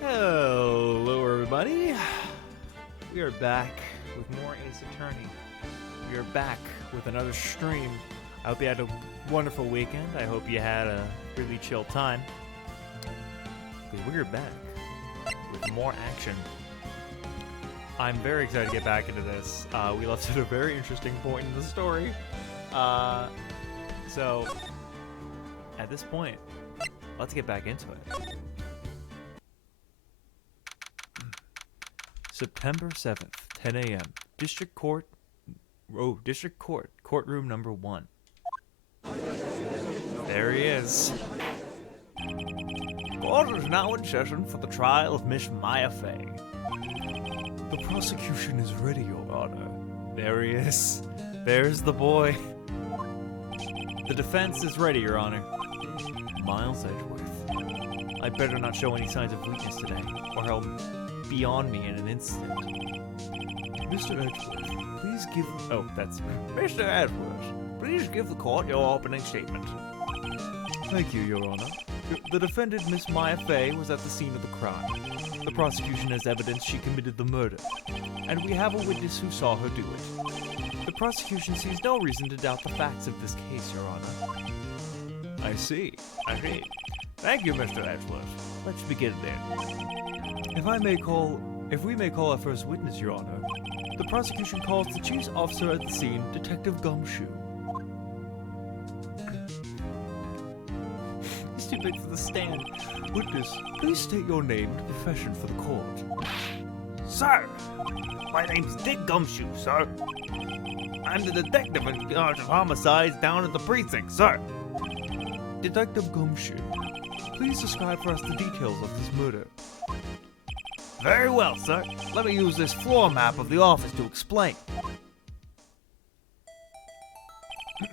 Hello, everybody. We are back with more Ace Attorney. We are back with another stream. I hope you had a wonderful weekend. I hope you had a really chill time. Because we are back with more action. I'm very excited to get back into this. We left at a very interesting point in the story. So, at this point, let's get back into it. September 7th, 10 a.m. District Court, courtroom number 1. There he is. Court is now in session for the trial of Miss Maya Fey. The prosecution is ready, Your Honor. There he is. There's the boy. The defense is ready, Your Honor. Miles Edgeworth. I better not show any signs of weakness today, or he'll be on me in an instant. Mr. Edgeworth, please give... Oh, that's... Mr. Edgeworth, please give the court your opening statement. Thank you, Your Honor. The defendant, Miss Maya Fey, was at the scene of the crime. The prosecution has evidence she committed the murder, and we have a witness who saw her do it. The prosecution sees no reason to doubt the facts of this case, Your Honor. I see. Thank you, Mr. Edgeworth. Let's begin then. If we may call our first witness, Your Honor, the prosecution calls the chief officer at the scene, Detective Gumshoe. He's too big for the stand. Witness, please state your name and profession for the court. Sir, my name's Dick Gumshoe, sir. I'm the detective in charge of homicides down at the precinct, sir. Detective Gumshoe, please describe for us the details of this murder. Very well, sir. Let me use this floor map of the office to explain. The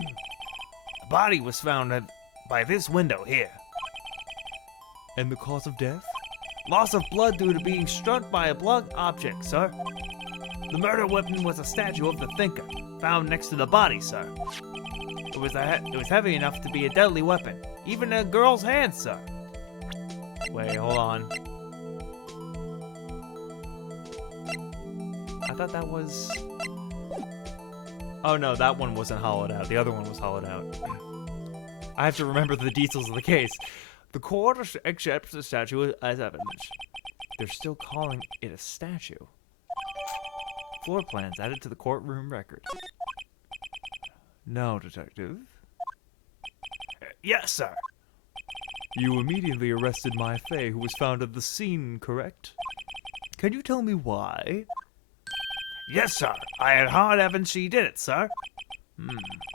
body was found by this window here. And the cause of death? Loss of blood due to being struck by a blunt object, sir. The murder weapon was a statue of the thinker, found next to the body, sir. It was heavy enough to be a deadly weapon, even in a girl's hand, sir. Wait, hold on. I thought that was... Oh no, that one wasn't hollowed out. The other one was hollowed out. I have to remember the details of the case. The court accepts the statue as evidence. They're still calling it a statue. Floor plans added to the courtroom record. No, Detective. Yes, sir. You immediately arrested Maya Fey, who was found at the scene, correct? Can you tell me why? Yes, sir. I had hard evidence she did it, sir.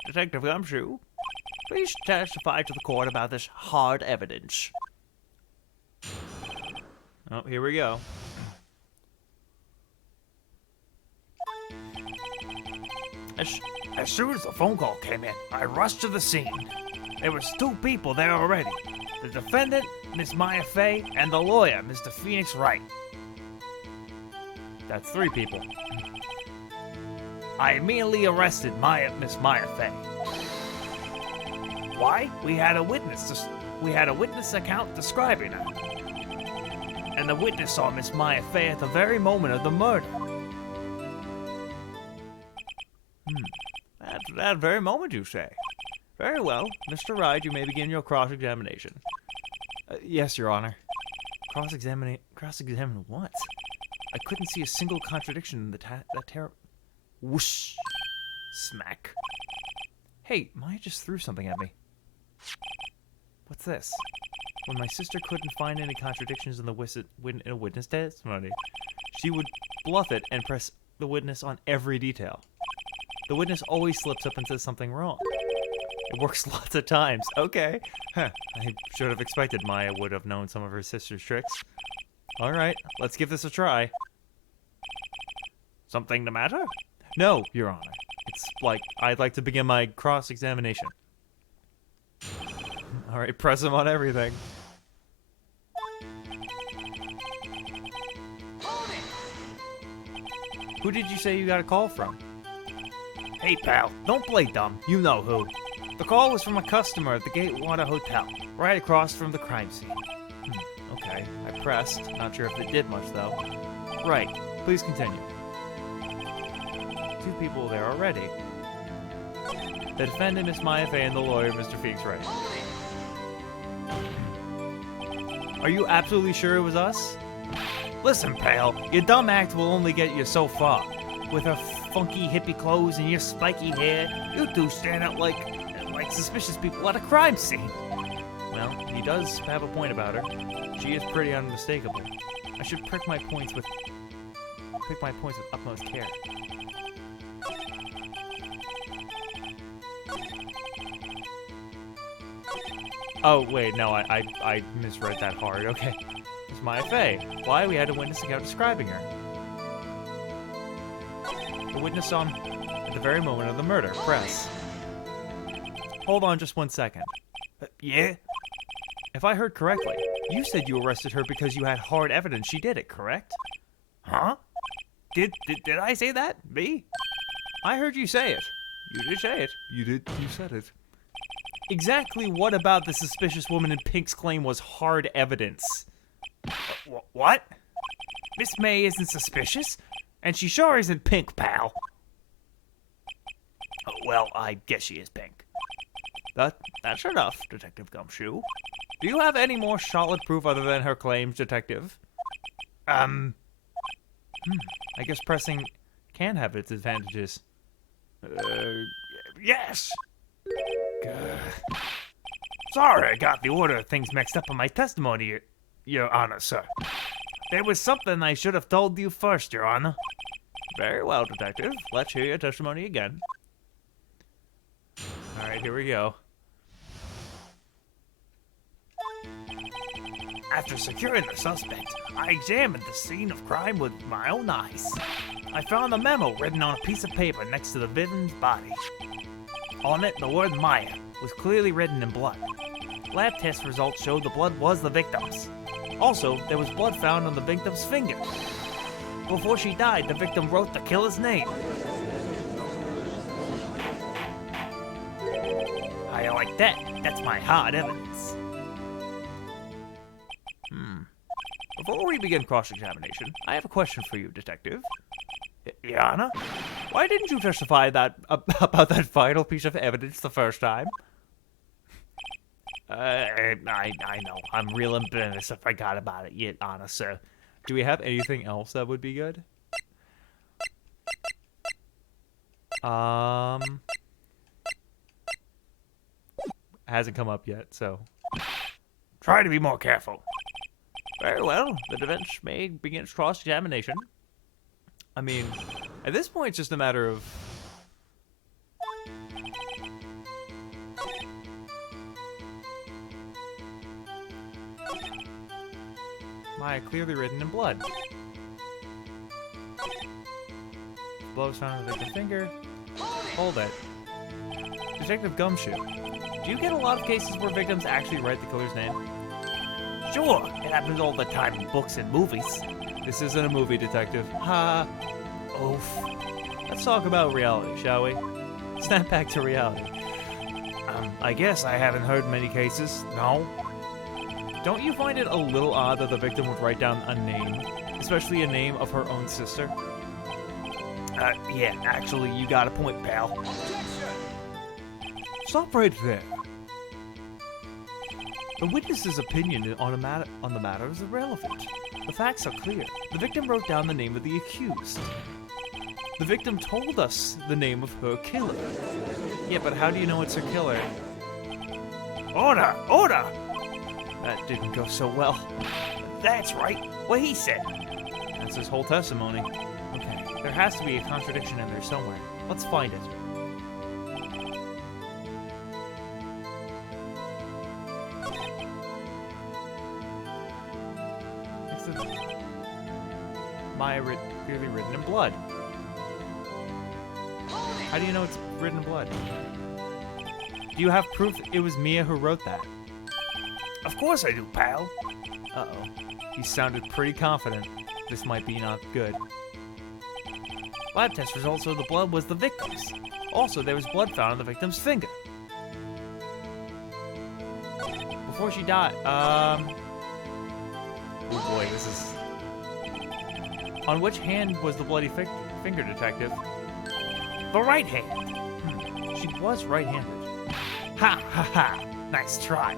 Detective Gumshoe, please testify to the court about this hard evidence. Oh, here we go. As soon as the phone call came in, I rushed to the scene. There was 2 people there already. The defendant, Miss Maya Fey, and the lawyer, Mr. Phoenix Wright. That's 3 people. I immediately arrested Miss Maya Fey. Why? We had a witness account describing her. And the witness saw Miss Maya Fey at the very moment of the murder. At that very moment, you say. Very well. Mr. Wright, you may begin your cross-examination. Yes, Your Honor. Cross-examine what? I couldn't see a single contradiction in that terrible... Whoosh! Smack. Hey, Maya just threw something at me. What's this? When my sister couldn't find any contradictions in a witness testimony, she would bluff it and press the witness on every detail. The witness always slips up and says something wrong. It works lots of times. Okay. Huh. I should have expected Maya would have known some of her sister's tricks. Alright, let's give this a try. Something the matter? No, Your Honor. It's like, I'd like to begin my cross-examination. Alright, press him on everything. Who did you say you got a call from? Hey, pal, don't play dumb. You know who. The call was from a customer at the Gatewater Hotel, right across from the crime scene. Okay, I pressed. Not sure if it did much, though. Right, please continue. 2 people there already. The defendant, Miss Maya Fey, and the lawyer, Mr. Feeks Wright. Are you absolutely sure it was us? Listen, pal, your dumb act will only get you so far. With her funky hippie clothes and your spiky hair, you two stand out like suspicious people at a crime scene. Well, he does have a point about her. She is pretty unmistakable. I should pick my points with utmost care. Oh, wait, no, I misread that hard. Okay. It's Maya Fey. Why? We had a witness account describing her. The witness saw him at the very moment of the murder. Press. Hold on just 1 second. Yeah? If I heard correctly, you said you arrested her because you had hard evidence she did it, correct? Huh? Did I say that? Me? I heard you say it. You did say it. You said it. Exactly what about the suspicious woman in Pink's claim was hard evidence? What? Miss May isn't suspicious, and she sure isn't pink, pal. Well, I guess she is pink. That's enough, Detective Gumshoe. Do you have any more solid proof other than her claims, Detective? I guess pressing can have its advantages. Yes. Sorry, I got the order of things mixed up in my testimony, Your Honor, sir. There was something I should have told you first, Your Honor. Very well, Detective. Let's hear your testimony again. Alright, here we go. After securing the suspect, I examined the scene of crime with my own eyes. I found a memo written on a piece of paper next to the victim's body. On it, the word Maya was clearly written in blood. Lab test results showed the blood was the victim's. Also, there was blood found on the victim's finger. Before she died, the victim wrote the killer's name. How you like that? That's my hard evidence. Before we begin cross-examination, I have a question for you, Detective. Your Honor? Why didn't you testify about that vital piece of evidence the first time? I know. I'm real embarrassed I forgot about it, Your Honor, sir. Do we have anything else that would be good? Hasn't come up yet, so... Try to be more careful. Very well. The defense may begin its cross-examination. I mean, at this point, it's just a matter of... Maya clearly written in blood. Blood was found on the victim's finger. Hold it. Detective Gumshoe, do you get a lot of cases where victims actually write the killer's name? Sure, it happens all the time in books and movies. This isn't a movie, Detective. Ha! Oof. Let's talk about reality, shall we? Snap back to reality. I guess I haven't heard many cases, no? Don't you find it a little odd that the victim would write down a name, especially a name of her own sister? Yeah, actually, you got a point, pal. Stop right there. The witness's opinion on the matter is irrelevant. The facts are clear. The victim wrote down the name of the accused. The victim told us the name of her killer. Yeah, but how do you know it's her killer? Order! Order! That didn't go so well. That's right. What he said. That's his whole testimony. Okay, there has to be a contradiction in there somewhere. Let's find it. Maya clearly written in blood. How do you know it's written in blood? Do you have proof it was Mia who wrote that? Of course I do, pal. Uh-oh. He sounded pretty confident. This might be not good. Lab test results show the blood was the victim's. Also, there was blood found on the victim's finger. Before she died, Oh boy, this is... On which hand was the bloody finger, Detective? The right hand. She was right-handed. Ha ha ha. Nice try.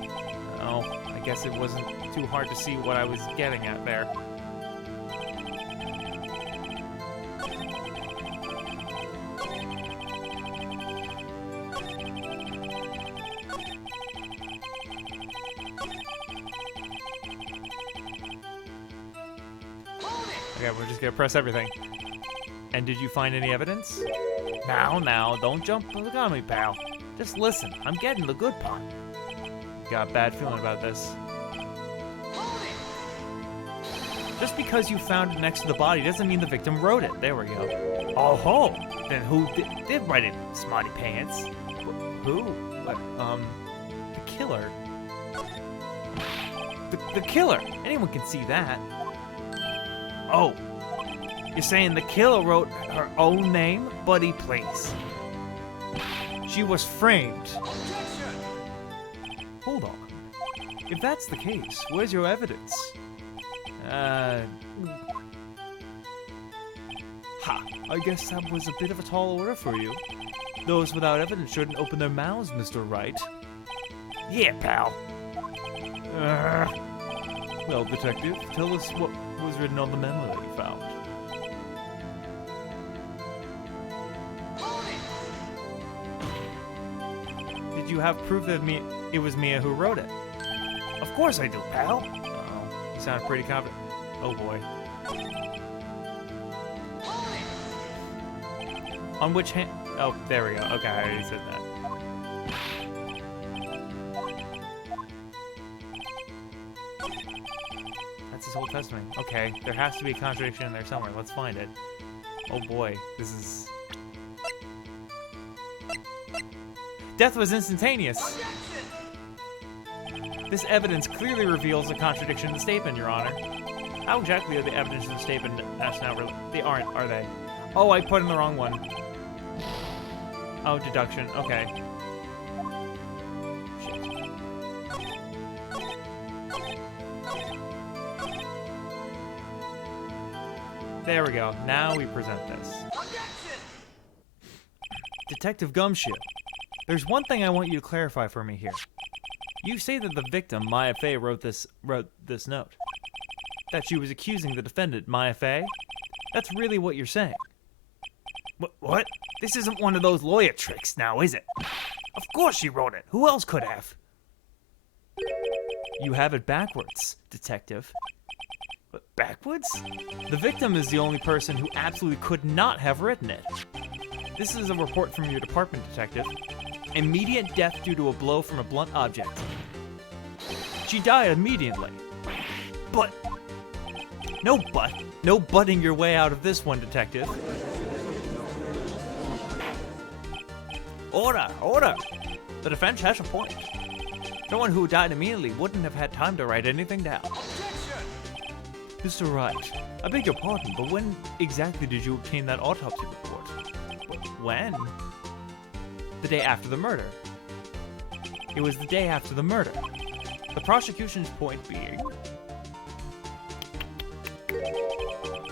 Oh, I guess it wasn't too hard to see what I was getting at there. Okay, we're just gonna press everything. And did you find any evidence? Now, don't jump the gun on me, pal. Just listen, I'm getting the good part. Got a bad feeling about this. Just because you found it next to the body doesn't mean the victim wrote it. There we go. Oh ho! Then who did write it, smarty pants? Who? What? The killer. The killer. Anyone can see that. Oh, you're saying the killer wrote her own name? Buddy, please. She was framed. Hold on. If that's the case, where's your evidence? Ha, I guess that was a bit of a tall order for you. Those without evidence shouldn't open their mouths, Mr. Wright. Yeah, pal. Well, Detective, tell us what was written on the memo that you found. Did you have proof that it was Mia who wrote it? Of course I do, pal. Oh, you sound pretty confident. Oh boy. On which hand? Oh, there we go. Okay, I already said that. That's his whole testimony. Okay, there has to be a contradiction in there somewhere. Let's find it. Oh boy, this is... Death was instantaneous. This evidence clearly reveals a contradiction in the statement, Your Honor. How exactly are the evidence in the statement that's now they aren't, are they? Oh, I put in the wrong one. Oh, deduction. Okay. Shit. There we go. Now we present this. Detective Gumshoe, there's one thing I want you to clarify for me here. You say that the victim, Maya Fey, wrote this note. That she was accusing the defendant, Maya Fey? That's really what you're saying. What? This isn't one of those lawyer tricks now, is it? Of course she wrote it. Who else could have? You have it backwards, Detective. But backwards? The victim is the only person who absolutely could not have written it. This is a report from your department, Detective. Immediate death due to a blow from a blunt object. She died immediately. But... No but. No butting your way out of this one, Detective. Order! The defense has a point. Someone who died immediately wouldn't have had time to write anything down. Mr. Wright, I beg your pardon, but when exactly did you obtain that autopsy report? When? The day after the murder. It was the day after the murder. The prosecution's point being...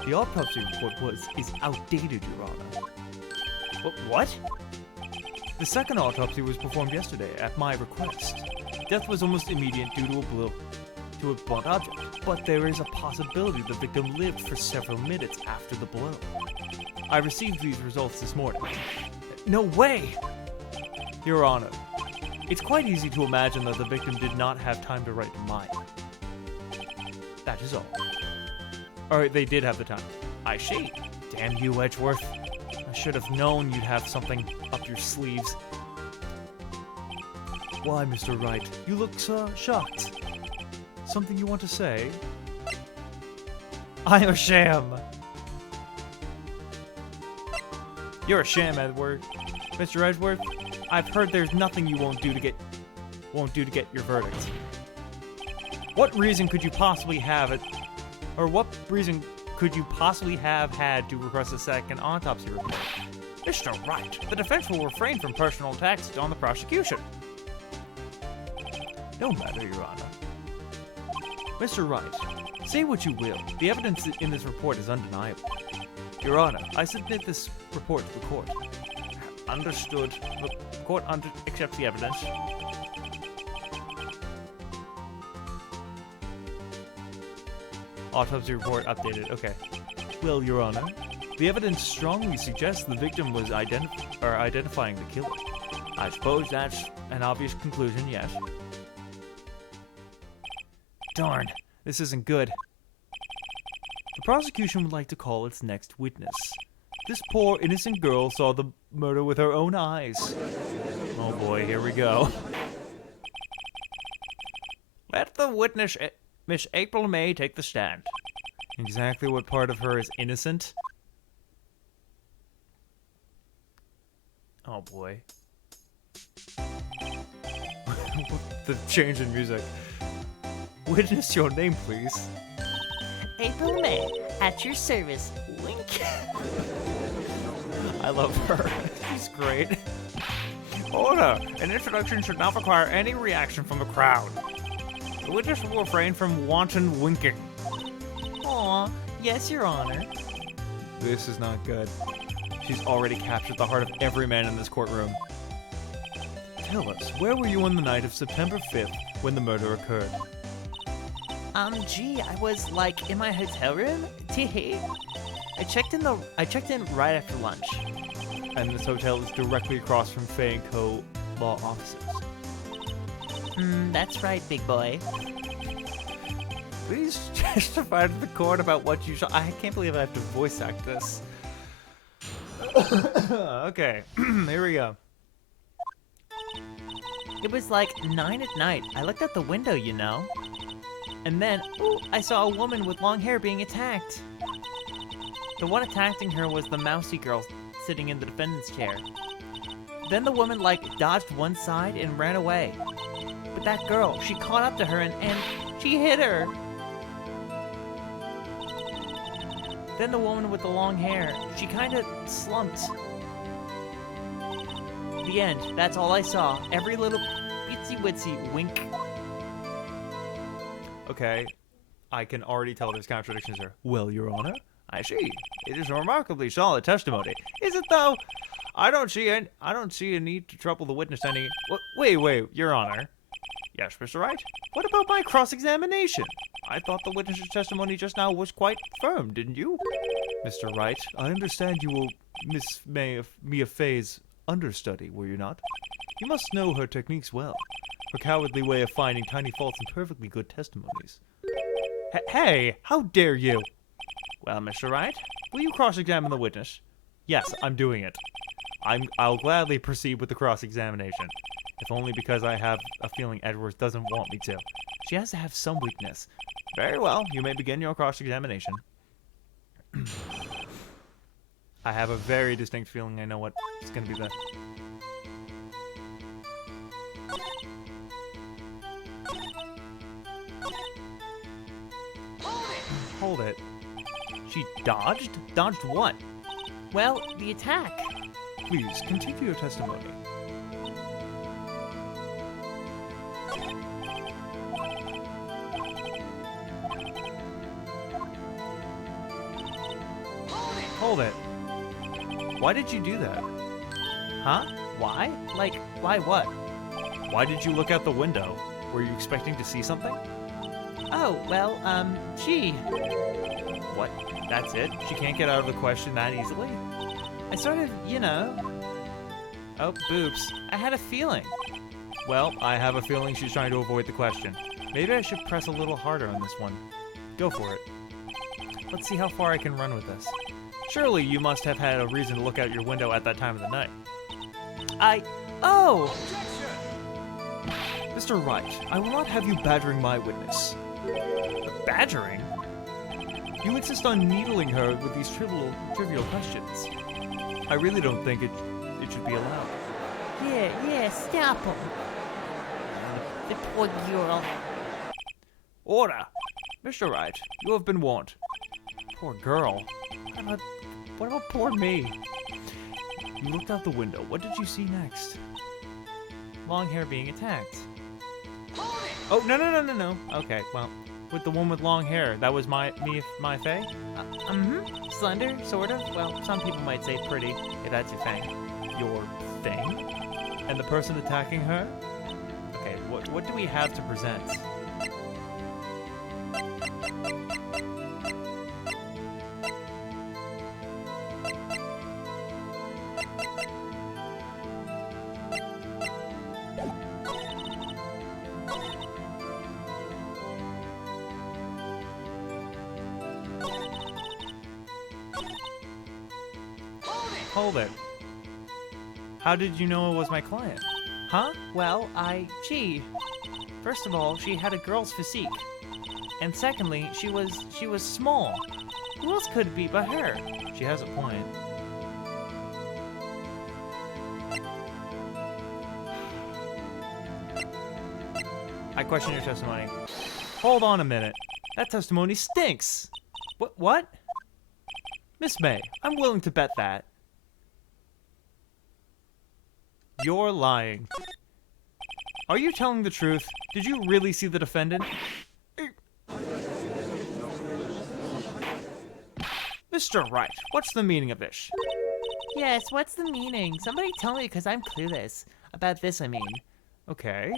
The autopsy report is outdated, Your Honor. What? The second autopsy was performed yesterday at my request. Death was almost immediate due to a blow to a blunt object, but there is a possibility the victim lived for several minutes after the blow. I received these results this morning. No way! Your Honor, it's quite easy to imagine that the victim did not have time to write Maya. That is all. Or they did have the time. I see. Damn you, Edgeworth. I should have known you'd have something up your sleeves. Why, Mr. Wright? You look shocked. Something you want to say? I'm a sham. You're a sham, Edward. Mr. Edgeworth, I've heard there's nothing you won't do to get your verdict. What reason could you possibly have it, or what reason could you possibly have had to request a second autopsy report? Mr. Wright, the defense will refrain from personal attacks on the prosecution. No matter, Your Honor. Mr. Wright, Say what you will, the evidence in this report is undeniable. Your Honor, I submit this report to the court. Understood. The court accepts the evidence. Autopsy report updated. Okay. Well, Your Honor, the evidence strongly suggests the victim was identifying the killer. I suppose that's an obvious conclusion, yes. Darn, this isn't good. The prosecution would like to call its next witness. This poor innocent girl saw the murder with her own eyes. Oh boy, here we go. Let the witness, Miss April May, take the stand. Exactly what part of her is innocent? Oh boy. The change in music. Witness your name, please. April May, at your service. Wink. I love her. She's great. Order! An introduction should not require any reaction from the crowd. The witness will refrain from wanton winking. Aw, yes, Your Honor. This is not good. She's already captured the heart of every man in this courtroom. Tell us, where were you on the night of September 5th when the murder occurred? Gee, I was, like, in my hotel room. Tee. I checked in right after lunch. And this hotel is directly across from Fay & Co. law offices. That's right, big boy. Please testify to the court about what you saw. I can't believe I have to voice act this. Okay, here we go. It was like 9 at night. I looked out the window, you know. And then, I saw a woman with long hair being attacked. The one attacking her was the mousy girl sitting in the defendant's chair. Then the woman, like, dodged one side and ran away. But that girl, she caught up to her and she hit her. Then the woman with the long hair, she kind of slumped. The end. That's all I saw. Every little itsy-witsy wink. Okay, I can already tell there's contradictions here. Well, Your Honor, I see. It is a remarkably solid testimony. Is it though? I don't see a need to trouble the witness any. Wait, Your Honor. Yes, Mr. Wright. What about my cross-examination? I thought the witness's testimony just now was quite firm, didn't you? Mr. Wright, I understand you were Miss Mia Fay's understudy, were you not? You must know her techniques well. Her cowardly way of finding tiny faults in perfectly good testimonies. Hey, how dare you? Well, Mr. Wright, will you cross-examine the witness? Yes, I'm doing it. I'll gladly proceed with the cross-examination. If only because I have a feeling Edwards doesn't want me to. She has to have some weakness. Very well, you may begin your cross-examination. I have a very distinct feeling I know what is going to be the... Hold it. She dodged? Dodged what? Well, the attack. Please, continue your testimony. Hold it. Why did you do that? Huh? Why? Like, why what? Why did you look out the window? Were you expecting to see something? Oh, well, gee. What? That's it? She can't get out of the question that easily? I sort of, you know. Oh, boobs. I had a feeling. Well, I have a feeling she's trying to avoid the question. Maybe I should press a little harder on this one. Go for it. Let's see how far I can run with this. Surely you must have had a reason to look out your window at that time of the night. Oh! Mr. Wright, I will not have you badgering my witness. Badgering? You insist on needling her with these trivial questions. I really don't think it should be allowed. Yeah, stop him. The poor girl. Order. Mr. Wright, you have been warned. Poor girl. What about poor me? You looked out the window. What did you see next? Long hair being attacked. Oh, no. Okay, well, with the one with long hair, that was my Faye? Slender, sort of. Well, some people might say pretty, if that's your thing. Your thing? And the person attacking her? Okay, what do we have to present? Hold it. How did you know it was my client? Huh? Well, gee. First of all, she had a girl's physique. And secondly, she was small. Who else could it be but her? She has a point. I question your testimony. Hold on a minute. That testimony stinks. What? Miss May, I'm willing to bet that. You're lying. Are you telling the truth? Did you really see the defendant? Mr. Wright, what's the meaning of this? Yes, what's the meaning? Somebody tell me, because I'm clueless. About this, I mean. Okay.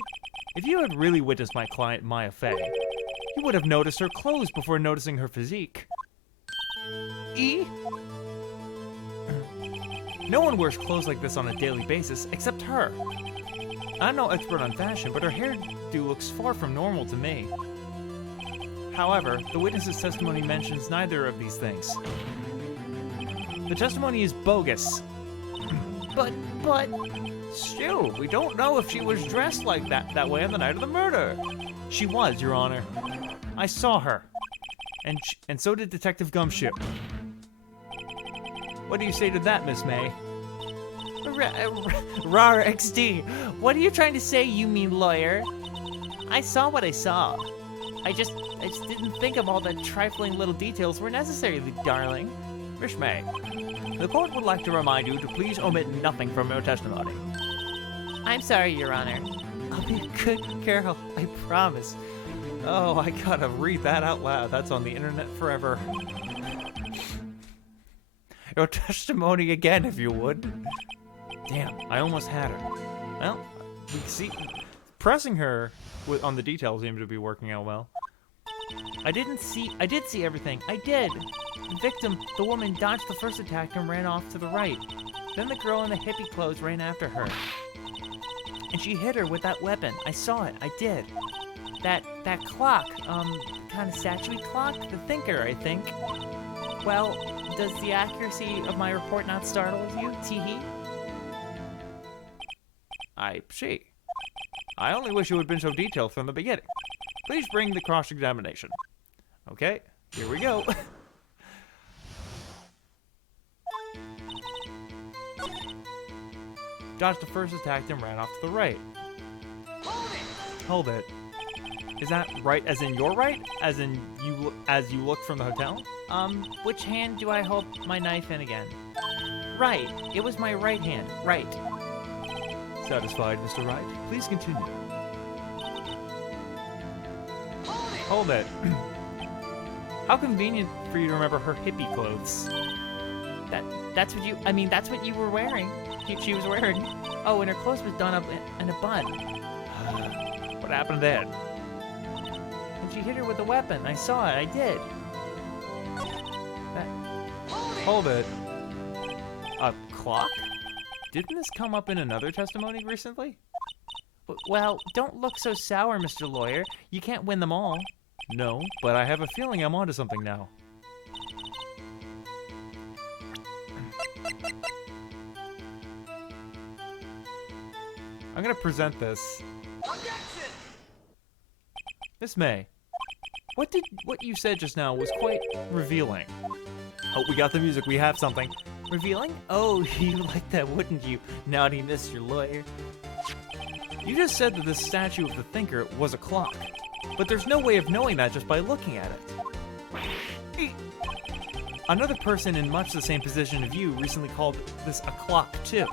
If you had really witnessed my client, Maya Fey, you would have noticed her clothes before noticing her physique. No one wears clothes like this on a daily basis except her. I'm no expert on fashion, but her hairdo looks far from normal to me. However, the witness's testimony mentions neither of these things. The testimony is bogus. But... Still, we don't know if she was dressed like that way on the night of the murder. She was, Your Honor. I saw her. And so did Detective Gumshoe. What do you say to that, Miss May? Rar XD. What are you trying to say, you mean lawyer? I saw what I saw. I just didn't think of all the trifling little details were necessary, darling. Miss May, the court would like to remind you to please omit nothing from your testimony. I'm sorry, Your Honor. I'll be a good girl, I promise. Oh, I gotta read that out loud. That's on the internet forever. Your testimony again, if you would. Damn, I almost had her. Well, we see, pressing her on the details seemed to be working out well. I did see everything. I did. The victim, the woman, dodged the first attack and ran off to the right. Then the girl in the hippie clothes ran after her. And she hit her with that weapon. I saw it. I did. That clock, kind of statue-y clock? The thinker, I think. Well, does the accuracy of my report not startle you, Teehee? I see. I only wish you had been so detailed from the beginning. Please bring the cross-examination. Okay, here we go. Dodged the first attack and ran off to the right. Hold it. Is that right as in your right? As in you look from the hotel? Which hand do I hold my knife in again? Right. It was my right hand. Right. Satisfied, Mr. Wright? Please continue. Hold it. How convenient for you to remember her hippie clothes. That's what you were wearing. She was wearing. Oh, and her clothes was done up in a bun. What happened then? And she hit her with a weapon. I saw it. I did. Hold it. A clock? Didn't this come up in another testimony recently? Well, don't look so sour, Mr. Lawyer. You can't win them all. No, but I have a feeling I'm onto something now. I'm gonna present this. Miss May, what you said just now was quite revealing. Oh, we got the music. We have something. Revealing? Oh, you like that, wouldn't you, naughty Mr. Lawyer? You just said that this statue of the thinker was a clock, but there's no way of knowing that just by looking at it. Another person in much the same position as you recently called this a clock too,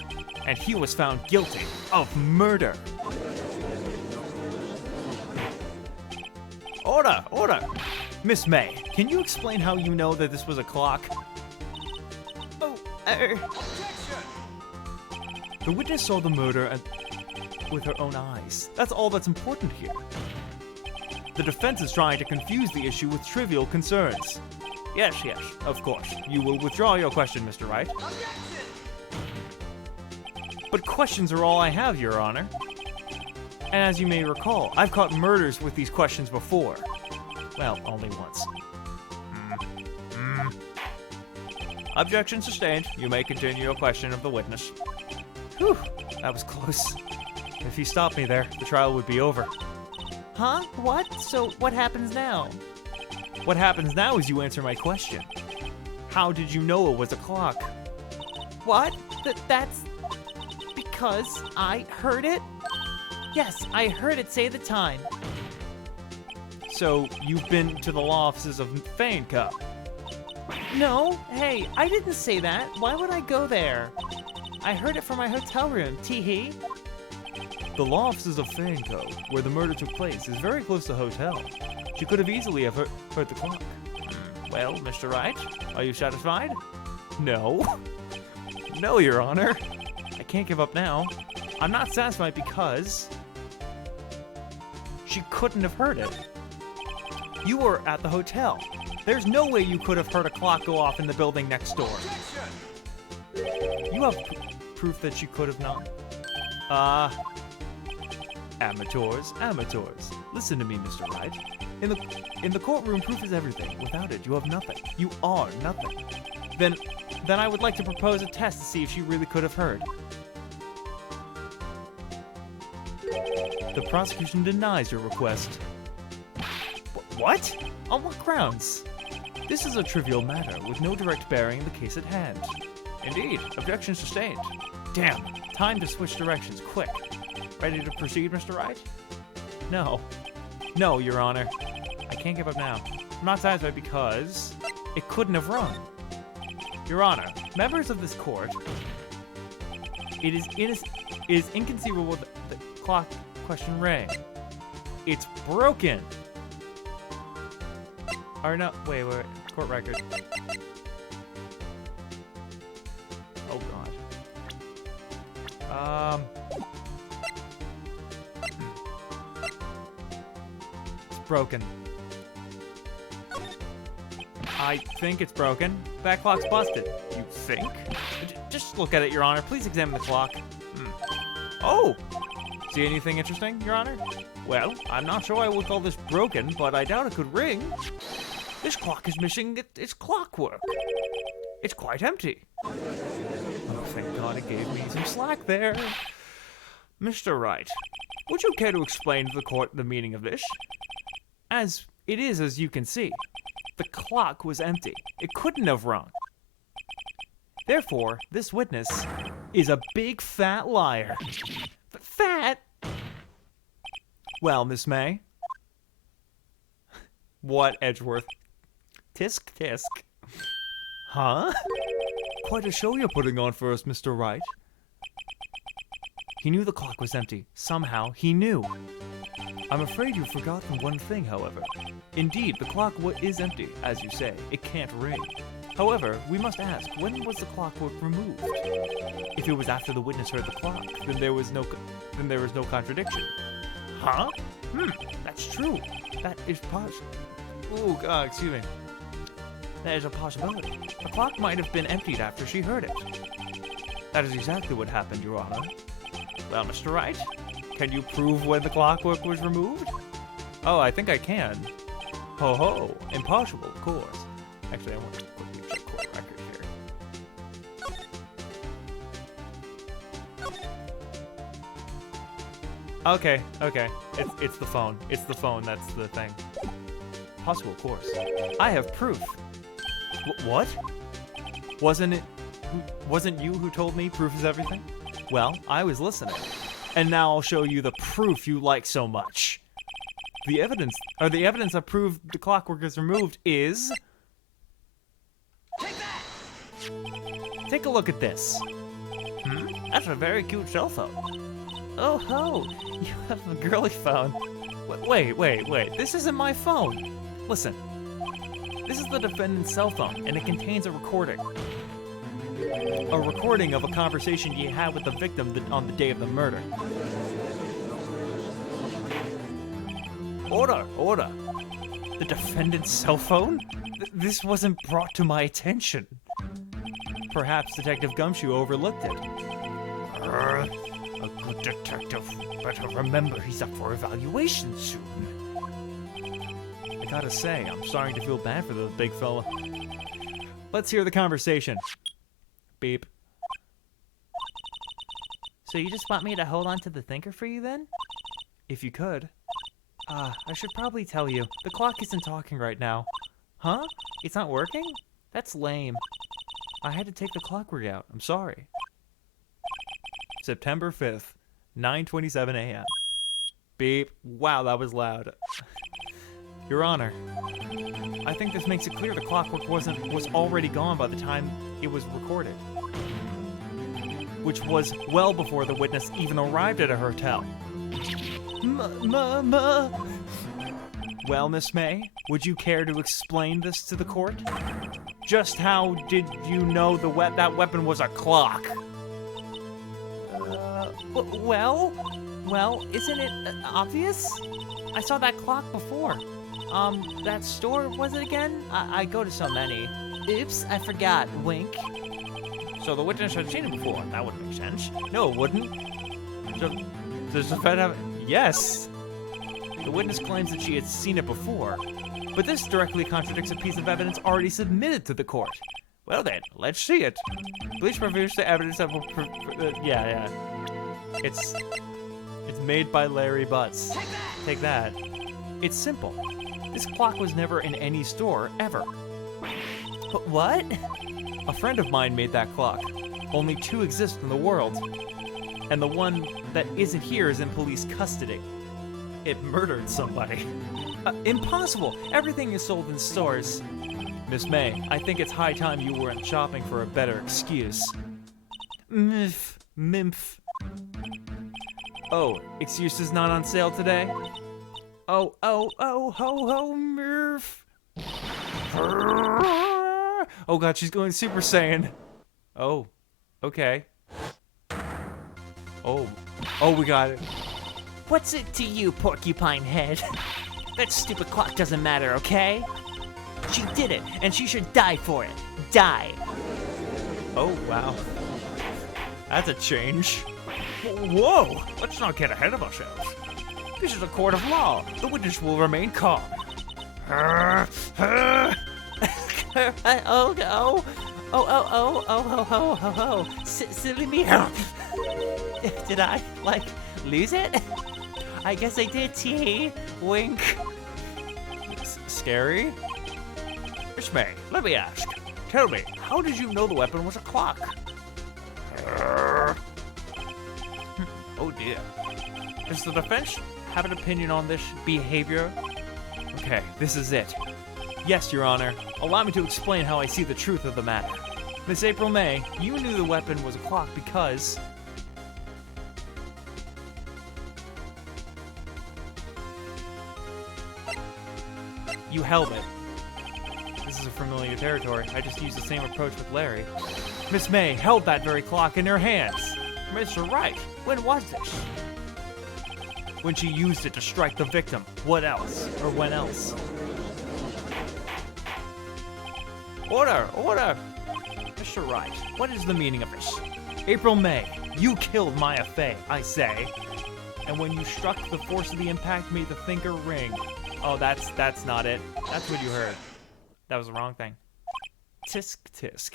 and he was found guilty of murder. Order! Order! Miss May, can you explain how you know that this was a clock? Oh, The witness saw the murder with her own eyes. That's all that's important here. The defense is trying to confuse the issue with trivial concerns. Yes, yes, of course. You will withdraw your question, Mr. Wright. But questions are all I have, Your Honor. And as you may recall, I've caught murders with these questions before. Well, only once. Objection sustained. You may continue your question of the witness. Whew, that was close. If he stopped me there, the trial would be over. huh? What? So what happens now? What happens now is you answer my question. How did you know it was a clock? What? That's because I heard it? Yes, I heard it say the time. So, you've been to the law offices of Fane Cup. No, hey, I didn't say that. Why would I go there? I heard it from my hotel room, tee-hee. The law offices of Fane Co., where the murder took place, is very close to the hotel. She could have easily have heard the clock. Well, Mr. Wright, are you satisfied? No. No, Your Honor. I can't give up now. I'm not satisfied because she couldn't have heard it. You were at the hotel. There's no way you could have heard a clock go off in the building next door. You have proof that she could have not. Amateurs, amateurs. Listen to me, Mr. Wright. In the courtroom, proof is everything. Without it, you have nothing. You are nothing. Then I would like to propose a test to see if she really could have heard. The prosecution denies your request. What? On what grounds? This is a trivial matter with no direct bearing in the case at hand. Indeed, objection sustained. Damn, time to switch directions, quick. Ready to proceed, Mr. Wright? No. No, Your Honor. I can't give up now. I'm not satisfied because it couldn't have rung. Your Honor, members of this court, it is inconceivable that the clock question rang. It's broken. Or no, wait, court record. Oh God. It's broken. I think it's broken. That clock's busted. You think? Just look at it, Your Honor. Please examine the clock. Oh! See anything interesting, Your Honor? Well, I'm not sure I would call this broken, but I doubt it could ring. This clock is missing its clockwork. It's quite empty. Oh, thank God it gave me some slack there. Mr. Wright, would you care to explain to the court the meaning of this? As you can see, the clock was empty. It couldn't have rung. Therefore, this witness is a big fat liar. Fat? Well, Miss May. What, Edgeworth? Tisk, tisk. Huh? Quite a show you're putting on for us, Mr. Wright. He knew the clock was empty. Somehow, he knew. I'm afraid you've forgotten one thing, however. Indeed, the clock is empty, as you say. It can't ring. However, we must ask, when was the clockwork removed? If it was after the witness heard the clock, then there was no contradiction. Huh? That's true. That is possible. Oh, God, excuse me. That is a possibility. The clock might have been emptied after she heard it. That is exactly what happened, Your Honor. Well, Mr. Wright, can you prove when the clockwork was removed? Oh, I think I can. Ho ho, impossible, of course. Actually, I want to quickly check court record here. Okay. It's the phone. It's the phone, that's the thing. Possible, of course. I have proof. What? Wasn't you who told me proof is everything? Well, I was listening. And now I'll show you the proof you like so much. The evidence that proved the clockwork is removed is... Take a look at this. That's a very cute cell phone. Oh ho, you have a girly phone. Wait. This isn't my phone. Listen. This is the defendant's cell phone, and it contains a recording. A recording of a conversation he had with the victim on the day of the murder. Order. The defendant's cell phone? This wasn't brought to my attention. Perhaps Detective Gumshoe overlooked it. A good detective better remember he's up for evaluation soon. I gotta say, I'm starting to feel bad for the big fella. Let's hear the conversation. Beep. So you just want me to hold on to the thinker for you then? If you could. I should probably tell you, the clock isn't talking right now. Huh? It's not working? That's lame. I had to take the clock rig out. I'm sorry. September 5th, 9:27 a.m. Beep. Wow, that was loud. Your Honor, I think this makes it clear the clockwork was already gone by the time it was recorded, which was well before the witness even arrived at a hotel. Well, Miss May, would you care to explain this to the court? Just how did you know that weapon was a clock? Well, isn't it obvious? I saw that clock before. That store, was it again? I go to so many. Oops, I forgot. Wink. So the witness had seen it before. That wouldn't make sense. No, it wouldn't. So, does the Fed have... Yes. The witness claims that she had seen it before, but this directly contradicts a piece of evidence already submitted to the court. Well then, let's see it. Please produce the evidence that will... yeah. It's made by Larry Butts. Take that. It's simple. This clock was never in any store, ever. What? A friend of mine made that clock. Only 2 exist in the world. And the one that isn't here is in police custody. It murdered somebody. Impossible! Everything is sold in stores. Miss May, I think it's high time you weren't shopping for a better excuse. Mimph. Oh, excuse is not on sale today? Oh, ho, Murph. Oh god, she's going Super Saiyan. Oh, okay. Oh, we got it. What's it to you, porcupine head? That stupid clock doesn't matter, okay? She did it, and she should die for it. Die. Oh, wow. That's a change. Whoa! Let's not get ahead of ourselves. This is a court of law. The witness will remain calm. Oh no! Oh! Silly me. Did I, lose it? I guess I did, T. Wink. Scary? Miss May, let me ask. Tell me, how did you know the weapon was a clock? Oh dear. Does the defense have an opinion on this behavior? Okay, this is it. Yes, Your Honor. Allow me to explain how I see the truth of the matter. Miss April May, you knew the weapon was a clock because... you held it. This is a familiar territory. I just used the same approach with Larry. Miss May held that very clock in her hands. Mr. Wright, when was this? When she used it to strike the victim. What else? Or when else? Order! Mr. Wright, what is the meaning of this? April May, you killed Maya Fey, I say. And when you struck, the force of the impact made the thinker ring. Oh, that's not it. That's what you heard. That was the wrong thing. Tisk, tisk.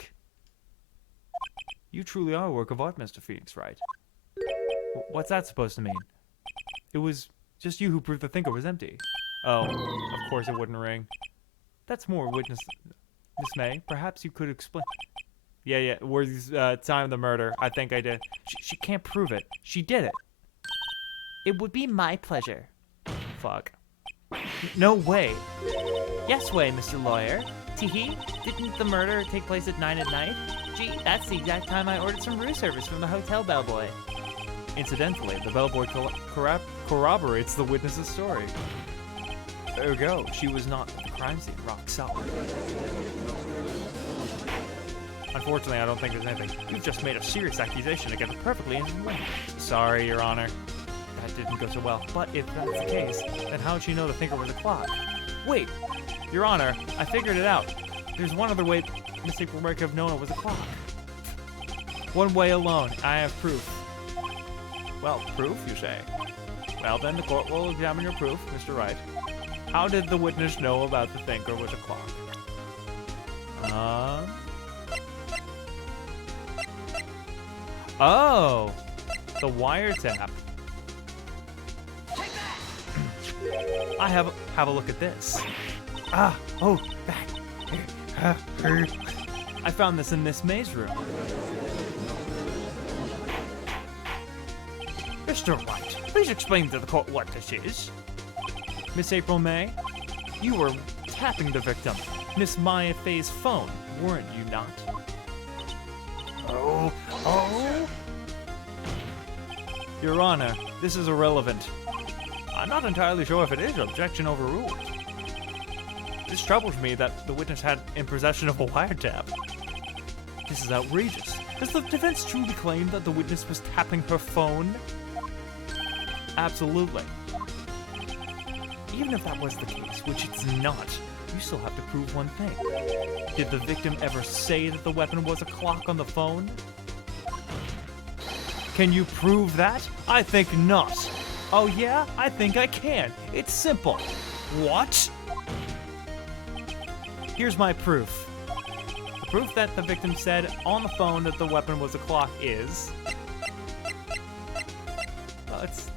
You truly are a work of art, Mr. Phoenix, Wright? What's that supposed to mean? It was just you who proved the thinker was empty. Oh, of course it wouldn't ring. That's more witness... Miss May, perhaps you could explain... Yeah, where's time of the murder? I think I did. She can't prove it. She did it. It would be my pleasure. Fuck. No way. Yes way, Mr. Lawyer. Teehee, didn't the murder take place at 9 at night? Gee, that's the exact time I ordered some room service from the hotel bellboy. Incidentally, the bellboy corroborates the witness's story. Ergo, she was not at the crime scene, rock solid. Unfortunately, I don't think there's anything. You've just made a serious accusation against a perfectly innocent woman. Sorry, Your Honor. That didn't go so well. But if that's the case, then how'd she know the thinker was a clock? Wait, Your Honor, I figured it out. There's one other way Miss April May could have known it was a clock. One way alone. I have proof. Well, proof, you say? Well, then the court will examine your proof, Mr. Wright. How did the witness know about the thinker was a clock? Oh, the wiretap. I have a look at this. That. I found this in Miss May's room. Mr. Wright, please explain to the court what this is. Miss April May, you were tapping the victim, Miss Maya Fay's phone, weren't you not? Oh. Your Honor, this is irrelevant. I'm not entirely sure if it is. Objection overruled. This troubles me that the witness had in possession of a wiretap. This is outrageous. Does the defense truly claim that the witness was tapping her phone? Absolutely. Even if that was the case, which it's not, you still have to prove one thing. Did the victim ever say that the weapon was a clock on the phone? Can you prove that? I think not. Oh yeah? I think I can. It's simple. What? Here's my proof. The proof that the victim said on the phone that the weapon was a clock is... Well, it's...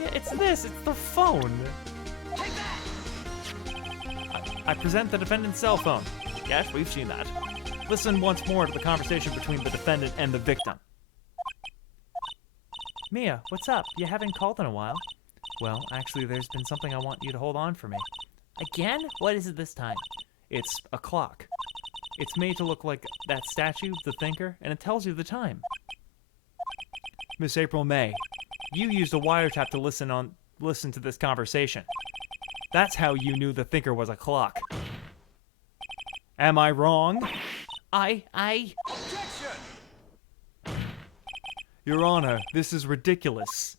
Yeah, it's this. It's the phone. I present the defendant's cell phone. Yes, we've seen that. Listen once more to the conversation between the defendant and the victim. Mia, what's up? You haven't called in a while. Well, actually, there's been something I want you to hold on for me. Again? What is it this time? It's a clock. It's made to look like that statue, the thinker, and it tells you the time. Miss April May, you used a wiretap to listen to this conversation. That's how you knew the thinker was a clock. Am I wrong? Objection! Your Honor, this is ridiculous.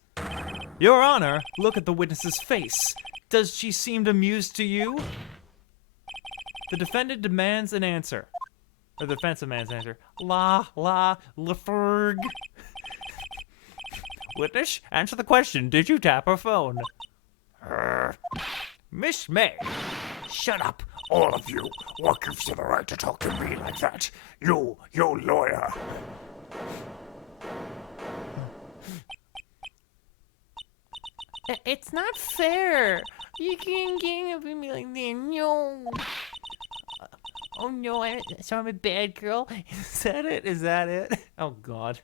Your Honor, look at the witness's face. Does she seem amused to you? The defendant demands an answer. Or the defense demands an answer. Laferg. Witness, answer the question. Did you tap her phone? Miss May. Shut up, all of you. What gives you the right to talk to me like that? You lawyer. It's not fair. You can't be like that. No. Oh no, so I'm a bad girl? Is that it? Is that it? Oh God.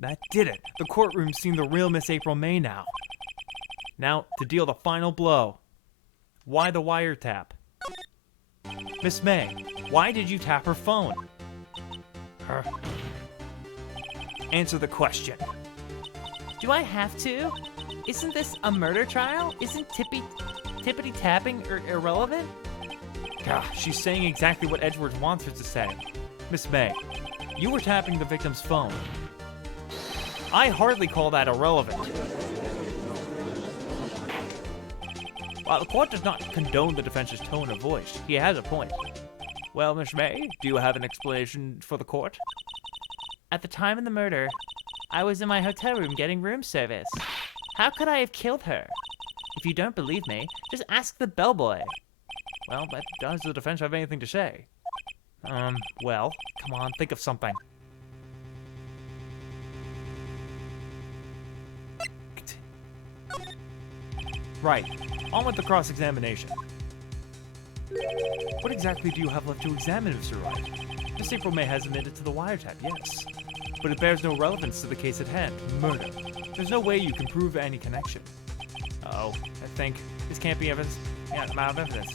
That did it. The courtroom's seen the real Miss April May now. Now, to deal the final blow. Why the wiretap? Miss May, why did you tap her phone? Answer the question. Do I have to? Isn't this a murder trial? Isn't tippity tapping irrelevant? Gosh, she's saying exactly what Edgeworth wants her to say. Miss May, you were tapping the victim's phone. I hardly call that irrelevant. While the court does not condone the defense's tone of voice, he has a point. Well, Miss May, do you have an explanation for the court? At the time of the murder, I was in my hotel room getting room service. How could I have killed her? If you don't believe me, just ask the bellboy. Well, but does the defense have anything to say? Well, come on, think of something. Right, on with the cross-examination. What exactly do you have left to examine, Mr. Wright? Miss April May has admitted to the wiretap, yes. But it bears no relevance to the case at hand, murder. There's no way you can prove any connection. Oh, I think This can't be evidence. Yeah, amount of evidence.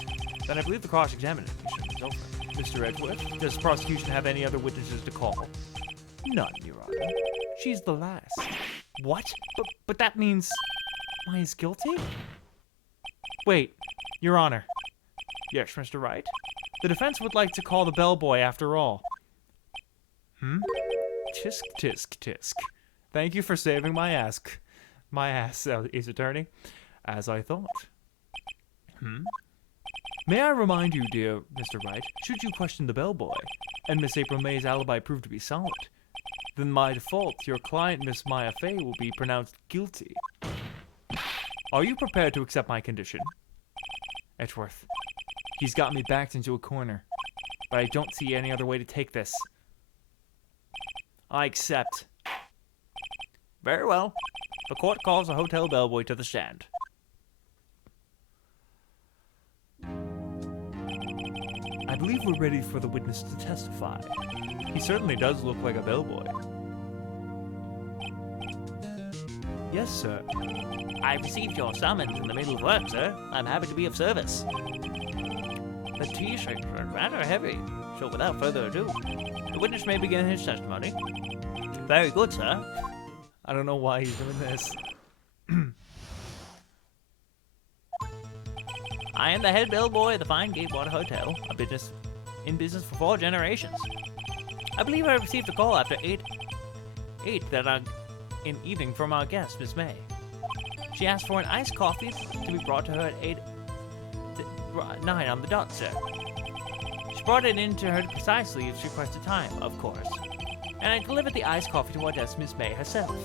Then I believe the cross-examination is over. Mr. Edgeworth, does the prosecution have any other witnesses to call? None, Your Honor. She's the last. What? But that means Maya's guilty? Wait, Your Honor. Yes, Mr. Wright? The defense would like to call the bellboy after all. Tisk, tisk, tisk. Thank you for saving my ass, Ace Attorney. As I thought. May I remind you, dear Mr. Wright, should you question the bellboy, and Miss April May's alibi prove to be solid, then by default, your client, Miss Maya Fey, will be pronounced guilty. Are you prepared to accept my condition? Edgeworth, he's got me backed into a corner, but I don't see any other way to take this. I accept. Very well. The court calls the hotel bellboy to the stand. I believe we're ready for the witness to testify. He certainly does look like a bellboy. Yes, sir. I received your summons in the middle of work, sir. I'm happy to be of service. The t-shirts are Rather heavy, so without further ado, the witness may begin his testimony. very good, sir. I don't know why he's doing this. I am the head bellboy of the Fine Gatewater Hotel, a business in business for 4 generations. I believe I received a call after 8 that in evening from our guest, Miss May. She asked for an iced coffee to be brought to her at 9 on the dot, sir. She brought it in to her precisely as she requested time, of course. And I delivered the iced coffee to our guest, Miss May herself.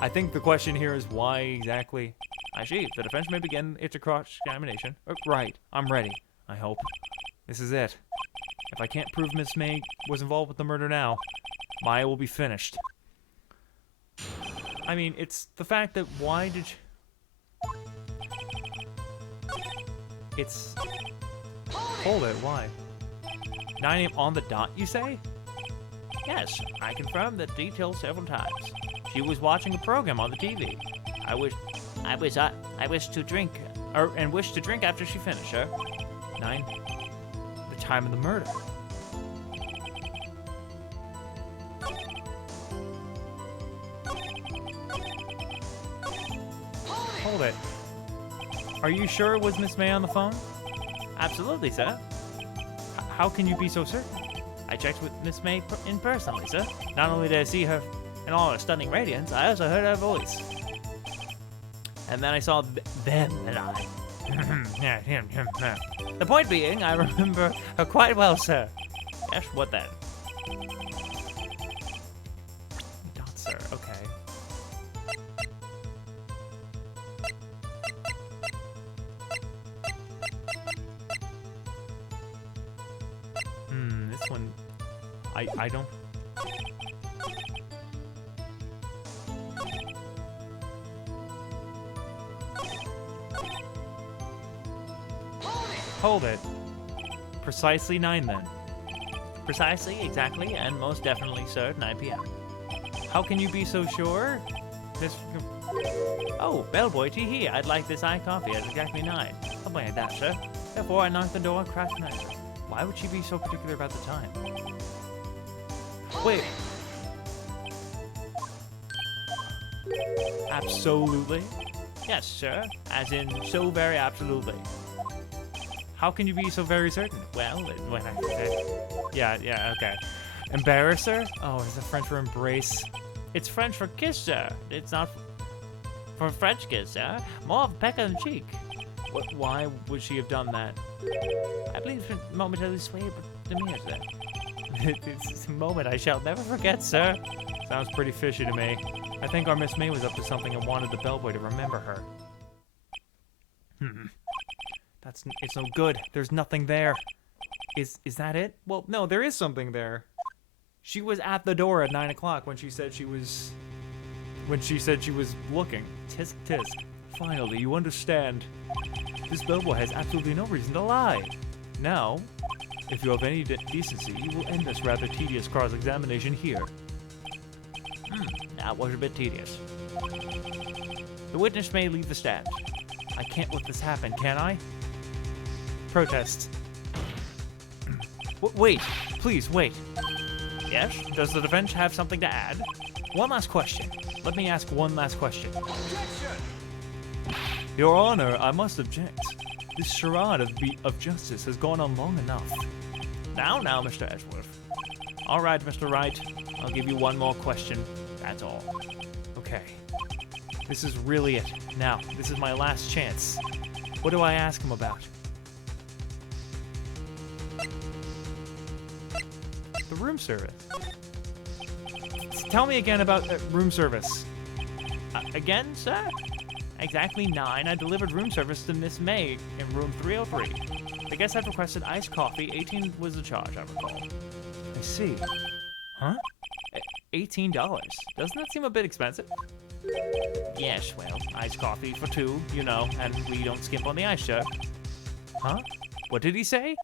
I think the question here is why exactly. I see. The defense may begin its cross-examination. Right. I'm ready. I hope. This is it. If I can't prove Miss May was involved with the murder now, Maya will be finished. I mean, it's the fact that why did you... It's... Hold it, why? 9 a.m. on the dot, you say? Yes, I confirmed the details several times. She was watching a program on the TV. I wish to drink, and wished to drink after she finished, sir. 9. The time of the murder. Hold it. Are you sure it was Miss May on the phone? Absolutely, sir. How can you be so certain? I checked with Miss May in personally, sir. Not only did I see her in all her stunning radiance, I also heard her voice. And then I saw them and I. The point being, I remember her quite well, sir. Yes, what then? Dot, sir. Okay. This one, I don't. Hold it. Precisely 9 then. Precisely, exactly, and most definitely, sir, 9 p.m. How can you be so sure? This. Oh, bellboy, tee-hee, I'd like this iced coffee at exactly 9. Something like that, sir. Therefore, I knocked the door and cracked an ice. Why would she be so particular about the time? Wait. Absolutely? Yes, sir. As in, so very absolutely. How can you be so very certain? Well, when I Yeah, okay. Embarrass her? Oh, is it French for embrace? It's French for kiss, sir. It's not for French kiss, sir. More of a peck on the cheek. Why would she have done that? I believe it momentarily swayed to me, sir. It's a moment I shall never forget, sir. Sounds pretty fishy to me. I think our Miss May was up to something and wanted the bellboy to remember her. It's no good. There's nothing there. Is that it? Well, no, there is something there. She was at the door at 9 o'clock when she said she was looking. Tisk tisk. Finally, you understand. This bellboy has absolutely no reason to lie. Now, if you have any decency, you will end this rather tedious cross-examination here. That was a bit tedious. The witness may leave the stand. I can't let this happen, can I? Protest. Wait, please, wait. Yes? Does the defense have something to add? One last question. Let me ask one last question. Your Honor, I must object. This charade of justice has gone on long enough. Now, Mr. Edgeworth. All right, Mr. Wright. I'll give you one more question. That's all. Okay. This is really it. Now, this is my last chance. What do I ask him about? The room service. Tell me again about room service. Again, sir? Exactly 9. I delivered room service to Miss May in room 303. The guest had requested iced coffee. 18 was the charge, I recall. I see. Huh? $18. Doesn't that seem a bit expensive? Yes, well, iced coffee for 2, you know, and we don't skimp on the ice, sir. Huh? What did he say?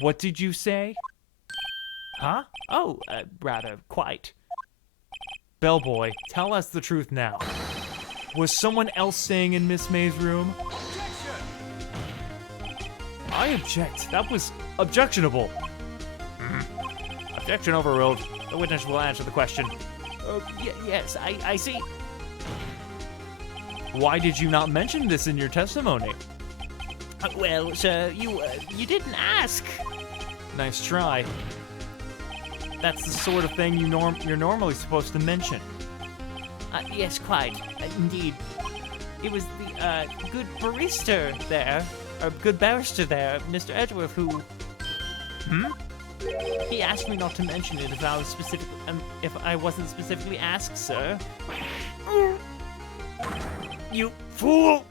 What did you say? Huh? Oh, rather, quite. Bellboy, tell us the truth now. Was someone else staying in Miss May's room? I object. That was objectionable. Objection overruled. The witness will answer the question. Yes, I see. Why did you not mention this in your testimony? Well, sir, you didn't ask. Nice try. That's the sort of thing you're normally supposed to mention. Yes, quite. Indeed. It was the good barista there, or good barrister there, Mr. Edgeworth, who... He asked me not to mention it if I wasn't specifically asked, sir. You fool!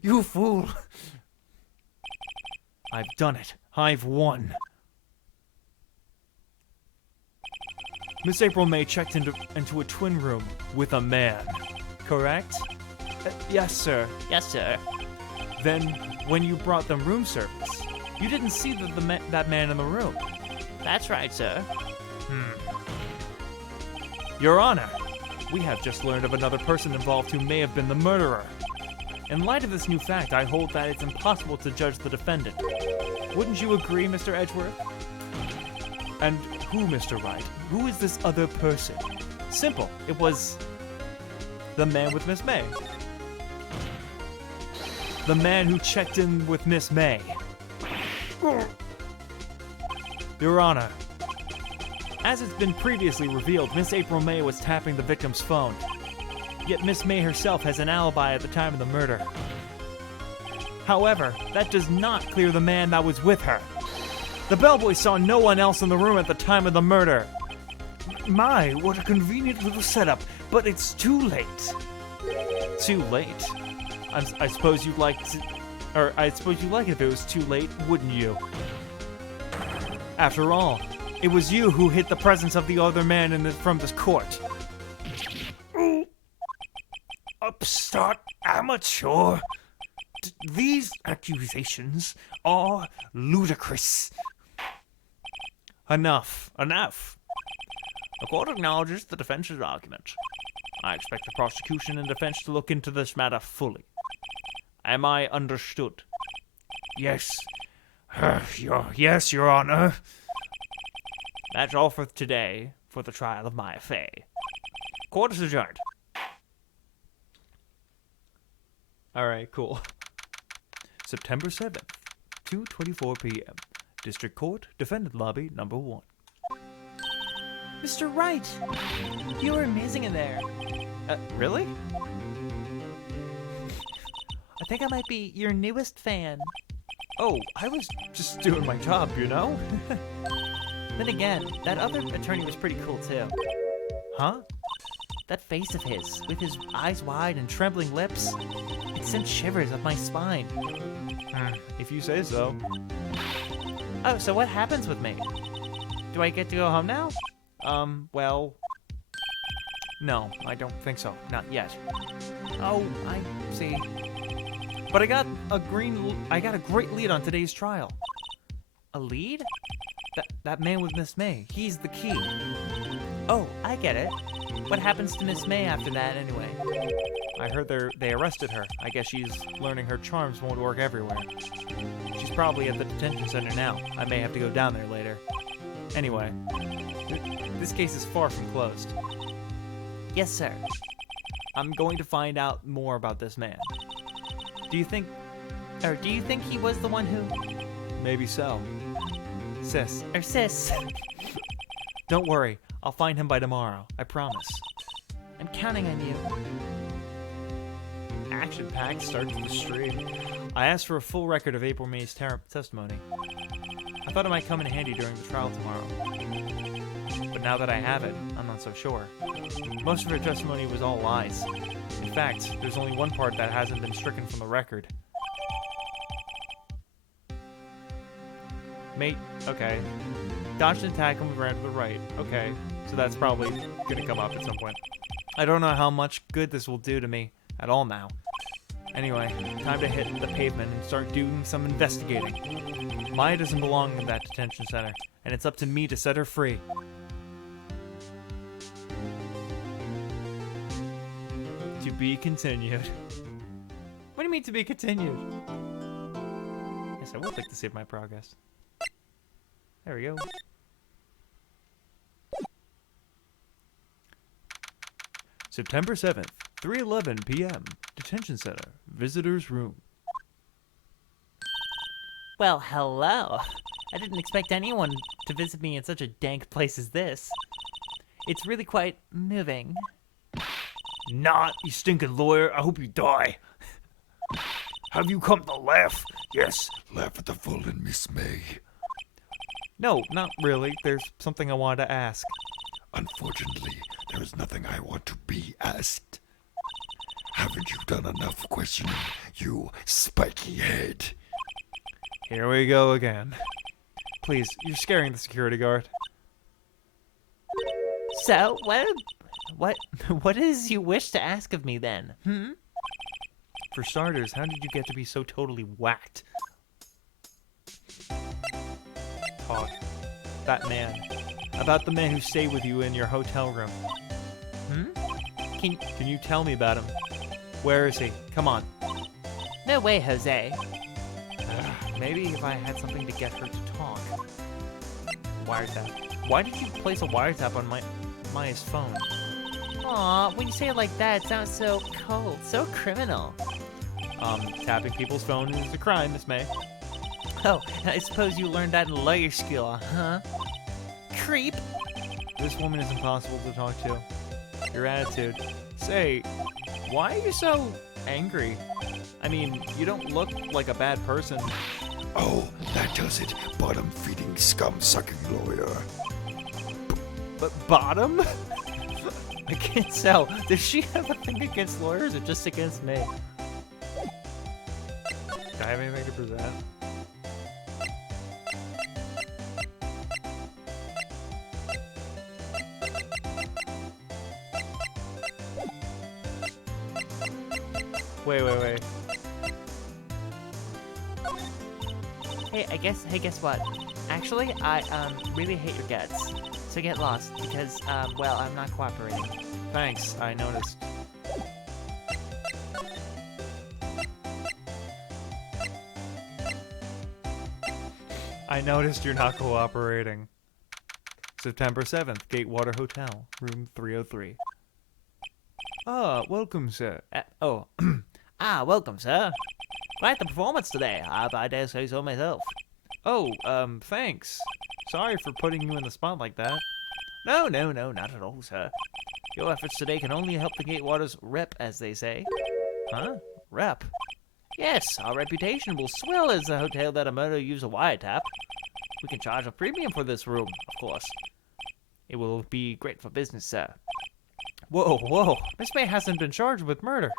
You fool! I've done it. I've won. Miss April May checked into a twin room with a man, correct? Yes, sir. Yes, sir. Then, when you brought them room service, you didn't see that man in the room. That's right, sir. Your Honor, we have just learned of another person involved who may have been the murderer. In light of this new fact, I hold that it's impossible to judge the defendant. Wouldn't you agree, Mr. Edgeworth? And who, Mr. Wright? Who is this other person? Simple. It was the man with Miss May. The man who checked in with Miss May. Your Honor, as it's been previously revealed, Miss April May was tapping the victim's phone. Yet Miss May herself has an alibi at the time of the murder. However, that does not clear the man that was with her. The bellboy saw no one else in the room at the time of the murder. My, what a convenient little setup, but it's too late. Too late? I suppose you'd like to... Or I suppose you'd like it if it was too late, wouldn't you? After all, it was you who hid the presence of the other man from this court. Upstart amateur. These accusations are ludicrous. Enough. The court acknowledges the defense's argument. I expect the prosecution and defense to look into this matter fully. Am I understood? Yes. Yes, Your Honor. That's all for today for the trial of Maya Fey. Court is adjourned. Alright, cool. September 7th, 2:24 p.m. District Court, Defendant Lobby, number 1. Mr. Wright, you were amazing in there. Really? I think I might be your newest fan. Oh, I was just doing my job, you know? Then again, that other attorney was pretty cool too. Huh? That face of his, with his eyes wide and trembling lips, it sent shivers up my spine. If you say so. Oh, so what happens with me? Do I get to go home now? Well... No, I don't think so. Not yet. Oh, I see. But I got a great lead on today's trial. A lead? That man with Miss May, he's the key. Oh, I get it. What happens to Miss May after that, anyway? I heard they arrested her. I guess she's learning her charms won't work everywhere. She's probably at the detention center now. I may have to go down there later. Anyway, this case is far from closed. Yes, sir. I'm going to find out more about this man. Do you think he was the one who... Maybe so. Sis, Sis. don't worry. I'll find him by tomorrow. I promise. I'm counting on you. Action-packed start to the stream. I asked for a full record of April May's testimony. I thought it might come in handy during the trial tomorrow. But now that I have it, I'm not so sure. Most of her testimony was all lies. In fact, there's only one part that hasn't been stricken from the record. Mate, okay. Dodged an attack and we ran to the right. Okay, so that's probably gonna come up at some point. I don't know how much good this will do to me at all now. Anyway, time to hit the pavement and start doing some investigating. Maya doesn't belong in that detention center, and it's up to me to set her free. To be continued. What do you mean to be continued? Yes, I would like to save my progress. There we go. September 7th, 3:11 p.m. Detention Center, Visitor's Room. Well, hello. I didn't expect anyone to visit me in such a dank place as this. It's really quite moving. Not, you stinking lawyer. I hope you die. Have you come to laugh? Yes, laugh at the fallen Miss May. No, not really. There's something I wanted to ask. Unfortunately, there is nothing I want to be asked. Haven't you done enough questioning, you spiky head? Here we go again. Please, you're scaring the security guard. So, what is you wish to ask of me then? For starters, how did you get to be so totally whacked? Talk. That man. About the man who stayed with you in your hotel room. Can you tell me about him? Where is he? Come on. No way, Jose. Maybe if I had something to get her to talk. Wiretap. Why did you place a wiretap on Maya's phone? Aw, when you say it like that, it sounds so cold, so criminal. Tapping people's phone is a crime, Miss May. Oh, I suppose you learned that in lawyer school, huh? Creep. This woman is impossible to talk to. Your attitude. Say, why are you so angry? I mean, you don't look like a bad person. Oh, that does it. Bottom-feeding, scum-sucking lawyer. But bottom? I can't tell. Does she have a thing against lawyers or just against me? Do I have anything to present? Wait. Hey, guess what? Actually, I really hate your guts. So get lost, because, well, I'm not cooperating. Thanks, I noticed. I noticed you're not cooperating. September 7th, Gatewater Hotel, room 303. Ah, welcome, sir. Welcome, sir. Quite the performance today, I dare say so myself. Oh, thanks. Sorry for putting you in the spot like that. No, not at all, sir. Your efforts today can only help the Gatewater's rep, as they say. Huh? Rep? Yes, our reputation will swell as the hotel that a murderer used a wiretap. We can charge a premium for this room, of course. It will be great for business, sir. Whoa. Miss May hasn't been charged with murder.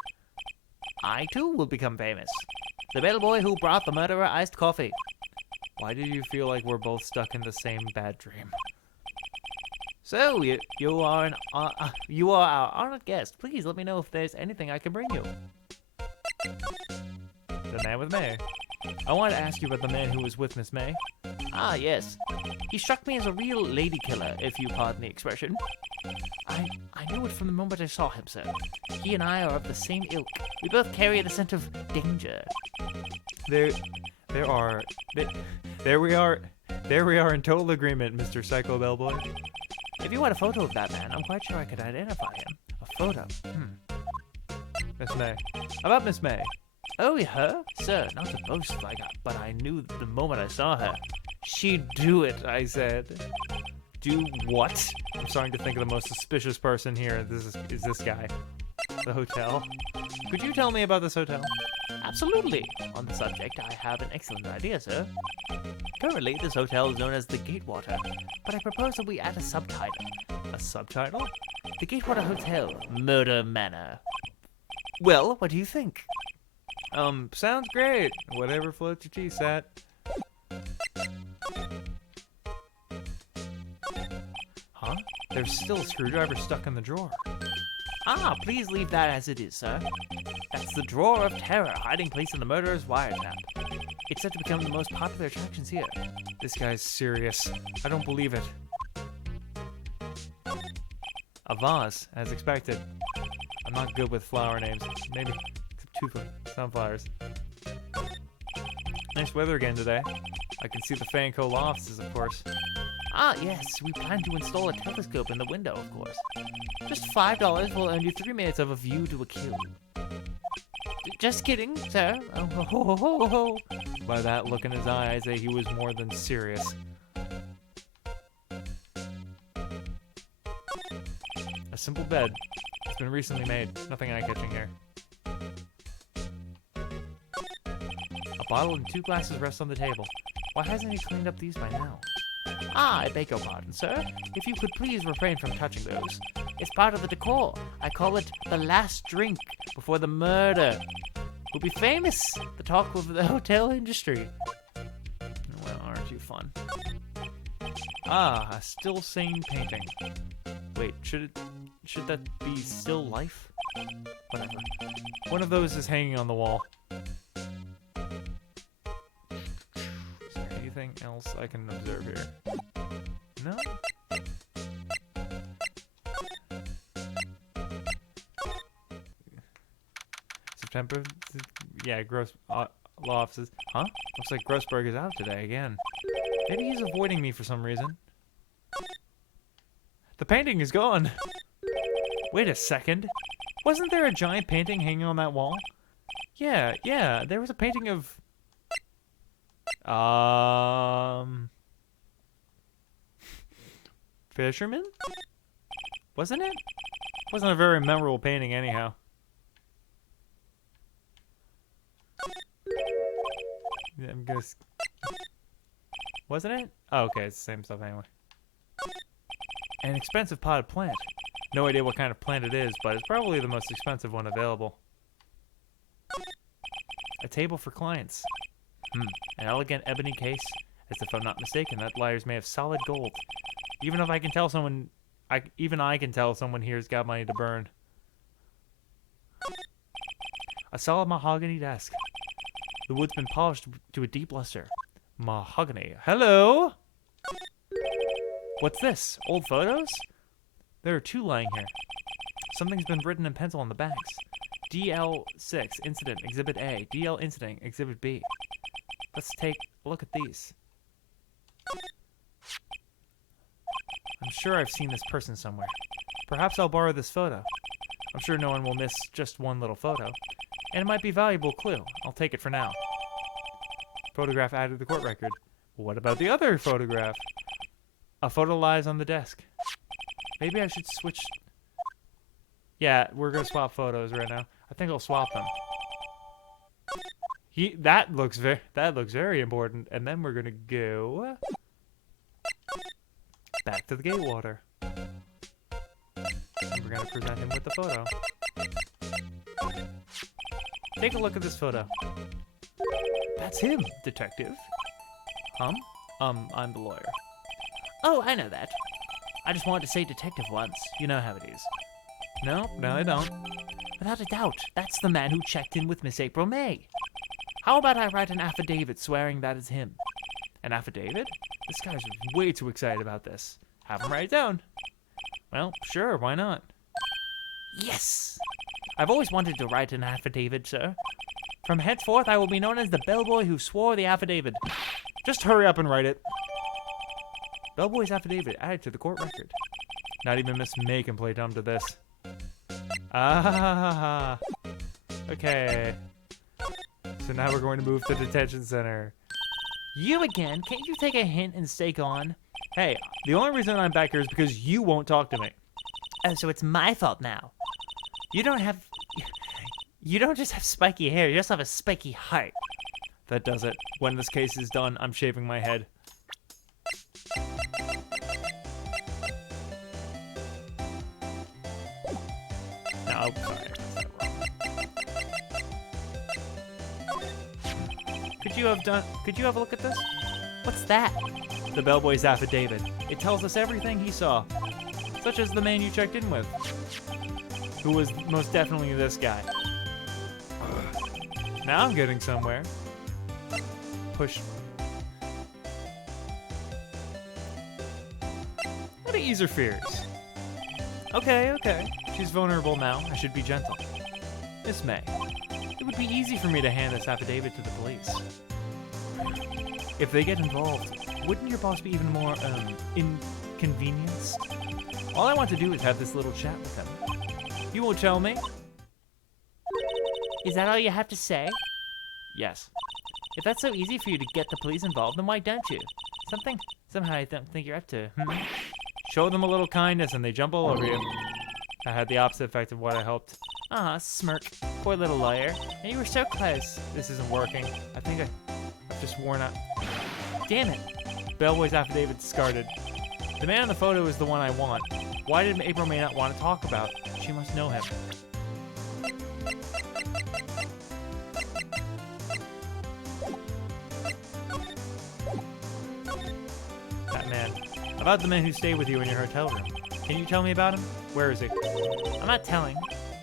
I, too, will become famous. The bellboy who brought the murderer iced coffee. Why do you feel like we're both stuck in the same bad dream? So, you are our honored guest. Please let me know if there's anything I can bring you. The man with May. I want to ask you about the man who was with Miss May. Ah, yes. He struck me as a real lady killer, if you pardon the expression. I knew it from the moment I saw him, sir. He and I are of the same ilk. We both carry the scent of danger. There we are in total agreement, Mr. Psycho Bellboy. If you had a photo of that man, I'm quite sure I could identify him. A photo? Miss May. How about Miss May? Oh, her? Sir, not to boast, but I knew the moment I saw her. She'd do it, I said. Do what? I'm starting to think of the most suspicious person here. Is this guy. The hotel. Could you tell me about this hotel? Absolutely. On the subject, I have an excellent idea, sir. Currently, this hotel is known as the Gatewater, but I propose that we add a subtitle. A subtitle? The Gatewater Hotel, Murder Manor. Well, what do you think? Sounds great. Whatever floats your G-Sat. Huh? There's still a screwdriver stuck in the drawer. Ah, please leave that as it is, sir. That's the Drawer of Terror, hiding place in the murderer's wiretap. It's set to become the most popular attractions here. This guy's serious. I don't believe it. A vase, as expected. I'm not good with flower names. Maybe 2 sunflowers. Nice weather again today. I can see the Fanco offices, of course. Ah, yes, we plan to install a telescope in the window, of course. Just $5 will earn you 3 minutes of a view to a kill. Just kidding, sir. Oh, ho, ho, ho, ho. By that look in his eye, I say he was more than serious. A simple bed. It's been recently made. Nothing eye-catching here. A bottle and 2 glasses rest on the table. Why hasn't he cleaned up these by now? Ah, I beg your pardon, sir. If you could please refrain from touching those. It's part of the decor. I call it the last drink before the murder. Will be famous. The talk of the hotel industry. Well, aren't you fun? Ah, a still sane painting. Wait, should that be still life? Whatever. One of those is hanging on the wall. Is there anything else I can observe here? No? September? Yeah, Gross law offices. Huh? Looks like Grossberg is out today again. Maybe he's avoiding me for some reason. The painting is gone. Wait a second. Wasn't there a giant painting hanging on that wall? Yeah, there was a painting of... Fisherman? Wasn't it? Wasn't a very memorable painting anyhow. Yeah, I'm gonna... Wasn't it? Oh, okay, it's the same stuff anyway. An expensive potted plant. No idea what kind of plant it is, but it's probably the most expensive one available. A table for clients. An elegant ebony case. As if I'm not mistaken, that liar's made of solid gold. Even if I can tell someone... Even I can tell someone here's got money to burn. A solid mahogany desk. The wood's been polished to a deep luster. Mahogany. Hello? What's this? Old photos? There are 2 lying here. Something's been written in pencil on the backs. DL6, Incident, Exhibit A. DL Incident, Exhibit B. Let's take a look at these. I'm sure I've seen this person somewhere. Perhaps I'll borrow this photo. I'm sure no one will miss just one little photo. And it might be a valuable clue. I'll take it for now. Photograph added to the court record. What about the other photograph? A photo lies on the desk. Maybe I should switch... Yeah, we're gonna swap photos right now. I think I'll swap them. That looks very important. And then we're gonna go... back to the Gatewater. And we're gonna present him with the photo. Take a look at this photo. That's him, detective. I'm the lawyer. Oh, I know that. I just wanted to say detective once. You know how it is. No, I don't. Without a doubt, that's the man who checked in with Miss April May. How about I write an affidavit swearing that is him? An affidavit? This guy's way too excited about this. Have him write it down. Well, sure, why not? Yes! I've always wanted to write an affidavit, sir. From henceforth, I will be known as the bellboy who swore the affidavit. Just hurry up and write it. Bellboy's affidavit added to the court record. Not even Miss May can play dumb to this. Ah, okay. So now we're going to move to the detention center. You again? Can't you take a hint and stay gone? Hey, the only reason I'm back here is because you won't talk to me. Oh, so it's my fault now. You don't just have spiky hair, you just have a spiky heart. That does it. When this case is done, I'm shaving my head. No, sorry. Could you have a look at this? What's that? The bellboy's affidavit. It tells us everything he saw. Such as the man you checked in with. Who was most definitely this guy. Now I'm getting somewhere. Push. How to ease her fears. Okay. She's vulnerable now. I should be gentle. Miss May, it would be easy for me to hand this affidavit to the police. If they get involved, wouldn't your boss be even more, inconvenienced? All I want to do is have this little chat with him. You won't tell me? Is that all you have to say? Yes. If that's so easy for you to get the police involved, then why don't you? Somehow I don't think you're up to. Show them a little kindness and they jump all over you. I had the opposite effect of what I hoped. Smirk. Poor little lawyer. And you were so close. This isn't working. I think I've just worn out. Damn it. Bellboy's affidavit discarded. The man in the photo is the one I want. Why did April May not want to talk about? She must know him. That man. About the man who stayed with you in your hotel room. Can you tell me about him? Where is he? I'm not telling.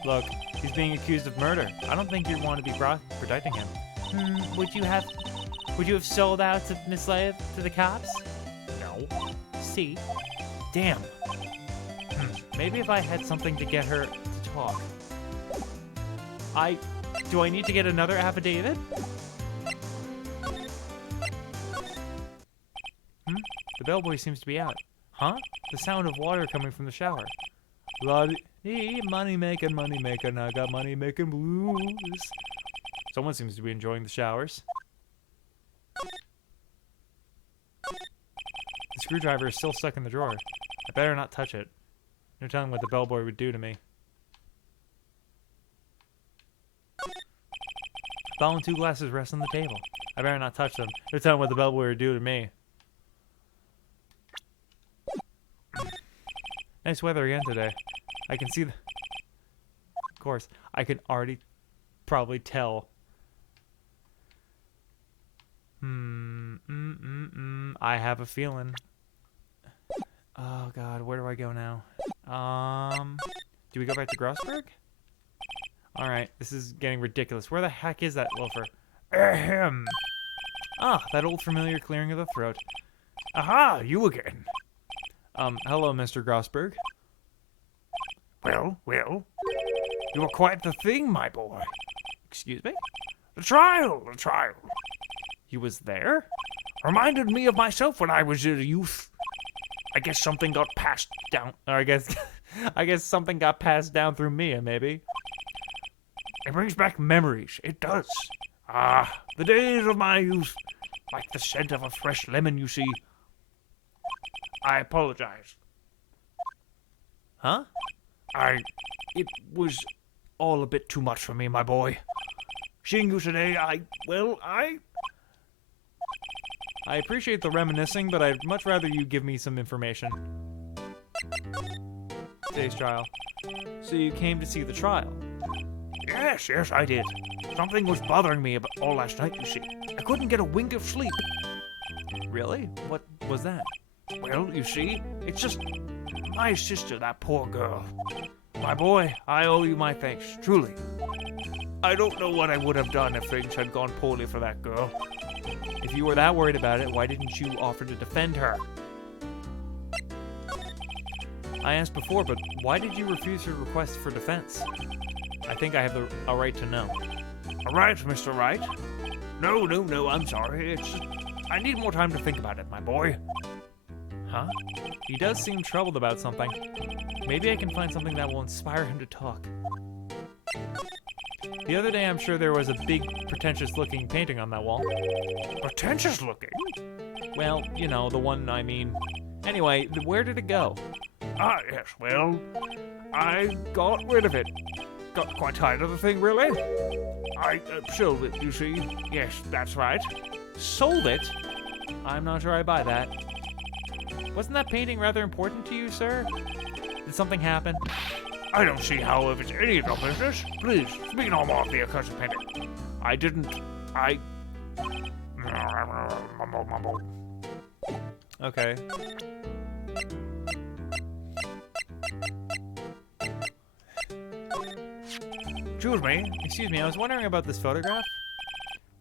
Look, he's being accused of murder. I don't think you'd want to be protecting him. Would you have sold out to Miss Lev to the cops? No. See? Damn. Maybe if I had something to get her to talk. Do I need to get another affidavit? The bellboy seems to be out. Huh? The sound of water coming from the shower. Money making, I got money making blues. Someone seems to be enjoying the showers. The screwdriver is still stuck in the drawer. I better not touch it. No telling what the bellboy would do to me. Ball and 2 glasses rest on the table. I better not touch them. No telling what the bellboy would do to me. Nice weather again today. I can see the... Of course, I can already probably tell. I have a feeling. Oh god, where do I go now? Do we go back to Grossberg? Alright, this is getting ridiculous. Where the heck is that loafer? Ahem. Ah, that old familiar clearing of the throat. Aha, you again. Hello, Mr. Grossberg. Well, you were quite the thing, my boy. Excuse me? The trial. You was there? Reminded me of myself when I was a youth. I guess something got passed down. Or I guess something got passed down through me, maybe. It brings back memories. It does. Ah, the days of my youth. Like the scent of a fresh lemon, you see. I apologize. Huh? It was all a bit too much for me, my boy. Seeing you today, I appreciate the reminiscing, but I'd much rather you give me some information. Today's trial. So you came to see the trial? Yes, I did. Something was bothering me about all last night, you see. I couldn't get a wink of sleep. Really? What was that? Well, you see, it's just my sister, that poor girl. My boy, I owe you my thanks, truly. I don't know what I would have done if things had gone poorly for that girl. If you were that worried about it, why didn't you offer to defend her? I asked before, but why did you refuse her request for defense? I think I have a right to know. All right, Mr. Wright. No, I'm sorry. It's just, I need more time to think about it, my boy. Huh? He does seem troubled about something. Maybe I can find something that will inspire him to talk. The other day, I'm sure there was a big, pretentious-looking painting on that wall. Pretentious looking? Well, you know, the one I mean. Anyway, where did it go? Ah, yes, well, I got rid of it. Got quite tired of the thing, really. I sold it, you see. Yes, that's right. Sold it? I'm not sure I buy that. Wasn't that painting rather important to you, sir? Did something happen? I don't see how if it's any of your business. Please, speak no more of the accursed painting. Mumble. Okay. Excuse me, I was wondering about this photograph.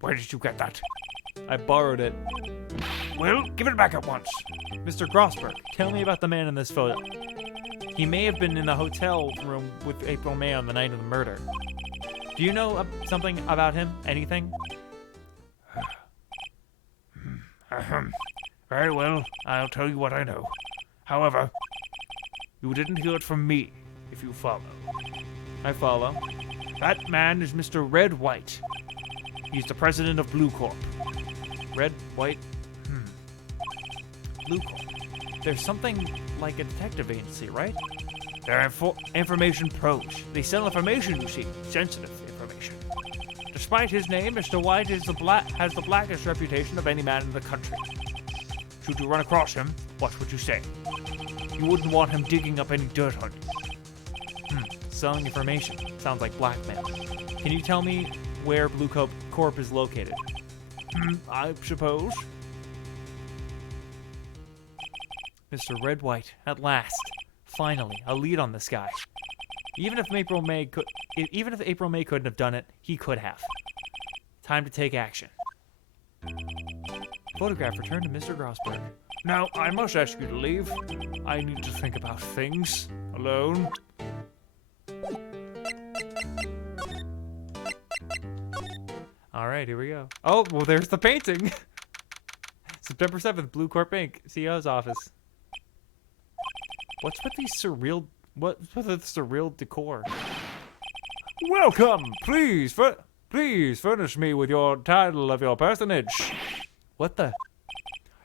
Where did you get that? I borrowed it. Well, give it back at once. Mr. Grossberg, tell me about the man in this photo. He may have been in the hotel room with April May on the night of the murder. Do you know something about him? Anything? Very well, I'll tell you what I know. However, you didn't hear it from me, if you follow. I follow. That man is Mr. Red White. He's the president of Blue Corp. Red, white, Blue Corp. There's something like a detective agency, right? They're information pros. They sell information, you see. Sensitive information. Despite his name, Mr. White has the blackest reputation of any man in the country. Should you run across him, what would you say? You wouldn't want him digging up any dirt on you. Selling information. Sounds like blackmail. Can you tell me where Blue Corp is located? I suppose. Mr. Red White, at last. Finally, a lead on this guy. Even if April May couldn't have done it, he could have. Time to take action. Photograph returned to Mr. Grossberg. Now, I must ask you to leave. I need to think about things. Alone. All right, here we go. Oh, well, there's the painting. September 7th, Blue Corp Inc., CEO's office. What's with these surreal... What's with the surreal decor? Welcome! Please furnish me with your title of your personage. What the...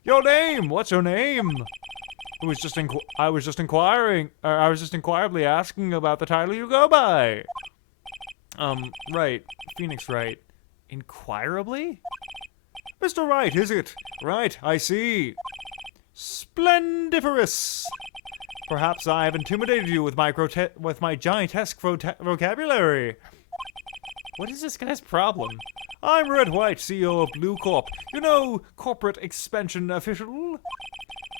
Your name! What's your name? I was just inquirably asking about the title you go by. Right. Phoenix Wright. Inquirably? Mr. Wright, is it? Right, I see. Splendiferous! Perhaps I have intimidated you with my giantesque vocabulary. What is this guy's problem? I'm Red White, CEO of Blue Corp. You know, corporate expansion official.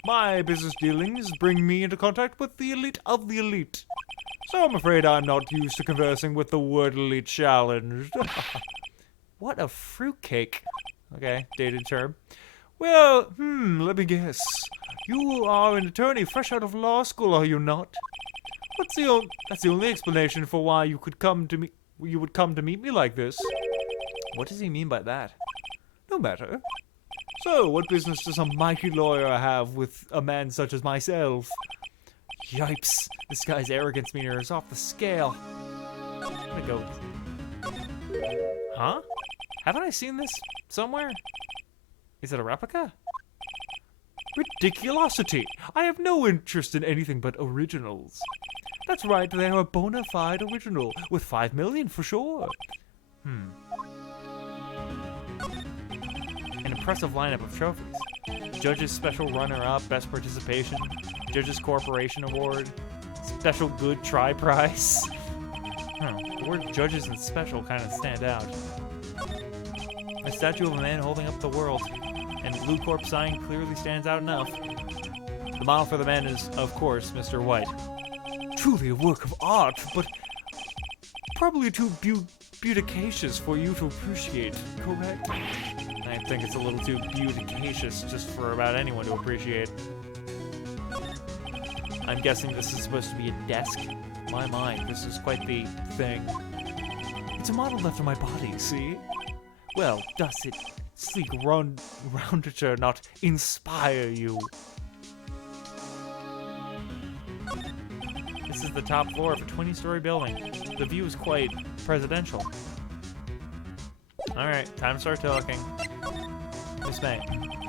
My business dealings bring me into contact with the elite of the elite. So I'm afraid I'm not used to conversing with the wordily challenged. What a fruitcake. Okay, dated term. Well, let me guess. You are an attorney fresh out of law school, are you not? That's the only explanation for why you would come to meet me like this. What does he mean by that? No matter. So, what business does a mighty lawyer have with a man such as myself? Yipes. This guy's arrogance meter is off the scale. I'm gonna go. Huh? Haven't I seen this somewhere? Is it a replica? Ridiculosity! I have no interest in anything but originals. That's right, they're a bona fide original, with 5 million for sure. An impressive lineup of trophies. Judges Special Runner-Up, Best Participation, Judges Corporation Award, Special Good Try Prize. The word judges and special kind of stand out. A statue of a man holding up the world, and Blue Corp sign clearly stands out enough. The model for the man is, of course, Mr. White. truly a work of art, but probably too beauticacious for you to appreciate, correct? I think it's a little too beauticacious just for about anyone to appreciate. I'm guessing this is supposed to be a desk. My, this is quite the thing. It's a model after my body, see? Well, does it, sleek roundature, not inspire you? This is the top floor of a 20-story building. The view is quite presidential. Alright, time to start talking. Miss May.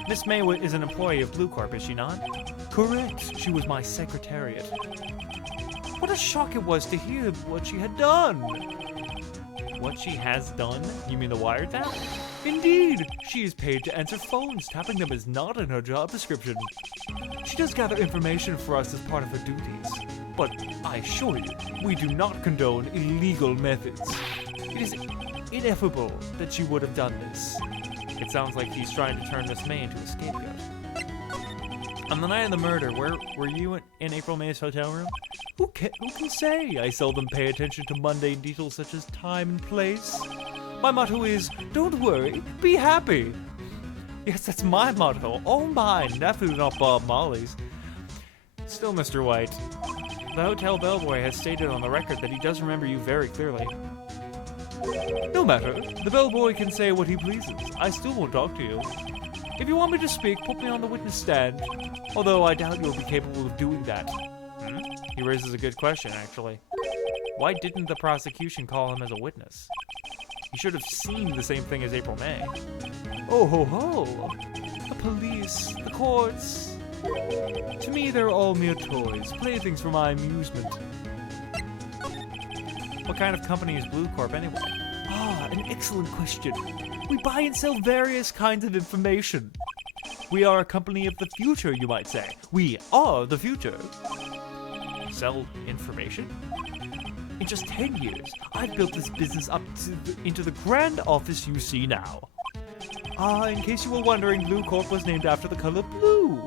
Miss May is an employee of Blue Corp, is she not? Correct. She was my secretariat. What a shock it was to hear what she had done. What she has done? You mean the wiretap? Indeed. She is paid to answer phones. Tapping them is not in her job description. She does gather information for us as part of her duties. But I assure you, we do not condone illegal methods. It is ineffable that she would have done this. It sounds like he's trying to turn Miss May into a scapegoat. On the night of the murder, where were you in April May's hotel room? Who can say? I seldom pay attention to mundane details such as time and place. My motto is, don't worry, be happy. Yes, that's my motto, all mine, definitely not Bob Marley's. Still, Mr. White, the hotel bellboy has stated on the record that he does remember you very clearly. No matter, the bellboy can say what he pleases. I still won't talk to you. If you want me to speak, put me on the witness stand. Although I doubt you'll be capable of doing that. He raises a good question, actually. Why didn't the prosecution call him as a witness? He should have seen the same thing as April May. Oh ho ho! The police, the courts. To me, they're all mere toys, playthings for my amusement. What kind of company is Blue Corp anyway? Ah, an excellent question. We buy and sell various kinds of information. We are a company of the future, you might say. We are the future. Sell information? In just 10 years, I've built this business up into the grand office you see now. Ah, in case you were wondering, Blue Corp was named after the color blue.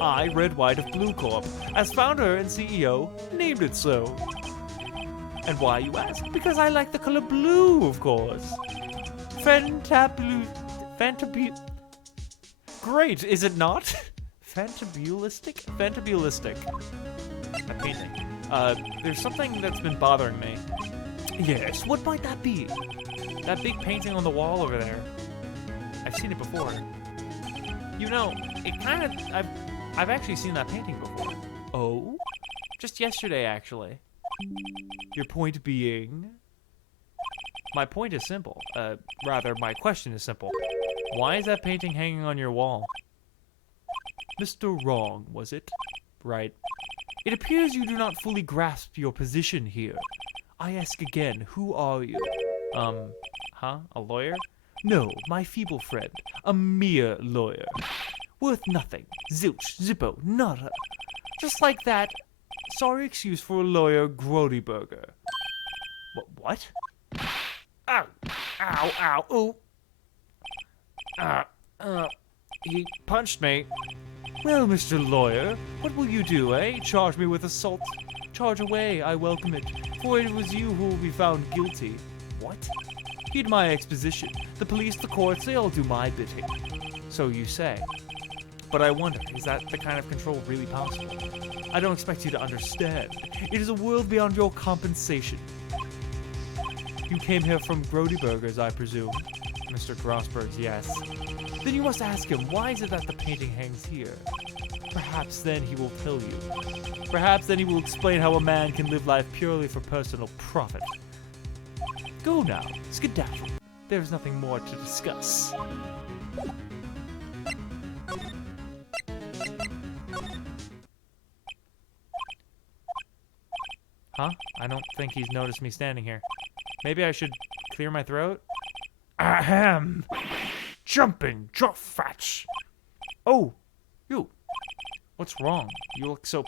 I, Red White of Blue Corp, as founder and CEO, named it so. And why, you ask? Because I like the color blue, of course. Great, is it not? Fantabulistic? Fantabulistic. A painting. There's something that's been bothering me. Yes, what might that be? That big painting on the wall over there. I've seen it before. You know, it kind of... I've actually seen that painting before. Oh? Just yesterday, actually. Your point being? My point is simple. Rather, my question is simple. Why is that painting hanging on your wall? Mr. Wrong, was it? Right. It appears you do not fully grasp your position here. I ask again, who are you? A lawyer? No, my feeble friend. A mere lawyer. Worth nothing. Zilch, zippo, nada. Just like that. Sorry excuse for a lawyer, Grody Burger. What? Ow! Ow! Ow! Ooh! He punched me. Well, Mr. Lawyer, what will you do, eh? Charge me with assault? Charge away, I welcome it, for it was you who will be found guilty. What? Heed my exposition. The police, the courts, they all do my bidding. So you say. But I wonder, is that the kind of control really possible? I don't expect you to understand. It is a world beyond your compensation. You came here from Grody Burgers, I presume. Mr. Grossberg's, yes. Then you must ask him, why is it that the painting hangs here? Perhaps then he will tell you. Perhaps then he will explain how a man can live life purely for personal profit. Go now, skedaddle. There's nothing more to discuss. Huh? I don't think he's noticed me standing here. Maybe I should clear my throat? Ahem! Jumping Joffats! Oh! You! What's wrong? You look so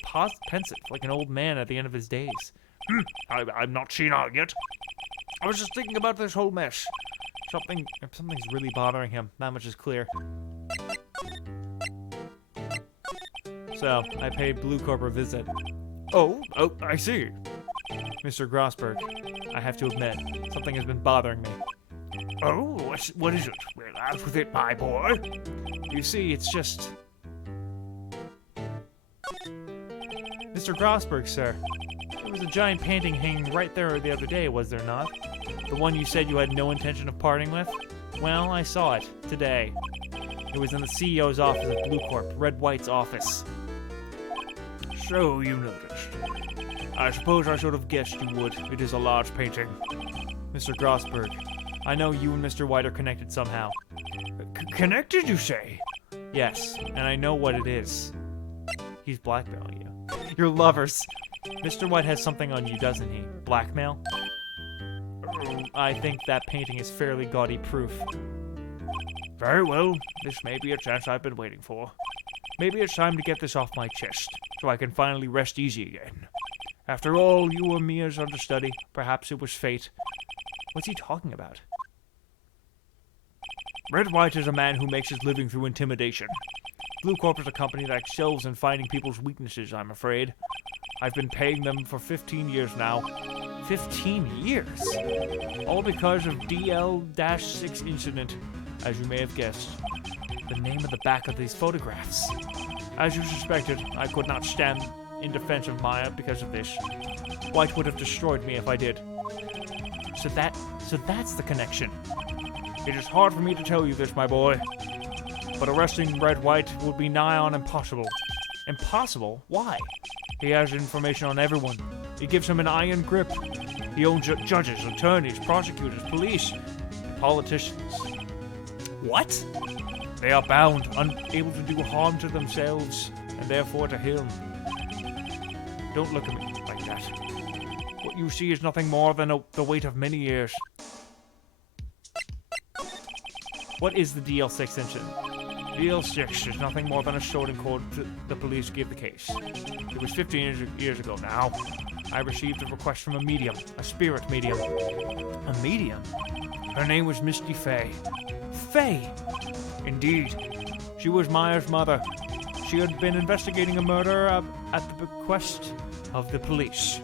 pensive, like an old man at the end of his days. I'm not senile yet. I was just thinking about this whole mess. Something's really bothering him. That much is clear. So, I paid Blue Corp a visit. Oh, I see. Mr. Grossberg, I have to admit, something has been bothering me. Oh, what is it? Well, out with it, my boy. You see, it's just... Mr. Grossberg, sir, there was a giant painting hanging right there the other day, was there not? The one you said you had no intention of parting with? Well, I saw it, today. It was in the CEO's office at Blue Corp, Red White's office. So you noticed. I suppose I should have guessed you would. It is a large painting. Mr. Grossberg, I know you and Mr. White are connected somehow. Connected, you say? Yes, and I know what it is. He's blackmailing you. You're lovers. Mr. White has something on you, doesn't he? Blackmail? I think that painting is fairly gaudy proof. Very well. This may be a chance I've been waiting for. Maybe it's time to get this off my chest, so I can finally rest easy again. After all, you were Mia's understudy. Perhaps it was fate. What's he talking about? Red White is a man who makes his living through intimidation. Blue Corp is a company that excels in finding people's weaknesses, I'm afraid. I've been paying them for 15 years now. 15 years? All because of DL-6 incident, as you may have guessed. The name of the back of these photographs. As you suspected, I could not stand in defense of Maya because of this. White would have destroyed me if I did. So that's the connection. It is hard for me to tell you this, my boy, but arresting Red White would be nigh on impossible. Impossible? Why? He has information on everyone. It gives him an iron grip. He owns judges, attorneys, prosecutors, police, and politicians. What? They are bound, unable to do harm to themselves, and therefore to him. Don't look at me like that. What you see is nothing more than the weight of many years. What is the DL6 incident? DL6 is nothing more than a shorting code the police gave the case. It was 15 years ago now. I received a request from a medium, a spirit medium. A medium? Her name was Misty Fay. Faye! Indeed. She was Maya's mother. She had been investigating a murder at the bequest of the police.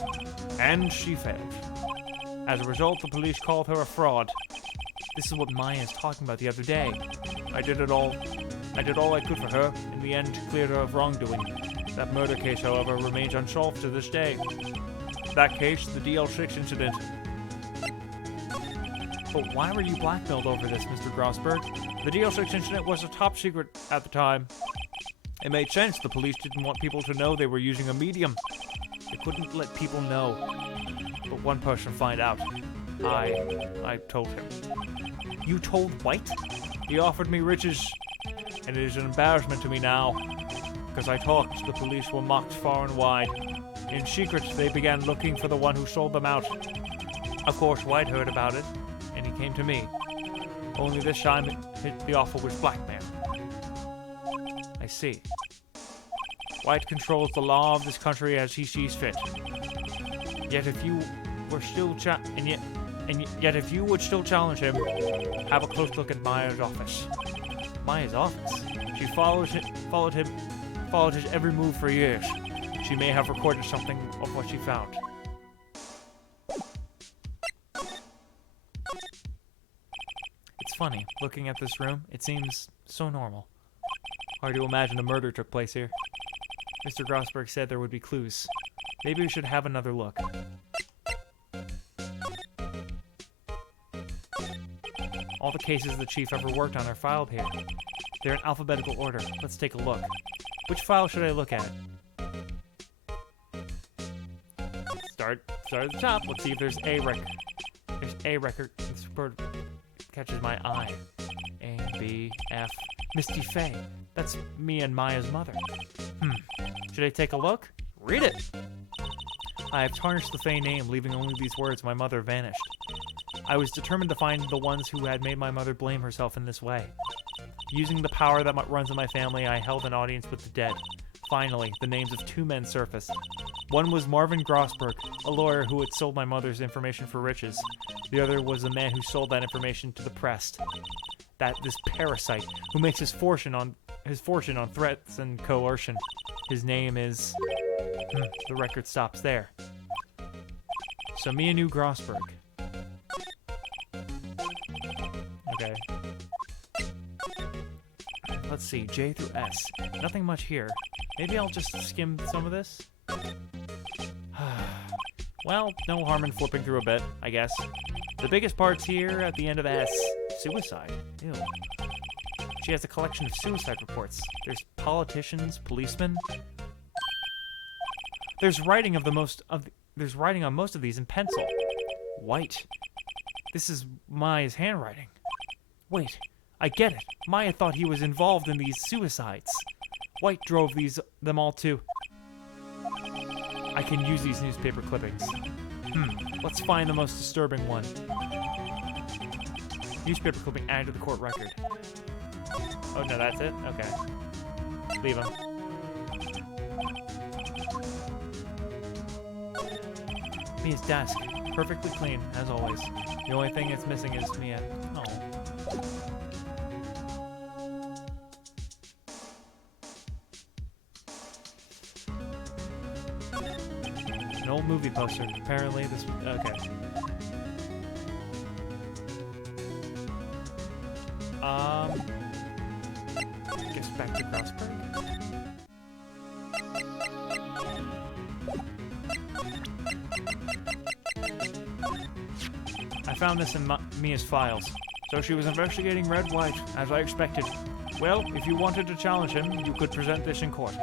And she failed. As a result, the police called her a fraud. This is what Maya is talking about the other day. I did all I could for her. In the end, cleared her of wrongdoing. That murder case, however, remains unsolved to this day. That case, the DL6 incident. But why were you blackmailed over this, Mr. Grossberg? The DL6 incident was a top secret at the time. It made sense. The police didn't want people to know they were using a medium. They couldn't let people know. But one person found out. I told him. You told White? He offered me riches, and it is an embarrassment to me now. Because I talked, the police were mocked far and wide. In secret, they began looking for the one who sold them out. Of course, White heard about it, and he came to me. Only this time, the offer was blackmail. I see. White controls the law of this country as he sees fit. Yet if you were still yet if you would still challenge him, have a close look at Maya's office. Maya's office? She followed his every move for years. She may have recorded something of what she found. It's funny, looking at this room, it seems so normal. Hard to imagine a murder took place here. Mr. Grossberg said there would be clues. Maybe we should have another look. All the cases the chief ever worked on are filed here. They're in alphabetical order. Let's take a look. Which file should I look at? Start at the top. Let's see if there's a record. There's a record. This word catches my eye. A, B, F. Misty Fay. That's me and Maya's mother. Should I take a look? Read it! I have tarnished the Fay name, leaving only these words, my mother vanished. I was determined to find the ones who had made my mother blame herself in this way. Using the power that runs in my family, I held an audience with the dead. Finally, the names of two men surfaced. One was Marvin Grossberg, a lawyer who had sold my mother's information for riches. The other was the man who sold that information to the press. This parasite who makes his fortune on threats and coercion. His name is The record stops there. So Mia knew Grossberg. Okay. Let's see, J through S. Nothing much here. Maybe I'll just skim some of this? Well, no harm in flipping through a bit, I guess. The biggest part's here at the end of S. Suicide. Ew. She has a collection of suicide reports. There's politicians, policemen. There's writing on most of these in pencil. White. This is Maya's handwriting. Wait, I get it. Maya thought he was involved in these suicides. White drove them all too. I can use these newspaper clippings. Let's find the most disturbing one. Newspaper clipping added to the court record. Oh no, that's it? Okay. Leave him. Mia's desk. Perfectly clean, as always. The only thing it's missing is Mia. Oh. An old movie poster. Apparently this... Okay. Guess back to Grossberg. I found this in Mia's files. So she was investigating Red White, as I expected. Well, if you wanted to challenge him, you could present this in court.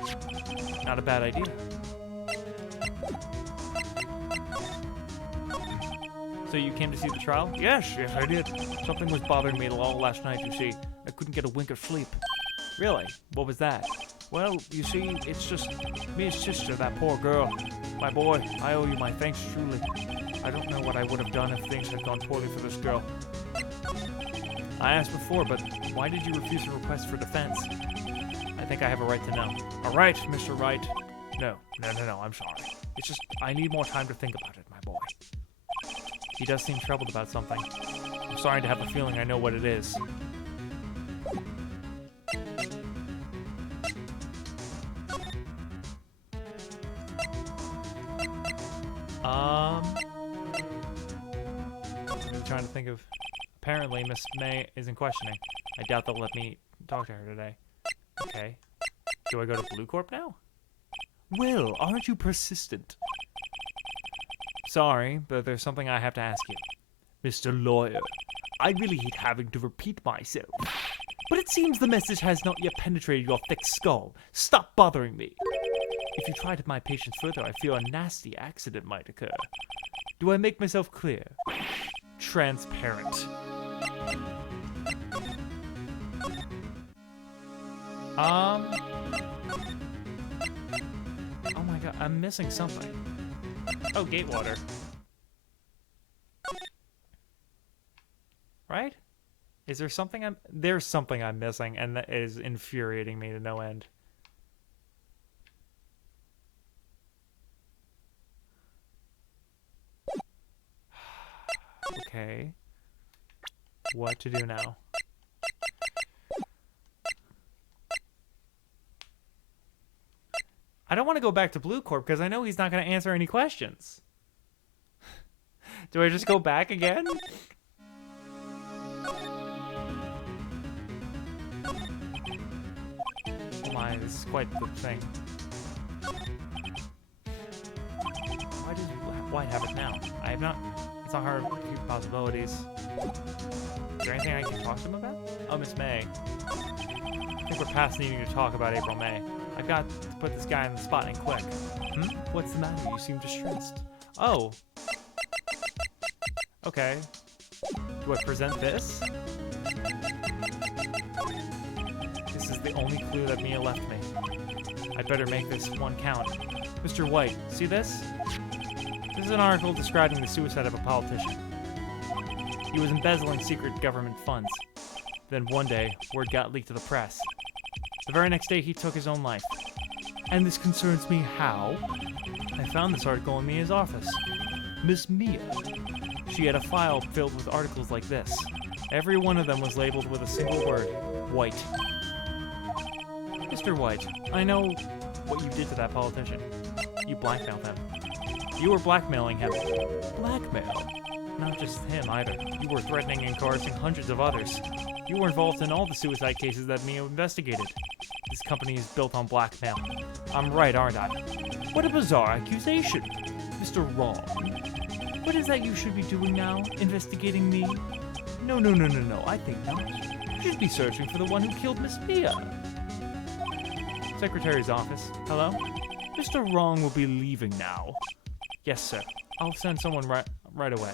Not a bad idea. So you came to see the trial? Yes, I did. Something was bothering me all last night, you see. I couldn't get a wink of sleep. Really? What was that? Well, you see, it's just Mia's sister, that poor girl. My boy, I owe you my thanks truly. I don't know what I would have done if things had gone poorly for this girl. I asked before, but why did you refuse a request for defense? I think I have a right to know. All right, Mr. Wright. No, I'm sorry. It's just, I need more time to think about it, my boy. He does seem troubled about something. I'm starting to have a feeling I know what it is. I'm trying to think of... Apparently, Miss May isn't questioning. I doubt they'll let me talk to her today. Okay. Do I go to Blue Corp now? Will, aren't you persistent? Sorry, but there's something I have to ask you. Mr. Lawyer, I really hate having to repeat myself. But it seems the message has not yet penetrated your thick skull. Stop bothering me. If you try to my patience further, I fear a nasty accident might occur. Do I make myself clear? Transparent. Oh my god, I'm missing something. Oh, Gatewater. Right? Is there something there's something I'm missing, and that is infuriating me to no end. Okay. What to do now? I don't want to go back to Blue Corp because I know he's not going to answer any questions. Do I just go back again? Oh my, this is quite the thing. Why does White have it now? I have not... It's not hard to keep possibilities. Is there anything I can talk to him about? Oh, Miss May. I think we're past needing to talk about April May. I've got to put this guy on the spot and quick. What's the matter? You seem distressed. Oh. Okay. Do I present this? This is the only clue that Mia left me. I'd better make this one count. Mr. White, see this? This is an article describing the suicide of a politician. He was embezzling secret government funds. Then one day, word got leaked to the press. The very next day, he took his own life. And this concerns me how? I found this article in Mia's office. Miss Mia. She had a file filled with articles like this. Every one of them was labeled with a single word, White. Mr. White, I know what you did to that politician. You blackmailed him. You were blackmailing him. Blackmail? Not just him either. You were threatening and coercing hundreds of others. You were involved in all the suicide cases that Mia investigated. This company is built on blackmail. I'm right, aren't I? What a bizarre accusation. Mr. Wrong. What is that you should be doing now? Investigating me? No, I think not. You should be searching for the one who killed Miss Mia. Secretary's office. Hello? Mr. Wrong will be leaving now. Yes, sir. I'll send someone right away.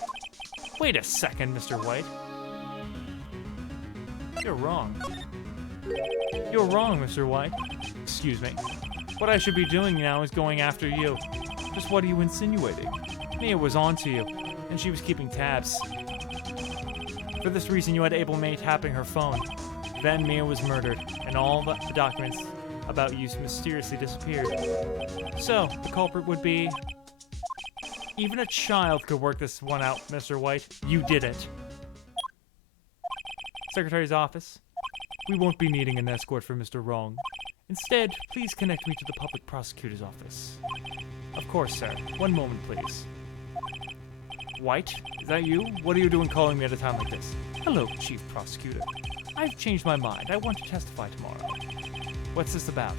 Wait a second, Mr. White. You're wrong. You're wrong, Mr. White. Excuse me. What I should be doing now is going after you. Just what are you insinuating? Mia was onto you, and she was keeping tabs. For this reason, you had Able May tapping her phone. Then Mia was murdered, and all the documents about you mysteriously disappeared. So, the culprit would be... Even a child could work this one out, Mr. White. You did it. Secretary's office. We won't be needing an escort for Mr. Wrong. Instead, please connect me to the public prosecutor's office. Of course, sir. One moment, please. White, is that you? What are you doing calling me at a time like this? Hello, Chief Prosecutor. I've changed my mind. I want to testify tomorrow. What's this about?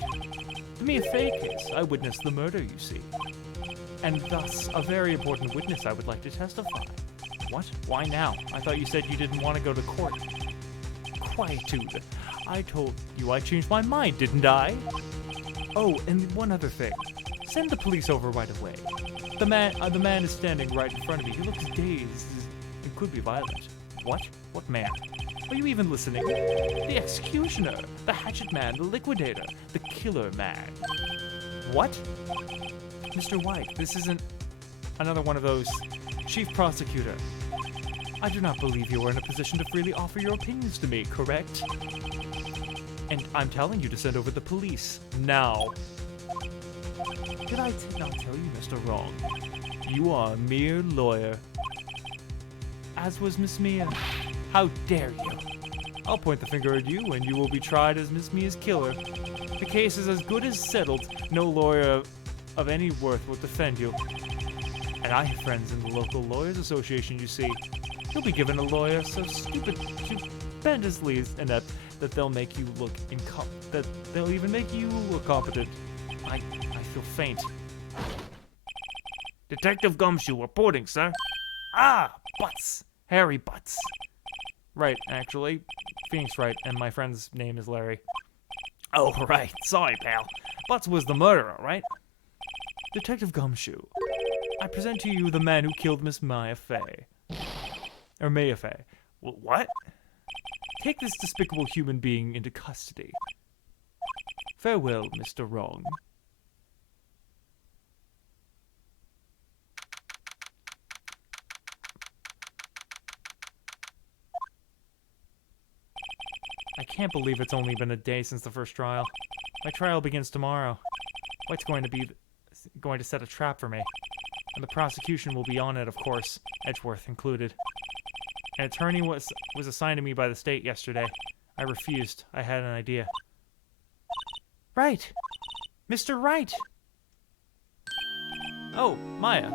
The Mia Fey case. I witnessed the murder, you see. And thus, a very important witness I would like to testify. What? Why now? I thought you said you didn't want to go to court. Quietude. I told you I changed my mind, didn't I? Oh, and one other thing. Send the police over right away. The man is standing right in front of me. He looks dazed and could be violent. What? What man? Are you even listening? The executioner, the hatchet man, the liquidator, the killer man. What? Mr. White, this isn't another one of those. Chief Prosecutor, I do not believe you are in a position to freely offer your opinions to me, correct? And I'm telling you to send over the police, now. Did I not tell you, Mr. Wrong? You are a mere lawyer. As was Miss Mia. How dare you? I'll point the finger at you, and you will be tried as Miss Mia's killer. The case is as good as settled. No lawyer of any worth will defend you. And I have friends in the local lawyers association, you see. You'll be given a lawyer so stupendously inept that they'll make you look they'll even make you look competent. I feel faint. Detective Gumshoe reporting, sir. Ah, Butts. Harry Butts. Right, actually. Phoenix Wright, and my friend's name is Larry. Oh, right. Sorry, pal. Butts was the murderer, right? Detective Gumshoe, I present to you the man who killed Miss Maya Fey. Or Maya Fey. What? Take this despicable human being into custody. Farewell, Mr. Wrong. I can't believe it's only been a day since the first trial. My trial begins tomorrow. White's going to set a trap for me. And the prosecution will be on it, of course, Edgeworth included. An attorney was assigned to me by the state yesterday. I refused. I had an idea. Right! Mr. Wright! Oh, Maya.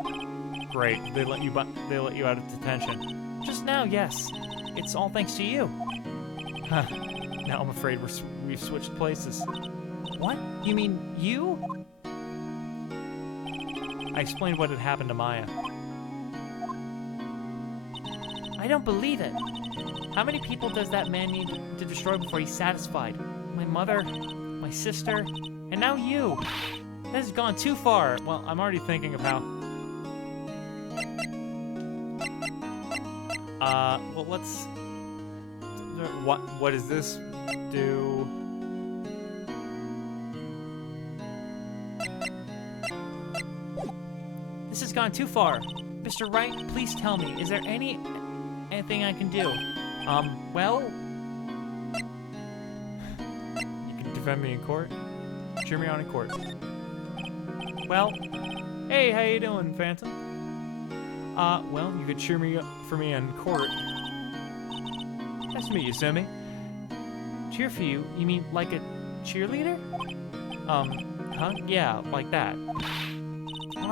Great. They let you out of detention. Just now, yes. It's all thanks to you. Huh. Now I'm afraid we've switched places. What? You mean you? I explained what had happened to Maya. I don't believe it. How many people does that man need to destroy before he's satisfied? My mother, my sister, and now you. That has gone too far. Well, I'm already thinking of how... well, let's... What does this do? This has gone too far. Mr. Wright, please tell me, is there anything I can do? Well... You can defend me in court? Cheer me on in court. Well... Hey, how you doing, Phantom? Well, you could cheer me up for me in court. Nice to meet you, Sammy. Cheer for you? You mean like a cheerleader? Huh? Yeah, like that.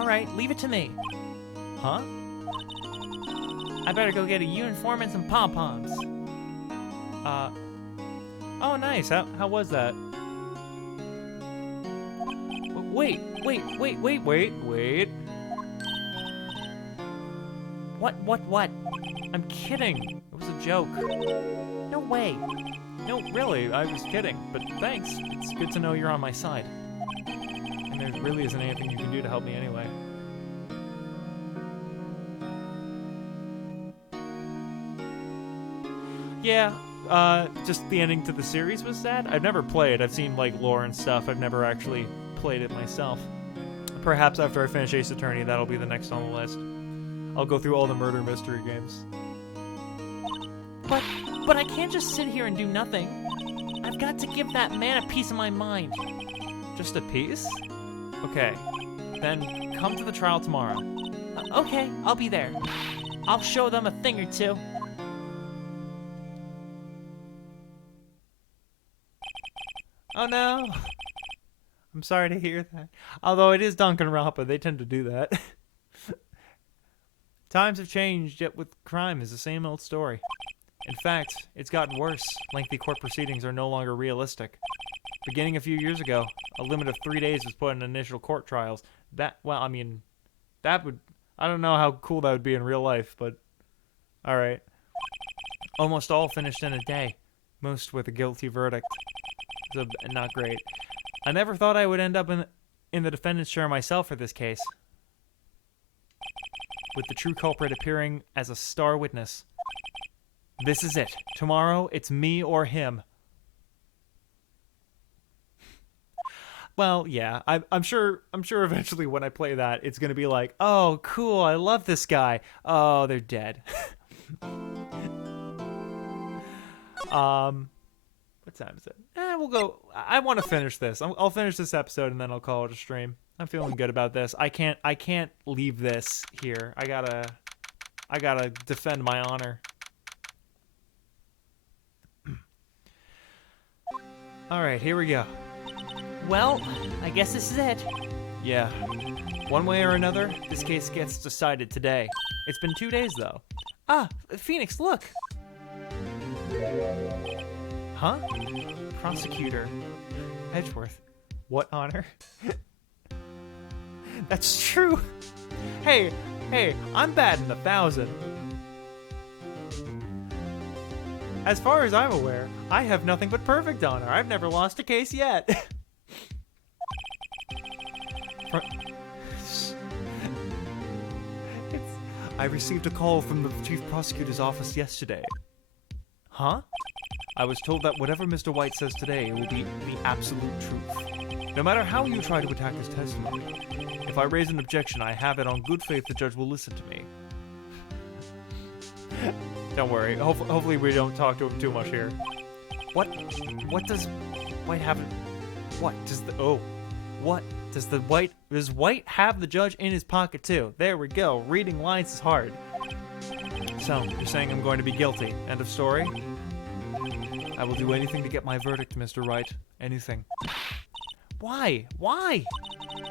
All right, leave it to me. Huh? I better go get a uniform and some pom-poms. Oh, nice. How was that? Wait. What? I'm kidding. It was a joke. No way. No, really, I was kidding. But thanks. It's good to know you're on my side. And there really isn't anything you can do to help me anyway. Yeah, just the ending to the series was sad. I've never played. I've seen, like, lore and stuff. I've never actually played it myself. Perhaps after I finish Ace Attorney, that'll be the next on the list. I'll go through all the murder mystery games. But I can't just sit here and do nothing. I've got to give that man a piece of my mind. Just a piece? Okay. Then come to the trial tomorrow. Okay, I'll be there. I'll show them a thing or two. Oh no! I'm sorry to hear that. Although it is Danganronpa, they tend to do that. Times have changed, yet with crime is the same old story. In fact, it's gotten worse. Lengthy court proceedings are no longer realistic. Beginning a few years ago, a limit of 3 days was put on initial court trials. That would... I don't know how cool that would be in real life, but... Alright. Almost all finished in a day. Most with a guilty verdict. So, not great. I never thought I would end up in the defendant's chair myself for this case. With the true culprit appearing as a star witness. This is it. Tomorrow, it's me or him. Well, yeah, I'm sure eventually when I play that, it's gonna be like, oh, cool, I love this guy. Oh, they're dead. What time is it? We'll go. I want to finish this. I'll finish this episode and then I'll call it a stream. I'm feeling good about this. I can't leave this here. I gotta defend my honor. All right, here we go. Well, I guess this is it. Yeah. One way or another, this case gets decided today. It's been 2 days though. Ah, Phoenix, look. Huh? Prosecutor Edgeworth. What honor? That's true. Hey, I'm batting 1,000. As far as I'm aware, I have nothing but perfect honor. I've never lost a case yet. I received a call from the chief prosecutor's office yesterday. Huh? I was told that whatever Mr. White says today will be the absolute truth. No matter how you try to attack his testimony, if I raise an objection, I have it on good faith the judge will listen to me. Don't worry. Hopefully we don't talk to him too much here. What does White have? Does White have the judge in his pocket too? There we go. Reading lines is hard. So, you're saying I'm going to be guilty. End of story? I will do anything to get my verdict, Mr. Wright. Anything. Why? Why?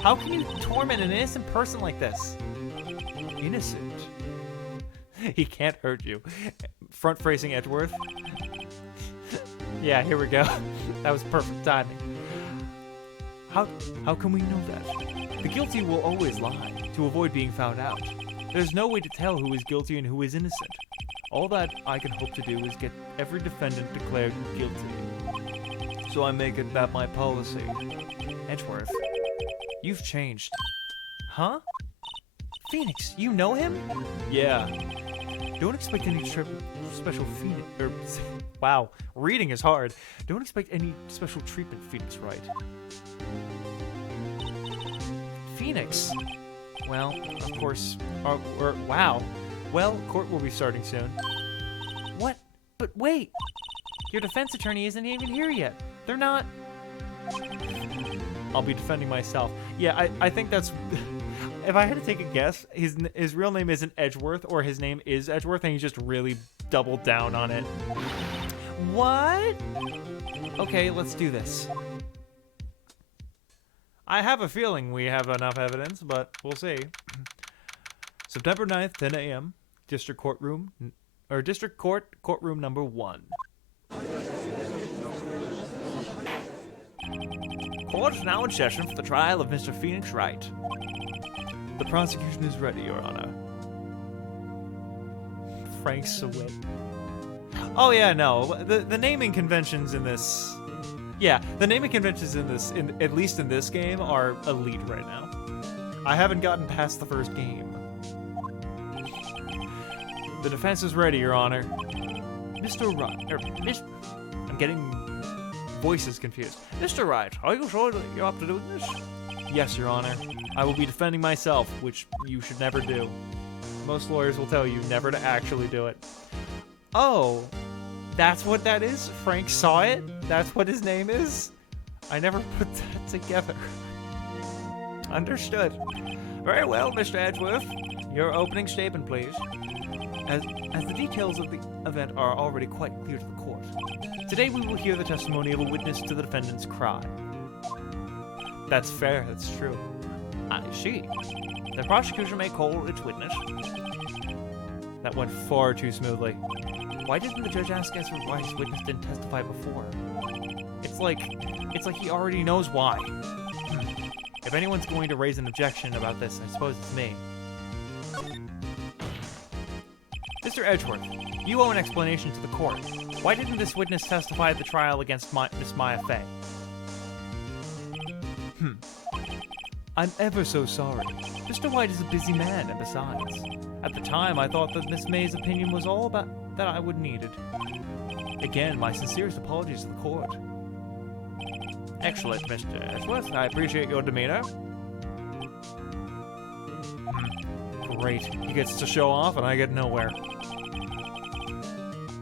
How can you torment an innocent person like this? Innocent? He can't hurt you. Front-facing Edgeworth. Yeah, here we go. That was perfect timing. How can we know that? The guilty will always lie, to avoid being found out. There's no way to tell who is guilty and who is innocent. All that I can hope to do is get every defendant declared guilty. So I make it that my policy. Edgeworth, you've changed. Huh? Phoenix, you know him? Yeah. Don't expect any special Phoenix, wow, reading is hard. Don't expect any special treatment, Phoenix Wright. Phoenix? Well, of course, wow. Well, court will be starting soon. What? But wait! Your defense attorney isn't even here yet. They're not... I'll be defending myself. Yeah, I think that's... If I had to take a guess, his real name isn't Edgeworth, or his name is Edgeworth, and he just really doubled down on it. What? Okay, let's do this. I have a feeling we have enough evidence, but we'll see. September 9th, 10 a.m. District Courtroom, or District Court, Courtroom number 1. Court is now in session for the trial of Mr. Phoenix Wright. The prosecution is ready, Your Honor. Frank Sawit. Oh yeah, no. The naming conventions in this... Yeah, the naming conventions in this, at least in this game, are elite right now. I haven't gotten past the first game. The defense is ready, Your Honor. Mr. Wright... I'm getting voices confused. Mr. Wright, are you sure that you're up to doing this? Yes, Your Honor. I will be defending myself, which you should never do. Most lawyers will tell you never to actually do it. Oh, that's what that is? Frank saw it? That's what his name is? I never put that together. Understood. Very well, Mr. Edgeworth. Your opening statement, please. As the details of the event are already quite clear to the court, today we will hear the testimony of a witness to the defendant's crime. That's fair, that's true. I see. The prosecution may call its witness. That went far too smoothly. Why didn't the judge ask us why his witness didn't testify before? It's like he already knows why. If anyone's going to raise an objection about this, I suppose it's me. Mr. Edgeworth, you owe an explanation to the court. Why didn't this witness testify at the trial against Miss Maya Fey? I'm ever so sorry. Mr. White is a busy man, and besides, at the time I thought that Miss May's opinion was all that I would needed. Again, my sincerest apologies to the court. Excellent, Mr. Edgeworth. I appreciate your demeanor. Great. He gets to show off, and I get nowhere.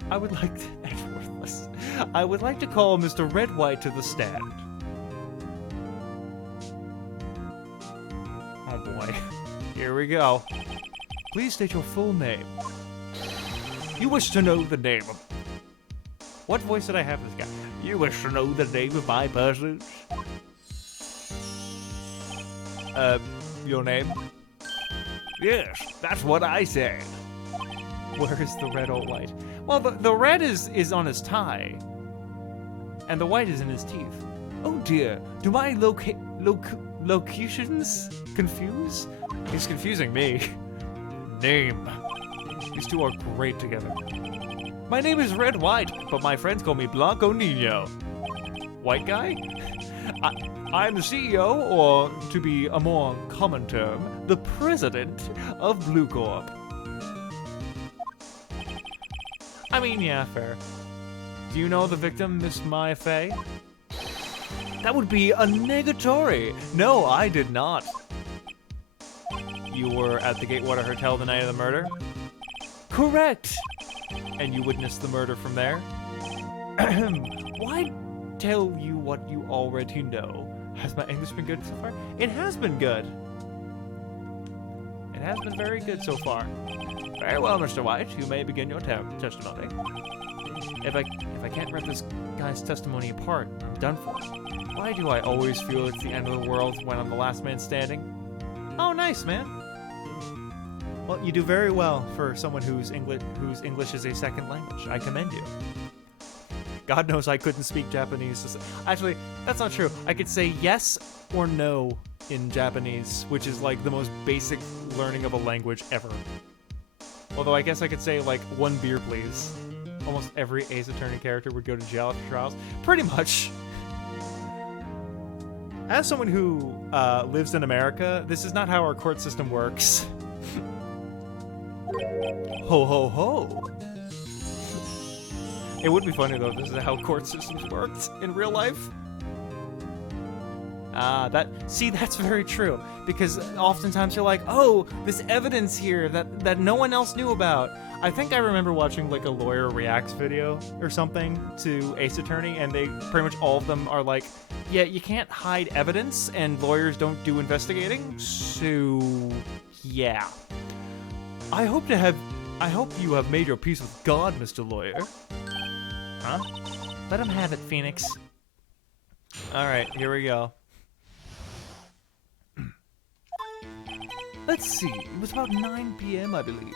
I would like to call Mr. Red White to the stand. Oh boy. Here we go. Please state your full name. You wish to know the name of... What voice did I have this guy? You wish to know the name of my person? Your name? Yes, that's what I said. Where is the red or white? Well, the red is on his tie. And the white is in his teeth. Oh dear, do my locutions confuse? He's confusing me. Name. These two are great together. My name is Red White, but my friends call me Blanco Nino. White guy? I'm the CEO, or to be a more common term, the president of Blue Corp. I mean, yeah, fair. Do you know the victim, Miss Maya Fey? That would be a negatory. No, I did not. You were at the Gatewater Hotel the night of the murder? Correct. And you witnessed the murder from there? Why tell you what you already know? Has my English been good so far? It has been good. It has been very good so far. Very well, Mr. White. You may begin your testimony. If I can't rip this guy's testimony apart, I'm done for. Why do I always feel it's the end of the world when I'm the last man standing? Oh, nice, man. Well, you do very well for someone whose English is a second language. I commend you. God knows I couldn't speak Japanese. Actually, that's not true. I could say yes or no in Japanese, which is like the most basic learning of a language ever. Although I guess I could say like, 1 beer please. Almost every Ace Attorney character would go to jail after trials. Pretty much. As someone who lives in America, this is not how our court system works. Ho ho ho! It would be funny though if this is how court systems worked in real life. That's very true. Because oftentimes you're like, oh, this evidence here that no one else knew about. I think I remember watching like a lawyer reacts video or something to Ace Attorney, and they pretty much all of them are like, yeah, you can't hide evidence, and lawyers don't do investigating. So, yeah. I hope you have made your peace with God, Mr. Lawyer. Huh? Let him have it, Phoenix. Alright, here we go. Let's see, it was about 9 p.m., I believe.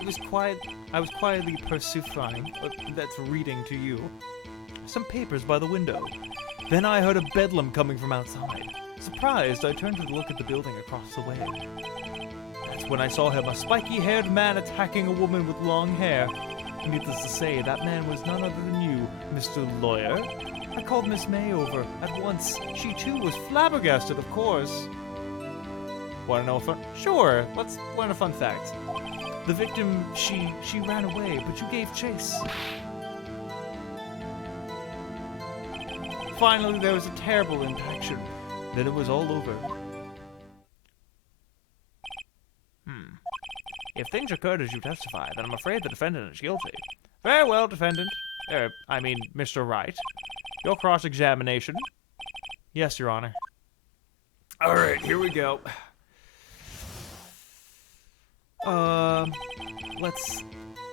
It was quiet. I was quietly persifying, that's reading to you, some papers by the window. Then I heard a bedlam coming from outside. Surprised, I turned to look at the building across the way. That's when I saw him, a spiky-haired man attacking a woman with long hair. Needless to say, that man was none other than you, Mr. Lawyer. I called Miss May over at once. She, too, was flabbergasted, of course. Want to know a fun? Sure, let's learn a fun fact. The victim, she ran away, but you gave chase. Finally, there was a terrible impaction. Then it was all over. If things occurred as you testify, then I'm afraid the defendant is guilty. Very well, defendant. Mr. Wright. Your cross-examination. Yes, Your Honor. All right, here we go.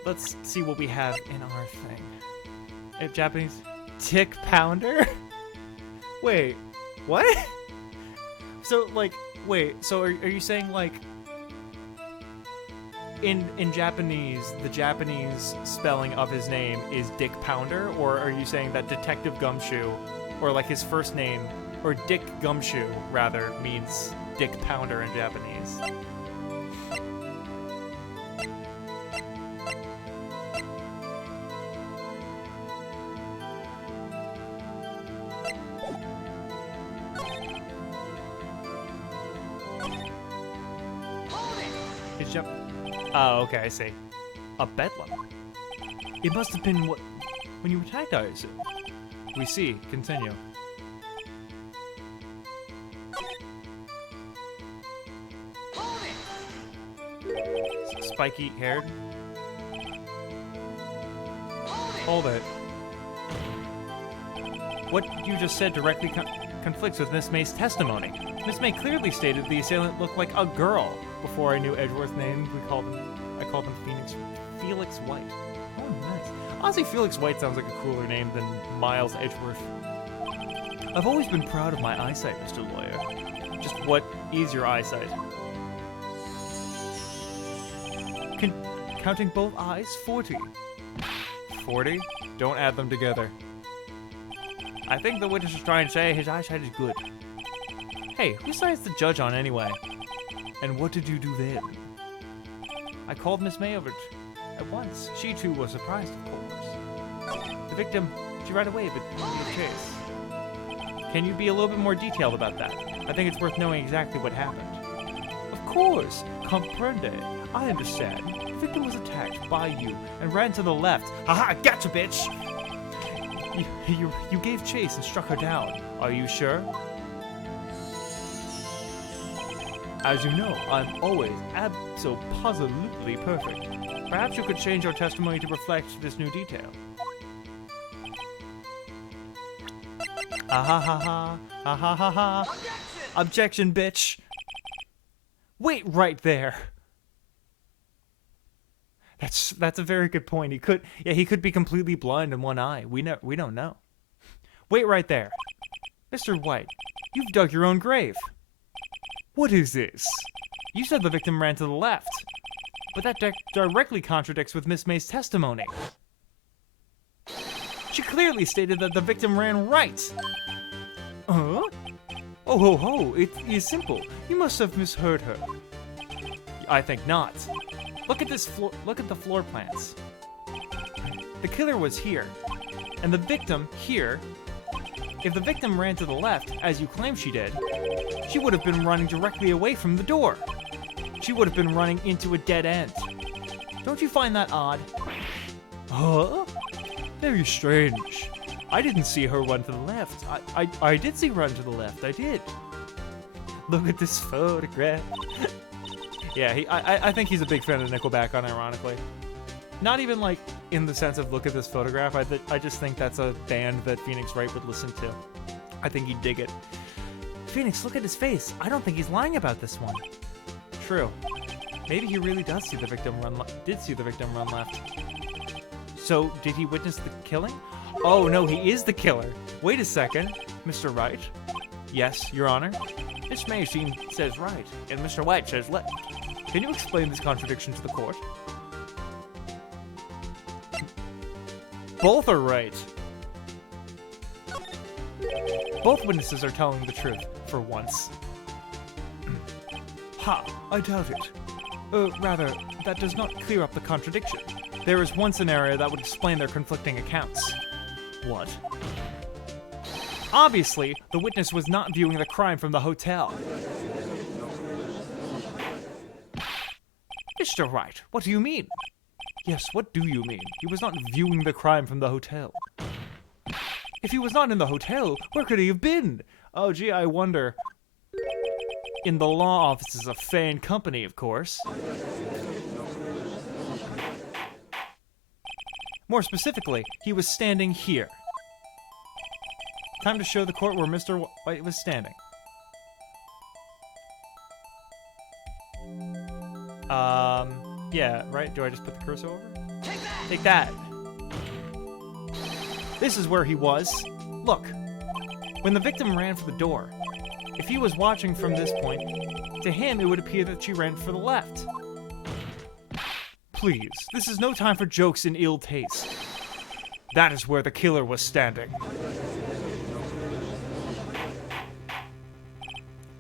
Let's see what we have in our thing. Japanese tick pounder? Wait, what? So, so are you saying, in Japanese, the Japanese spelling of his name is Dick Pounder? Or are you saying that Detective Gumshoe, or his first name, or Dick Gumshoe, rather, means Dick Pounder in Japanese? Oh, okay, I see. A bedlam. It must have been when you attacked, I assume. We see. Continue. Spiky haired. Hold it. What you just said directly conflicts with Miss May's testimony. Miss May clearly stated the assailant looked like a girl. Before I knew Edgeworth's name, I called him Felix White. Oh, nice. Honestly, Felix White sounds like a cooler name than Miles Edgeworth. I've always been proud of my eyesight, Mr. Lawyer. Just what is your eyesight? Counting both eyes, 40. 40? Don't add them together. I think the witness is trying to say his eyesight is good. Hey, who decides the judge on anyway? And what did you do then? I called Miss May over at once. She too was surprised, of course. The victim, she ran away, but didn't give chase. Can you be a little bit more detailed about that? I think it's worth knowing exactly what happened. Of course, comprende. I understand. The victim was attacked by you and ran to the left. Haha, gotcha, bitch! You gave chase and struck her down. Are you sure? As you know, I'm always absolutely perfect. Perhaps you could change your testimony to reflect this new detail. Ha ha ha ha ha ha ha ha. Objection, bitch. Wait right there. That's a very good point. He could be completely blind in one eye. We don't know. Wait right there. Mr. White, you've dug your own grave. What is this? You said the victim ran to the left, but that directly contradicts with Miss May's testimony. She clearly stated that the victim ran right. Huh? Oh ho ho, it is simple. You must have misheard her. I think not. Look at this look at the floor plans. The killer was here, and the victim here. If the victim ran to the left, as you claim she did, she would have been running directly away from the door. She would have been running into a dead end. Don't you find that odd? Huh? Very strange. I didn't see her run to the left. I did see her run to the left. I did. Look at this photograph. Yeah, I think he's a big fan of Nickelback, unironically. Not even in the sense of look at this photograph. I just think that's a band that Phoenix Wright would listen to. I think he'd dig it. Phoenix, look at his face. I don't think he's lying about this one. True. Maybe he really does see the victim run left. So, did he witness the killing? Oh no, he is the killer. Wait a second, Mr. Wright. Yes, Your Honor. Miss May says right, and Mr. White says left. Can you explain this contradiction to the court? Both are right. Both witnesses are telling the truth, for once. Ha! I doubt it. Rather, that does not clear up the contradiction. There is one scenario that would explain their conflicting accounts. What? Obviously, the witness was not viewing the crime from the hotel. Mr. Wright, what do you mean? Yes, what do you mean? He was not viewing the crime from the hotel. If he was not in the hotel, where could he have been? Oh, gee, I wonder. In the law offices of Fay and Company, of course. More specifically, he was standing here. Time to show the court where Mr. White was standing. Yeah, right? Do I just put the cursor over? Take that! This is where he was. Look, when the victim ran for the door, if he was watching from this point, to him it would appear that she ran for the left. Please, this is no time for jokes in ill taste. That is where the killer was standing.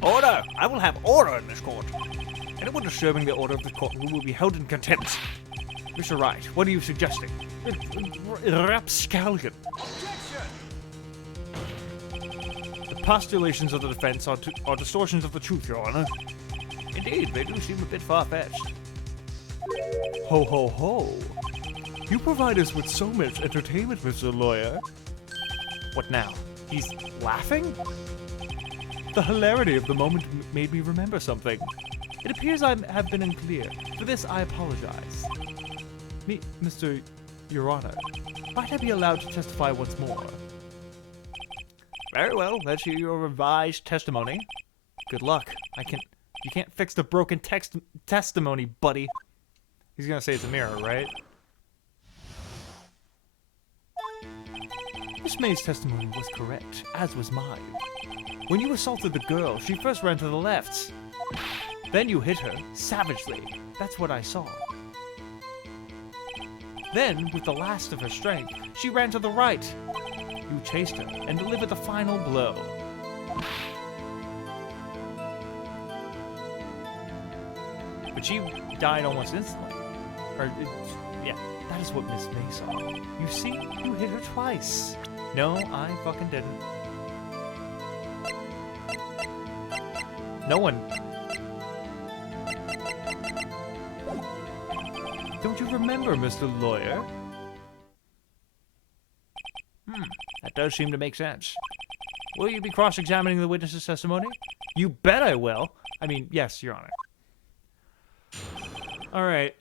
Order! I will have order in this court. Anyone disturbing the order of the court will be held in contempt. Mr. Wright, what are you suggesting? Rapscallion. The postulations of the defense are distortions of the truth, Your Honor. Indeed, they do seem a bit far-fetched. Ho ho ho. You provide us with so much entertainment, Mr. Lawyer. What now? He's laughing? The hilarity of the moment made me remember something. It appears I have been unclear. For this, I apologize. Mr. Your Honor, might I be allowed to testify once more? Very well. Let's hear your revised testimony. Good luck. You can't fix the broken testimony, buddy. He's gonna say it's a mirror, right? Miss May's testimony was correct, as was mine. When you assaulted the girl, she first ran to the left. Then you hit her, savagely. That's what I saw. Then, with the last of her strength, she ran to the right. You chased her and delivered the final blow. But she died almost instantly. Yeah, that is what Miss May saw. You see, you hit her twice. No, I fucking didn't. No one. Don't you remember, Mr. Lawyer? That does seem to make sense. Will you be cross-examining the witness's testimony? You bet I will. I mean, yes, Your Honor. Alright,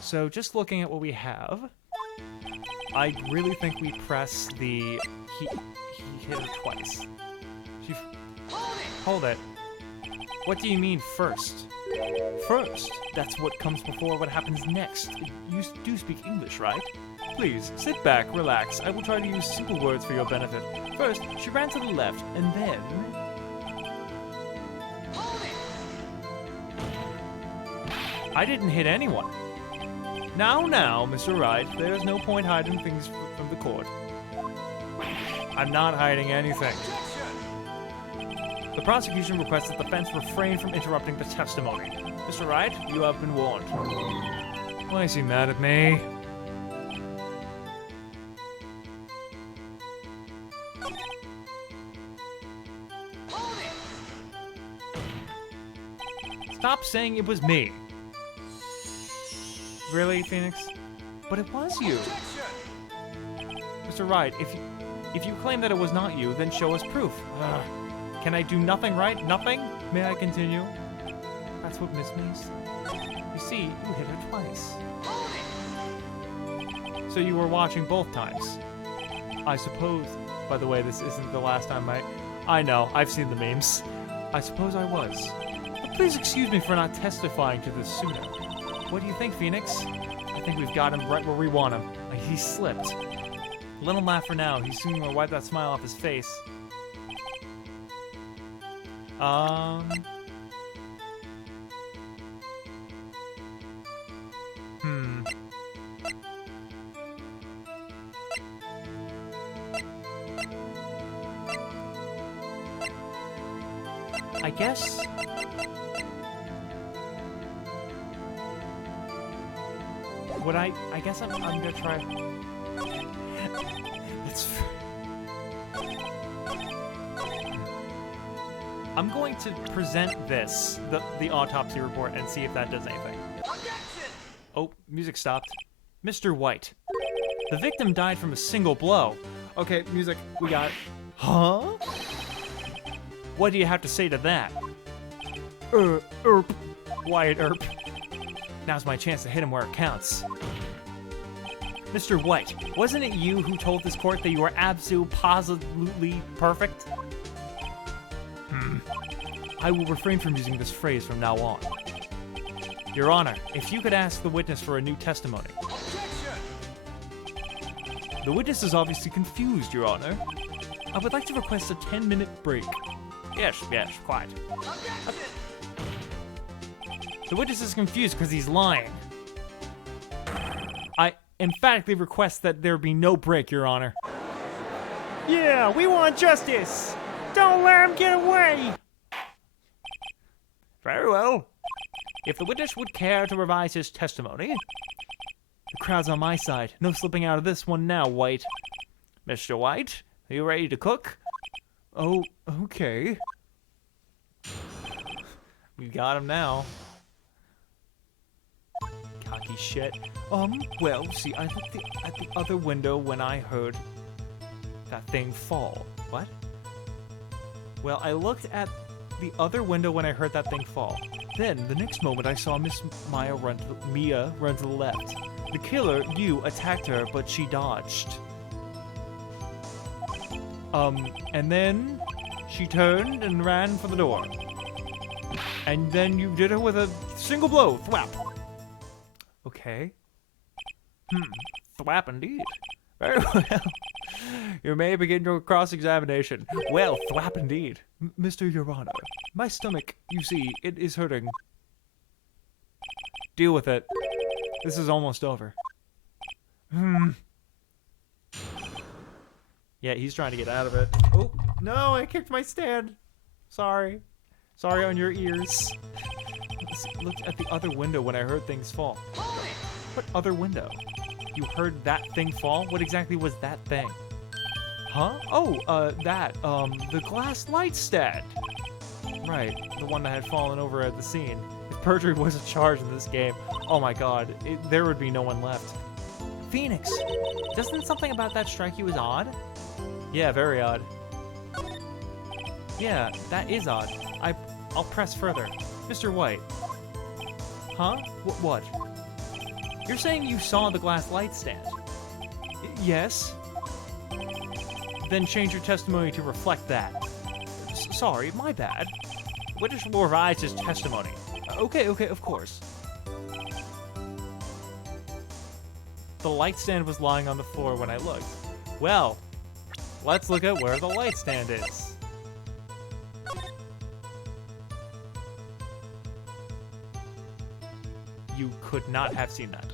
so just looking at what we have, I really think we press the... He hit her twice. Hold it. What do you mean, first? First? That's what comes before what happens next. You do speak English, right? Please, sit back, relax. I will try to use simple words for your benefit. First, she ran to the left, and then... I didn't hit anyone. Now, Mr. Wright, there's no point hiding things from the court. I'm not hiding anything. The prosecution requests that the defense refrain from interrupting the testimony. Mr. Wright, you have been warned. Why is he mad at me? Stop saying it was me. Really, Phoenix? But it was you. Mr. Wright, if you claim that it was not you, then show us proof. Can I do nothing right? Nothing? May I continue? That's what Miss May said. You see, you hit her twice. So you were watching both times. I suppose, by the way, this isn't the last time I know, I've seen the memes. I suppose I was. But please excuse me for not testifying to this sooner. What do you think, Phoenix? I think we've got him right where we want him. He slipped. Let him laugh for now. He's soon gonna wipe that smile off his face. Hmm. I guess. I guess I'm gonna try. I'm going to present this, the autopsy report, and see if that does anything. Oh, music stopped. Mr. White. The victim died from a single blow. Okay, music, we got it. Huh? What do you have to say to that? Wyatt Earp. Now's my chance to hit him where it counts. Mr. White, wasn't it you who told this court that you were positively perfect? I will refrain from using this phrase from now on. Your Honor, if you could ask the witness for a new testimony. The witness is obviously confused, Your Honor. I would like to request a 10-minute break. Yes, quiet. The witness is confused because he's lying. I emphatically request that there be no break, Your Honor. Yeah, we want justice. Don't let him get away. Very well. If the witness would care to revise his testimony... The crowd's on my side. No slipping out of this one now, White. Mr. White, are you ready to cook? Oh, okay. We got him now. Cocky shit. Well, see, I looked at the other window when I heard that thing fall. What? Well, I looked at the other window when I heard that thing fall. Then, the next moment, I saw Miss Mia run to the left. The killer, you, attacked her, but she dodged. And then she turned and ran for the door. And then you did her with a single blow. Thwap. Okay. Thwap indeed. Very well. You may begin your cross-examination. Well, thwap indeed. Mr. Your Honor, my stomach, you see, it is hurting. Deal with it. This is almost over. Yeah, he's trying to get out of it. Oh, no, I kicked my stand. Sorry. Sorry on your ears. Looked at the other window when I heard things fall. What other window? You heard that thing fall? What exactly was that thing? Huh? Oh, the glass light stand. Right, the one that had fallen over at the scene. If perjury was a charge in this game, oh my god, there would be no one left. Phoenix, doesn't something about that strike you as odd? Yeah, very odd. Yeah, that is odd. I'll press further. Mr. White. Huh? What? You're saying you saw the glass light stand? Yes. Then change your testimony to reflect that. Sorry, my bad. Witness will revise his testimony. Okay, of course. The light stand was lying on the floor when I looked. Well, let's look at where the light stand is. You could not have seen that.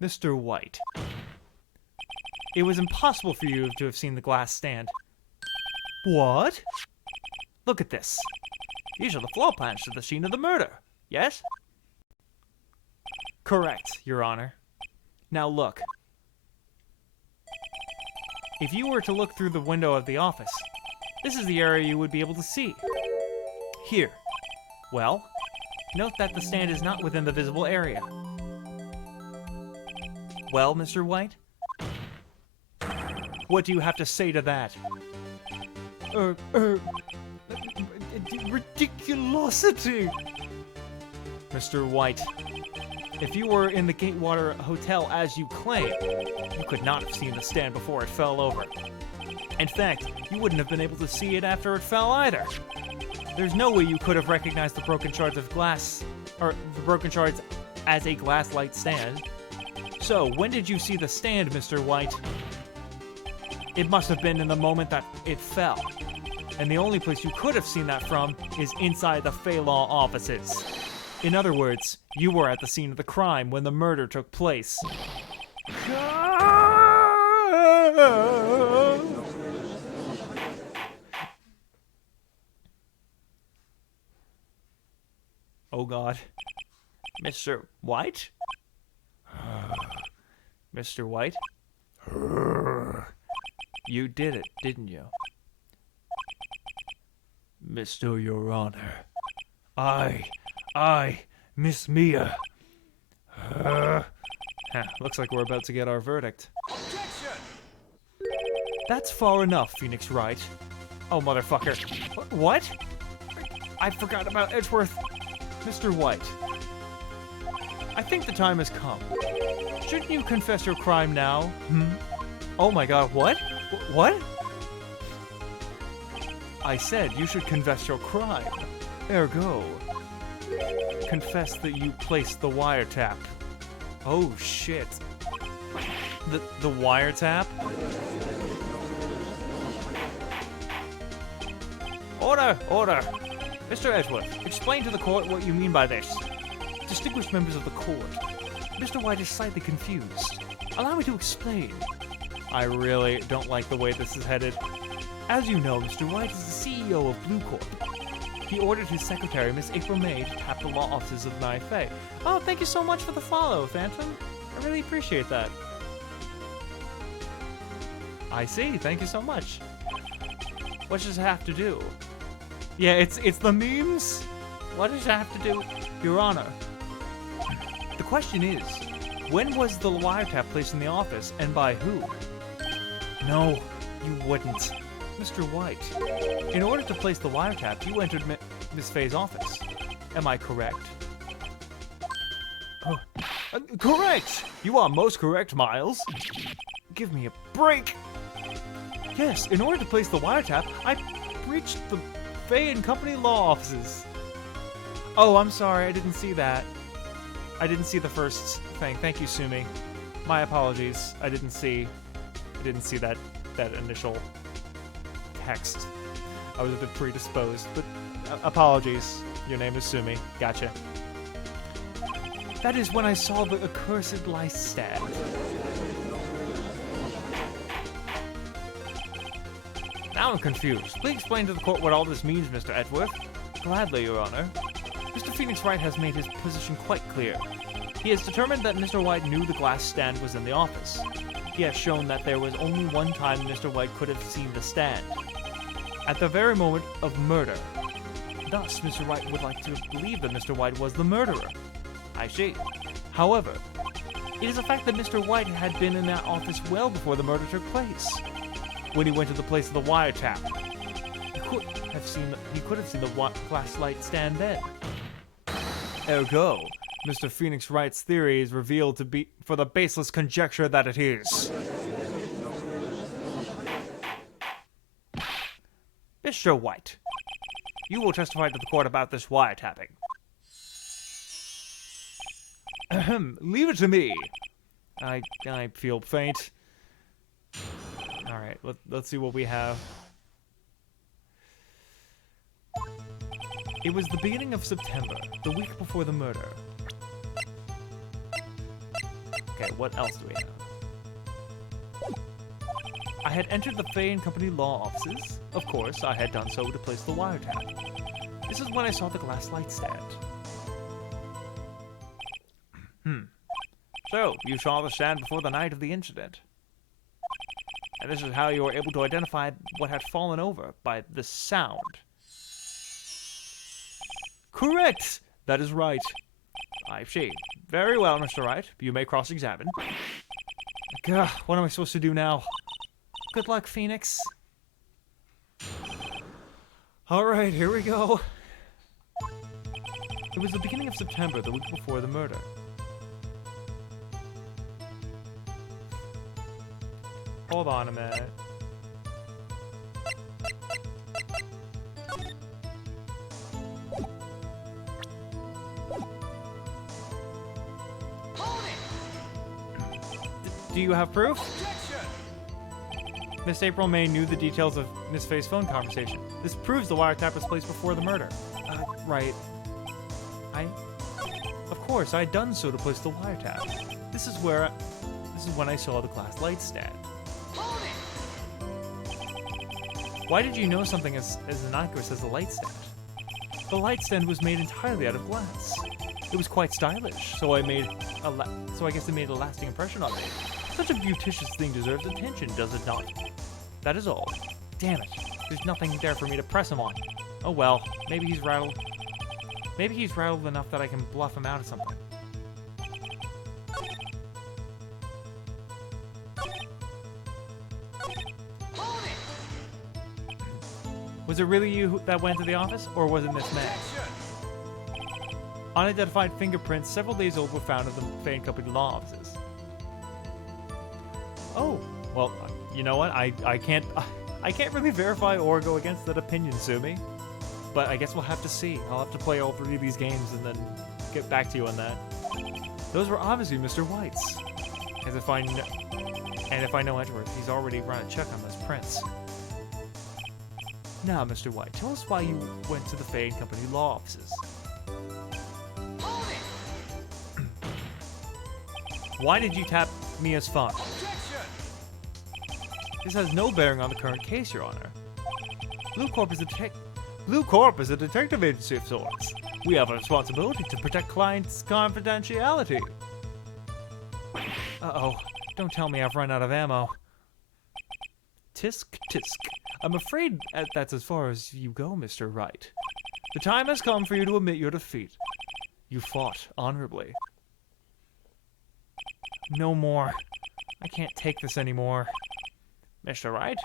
Mr. White. It was impossible for you to have seen the glass stand. What? Look at this. These are the floor plans to the scene of the murder. Yes? Correct, Your Honor. Now look. If you were to look through the window of the office, this is the area you would be able to see. Here. Well, note that the stand is not within the visible area. Well, Mr. White? What do you have to say to that? Ridiculosity! Mr. White, if you were in the Gatewater Hotel as you claim, you could not have seen the stand before it fell over. In fact, you wouldn't have been able to see it after it fell either. There's no way you could have recognized the broken shards of glass, or the broken shards as a glass light stand. So, when did you see the stand, Mr. White? It must have been in the moment that it fell. And the only place you could have seen that from is inside the Fey Law offices. In other words, you were at the scene of the crime when the murder took place. Oh God. Mr. White? Mr. White? You did it, didn't you? Mr. Your Honor. I, Miss Mia. Looks like we're about to get our verdict. Objection! That's far enough, Phoenix Wright. Oh, motherfucker. What? I forgot about Edgeworth. Mr. White. I think the time has come. Shouldn't you confess your crime now? Oh my God, what? What? I said you should confess your crime. Ergo, confess that you placed the wiretap. Oh shit. The wiretap? Order! Order! Mr. Edgeworth, explain to the court what you mean by this. Distinguished members of the court, Mr. White is slightly confused. Allow me to explain. I really don't like the way this is headed. As you know, Mr. White is the CEO of Blue Corp. He ordered his secretary, Miss April May, to tap the law offices of Nye Fey. Oh, thank you so much for the follow, Phantom. I really appreciate that. I see, thank you so much. What does it have to do? Yeah, it's the memes. What does it have to do? Your Honor. The question is, when was the wiretap placed in the office and by who? No, you wouldn't. Mr. White, in order to place the wiretap, you entered Miss Fey's office. Am I correct? Correct! You are most correct, Miles. Give me a break. Yes, in order to place the wiretap, I breached the Fey and Company law offices. Oh, I'm sorry, I didn't see that. I didn't see the first thing. Thank you, Sumi. My apologies. I didn't see that initial text. I was a bit predisposed, but apologies. Your name is Sumi. Gotcha. That is when I saw the accursed lice stab. Now I'm confused. Please explain to the court what all this means, Mr. Edgeworth. Gladly, Your Honor. Mr. Phoenix Wright has made his position quite clear. He has determined that Mr. White knew the glass stand was in the office. He has shown that there was only one time Mr. White could have seen the stand. At the very moment of murder. Thus, Mr. Wright would like to believe that Mr. White was the murderer. I see. However, it is a fact that Mr. White had been in that office well before the murder took place. When he went to the place of the wiretap, he could have seen the glass light stand then. Ergo, Mr. Phoenix Wright's theory is revealed to be for the baseless conjecture that it is. Mr. White, you will testify to the court about this wiretapping. Ahem, leave it to me. I feel faint. Alright, let's see what we have. It was the beginning of September, the week before the murder. Okay, what else do we have? I had entered the Fey and Company law offices. Of course, I had done so to place the wiretap. This is when I saw the glass light stand. So, you saw the stand before the night of the incident. And this is how you were able to identify what had fallen over, by the sound. Correct! That is right. I see. Very well, Mr. Wright. You may cross-examine. Gah, what am I supposed to do now? Good luck, Phoenix. Alright, here we go. It was the beginning of September, the week before the murder. Hold on a minute. Do you have proof? Miss April May knew the details of Miss Faye's phone conversation. This proves the wiretap was placed before the murder. Right. Of course, I had done so to place the wiretap. This is when I saw the glass light stand. Why did you know something as innocuous as the light stand? The light stand was made entirely out of glass. It was quite stylish, so I guess it made a lasting impression on me. Such a beauticious thing deserves attention, does it not? That is all. Damn it. There's nothing there for me to press him on. Oh well, maybe he's rattled. Maybe he's rattled enough that I can bluff him out of something. Was it really you that went to the office, or was it Miss May? Unidentified fingerprints several days old were found in the Faye & Company law offices. Oh, well, you know what? I can't really verify or go against that opinion, Sumi. But I guess we'll have to see. I'll have to play all 3 of these games and then get back to you on that. Those were obviously Mr. White's. If I know Edgeworth, he's already run a check on those prints. Now, Mr. White, tell us why you went to the Faye & Company law offices. Why did you tap Mia's phone? This has no bearing on the current case, Your Honor. Blue Corp is a detective agency of sorts. We have a responsibility to protect clients' confidentiality. Uh-oh. Don't tell me I've run out of ammo. Tisk, tisk. I'm afraid that's as far as you go, Mr. Wright. The time has come for you to admit your defeat. You fought honorably. No more. I can't take this anymore. Mr. Wright,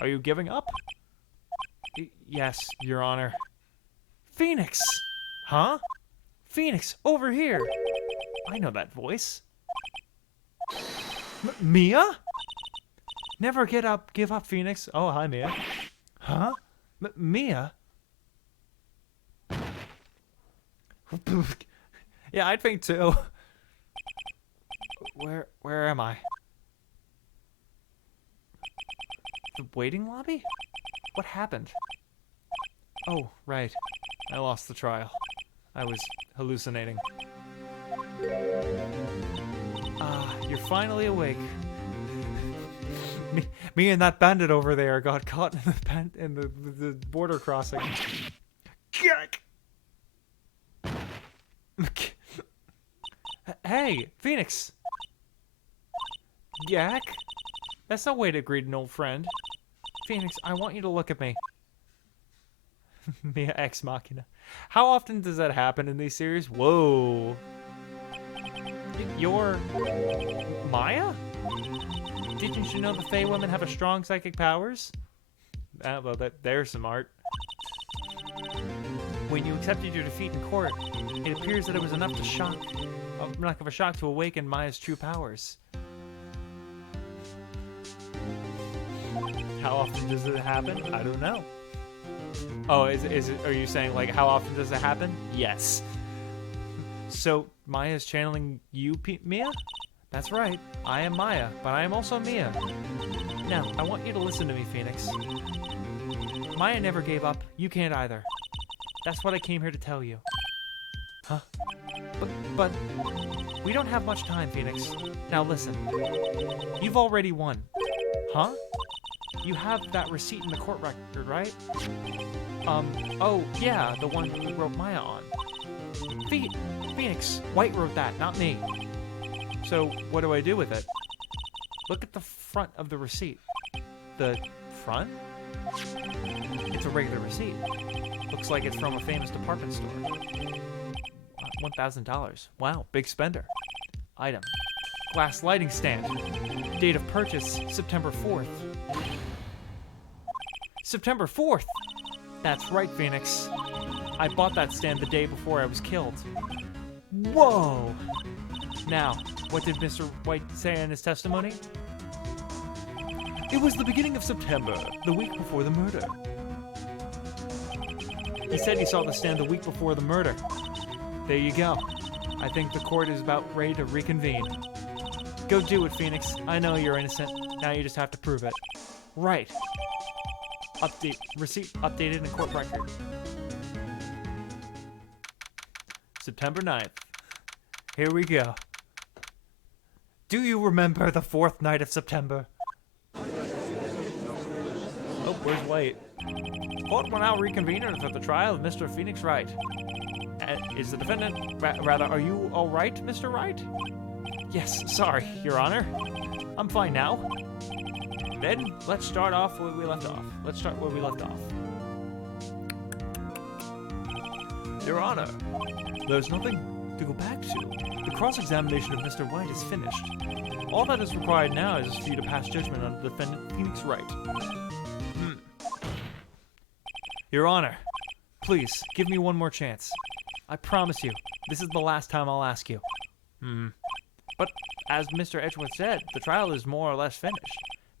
are you giving up? Yes, Your Honor. Phoenix! Huh? Phoenix, over here! I know that voice. Mia? Never give up, Phoenix. Oh, hi, Mia. Huh? Mia? Yeah, I'd think too. Where am I? The waiting lobby? What happened? Oh, right. I lost the trial. I was hallucinating. Ah, you're finally awake. Me and that bandit over there got caught in the border crossing. Hey, Phoenix. Yak? That's no way to greet an old friend. Phoenix, I want you to look at me. Mia ex machina. How often does that happen in these series? Whoa. You're Maya? Didn't you know the Fae women have a strong psychic powers? Well, they're smart. When you accepted your defeat in court, it appears that it was enough of a shock to awaken Maya's true powers. How often does it happen? I don't know. Oh, are you saying, like, how often does it happen? Yes. So, Maya's channeling you, Mia? That's right. I am Maya, but I am also Mia. Now, I want you to listen to me, Phoenix. Maya never gave up. You can't either. That's what I came here to tell you. Huh? But we don't have much time, Phoenix. Now listen. You've already won. Huh? You have that receipt in the court record, right? Oh, yeah, the one you wrote Maya on. Phoenix, White wrote that, not me. So, what do I do with it? Look at the front of the receipt. The front? It's a regular receipt. Looks like it's from a famous department store. $1,000. Wow, big spender. Item. Glass lighting stand. Date of purchase, September 4th. September 4th! That's right, Phoenix. I bought that stand the day before I was killed. Whoa! Now, what did Mr. White say in his testimony? It was the beginning of September, the week before the murder. He said he saw the stand the week before the murder. There you go. I think the court is about ready to reconvene. Go do it, Phoenix. I know you're innocent. Now you just have to prove it. Right. Update. Receipt updated in court record. September 9th. Here we go. Do you remember the 4th night of September? Oh, where's White? Court will now reconvene for the trial of Mr. Phoenix Wright. Is the defendant... rather, are you all right, Mr. Wright? Yes, sorry, Your Honor. I'm fine now. Then, let's start off where we left off. Your Honor, there's nothing to go back to. The cross-examination of Mr. White is finished. All that is required now is for you to pass judgment on the defendant, Phoenix Wright. Your Honor, please, give me one more chance. I promise you, this is the last time I'll ask you. But, as Mr. Edgeworth said, the trial is more or less finished.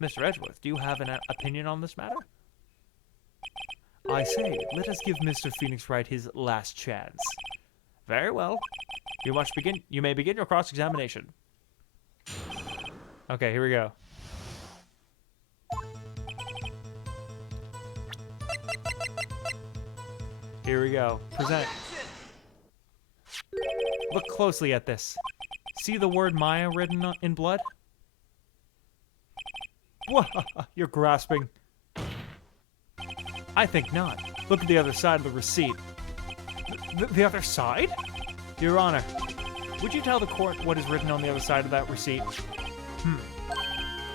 Mr. Edgeworth, do you have an opinion on this matter? I say, let us give Mr. Phoenix Wright his last chance. Very well. You may begin your cross-examination. Okay, here we go. Here we go. Present. Look closely at this. See the word Maya written in blood? You're grasping. I think not. Look at the other side of the receipt. The other side? Your Honor, would you tell the court what is written on the other side of that receipt?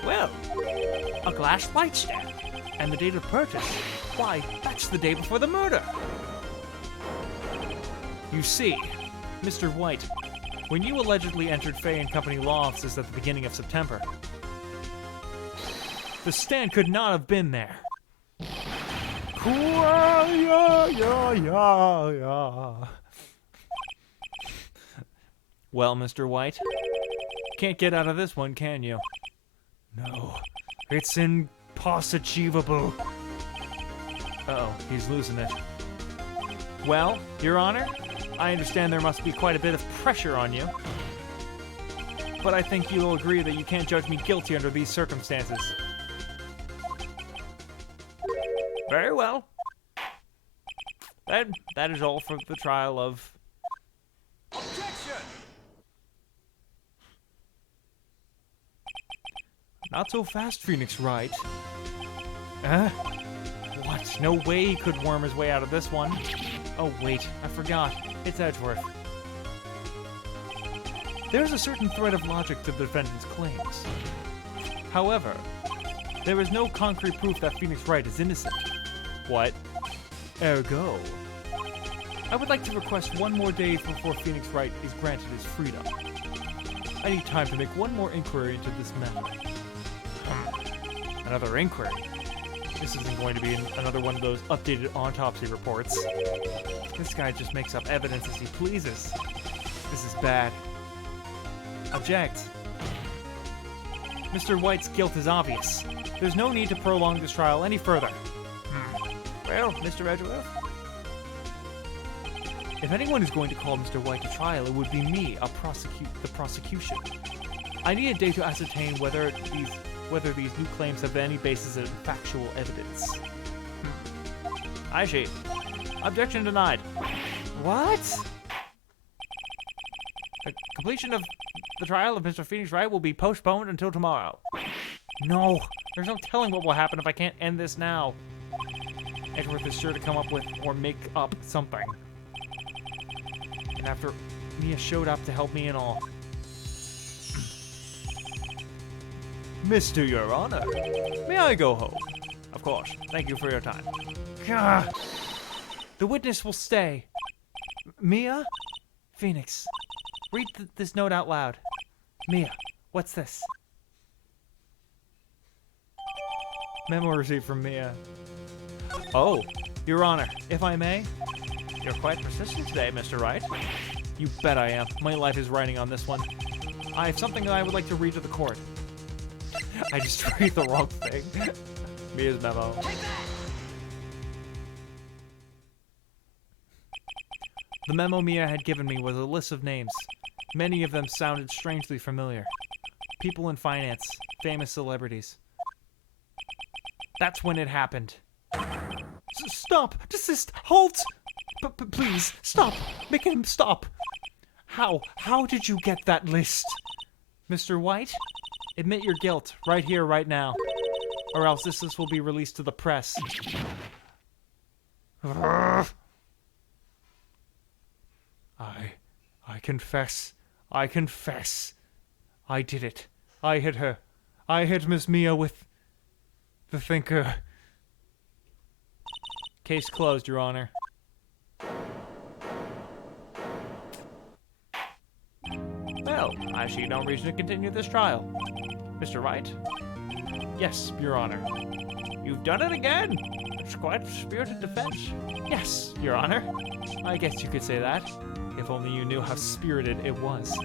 Well, a glass light stand. And the date of purchase. Why, that's the day before the murder. You see, Mr. White, when you allegedly entered Fay and Company law offices at the beginning of September, the stand could not have been there. Well, Mr. White, can't get out of this one, can you? No, it's impossible. Uh-oh, he's losing it. Well, Your Honor, I understand there must be quite a bit of pressure on you. But I think you'll agree that you can't judge me guilty under these circumstances. Very well. That is all for the trial of... Objection! Not so fast, Phoenix Wright. What? No way he could worm his way out of this one. Oh, wait. I forgot. It's Edgeworth. There's a certain thread of logic to the defendant's claims. However, there is no concrete proof that Phoenix Wright is innocent. What? Ergo, I would like to request one more day before Phoenix Wright is granted his freedom. I need time to make one more inquiry into this matter. Another inquiry? This isn't going to be another one of those updated autopsy reports. This guy just makes up evidence as he pleases. This is bad. Object. Mr. White's guilt is obvious. There's no need to prolong this trial any further. Well, Mr. Edgeworth? If anyone is going to call Mr. White to trial, it would be me, the prosecution. I need a day to ascertain whether these new claims have any basis in factual evidence. I see. Objection denied. What? The completion of the trial of Mr. Phoenix Wright will be postponed until tomorrow. No, there's no telling what will happen if I can't end this now. Edgeworth is sure to come up with or make up something. And after Mia showed up to help me and all. Mr. Your Honor, may I go home? Of course. Thank you for your time. Gah. The witness will stay. Mia? Phoenix, read this note out loud. Mia, what's this? Memo received from Mia. Oh, Your Honor, if I may? You're quite persistent today, Mr. Wright. You bet I am. My life is riding on this one. I have something that I would like to read to the court. I just read the wrong thing. Mia's memo. The memo Mia had given me was a list of names. Many of them sounded strangely familiar. People in finance, famous celebrities. That's when it happened. Stop! Desist! Halt! Please, stop! Make him stop! How? How did you get that list? Mr. White, admit your guilt right here, right now. Or else this list will be released to the press. I confess. I confess. I did it. I hit her. I hit Miss Mia with the thinker. Case closed, Your Honor. Well, I see no reason to continue this trial. Mr. Wright? Yes, Your Honor. You've done it again! It's quite a spirited defense. Yes, Your Honor. I guess you could say that. If only you knew how spirited it was.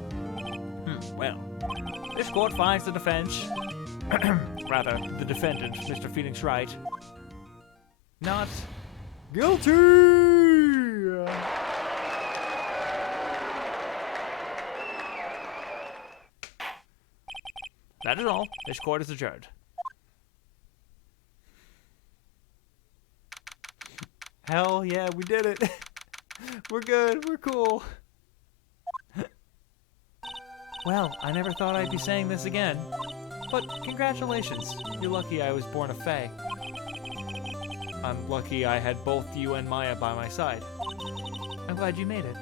Well, this court finds the defense, rather, the defendant, Mr. Phoenix Wright, not guilty! That is all. This court is adjourned. Hell yeah, we did it. We're good. We're cool. Well, I never thought I'd be saying this again. But congratulations. You're lucky I was born a fae. I'm lucky I had both you and Maya by my side. I'm glad you made it.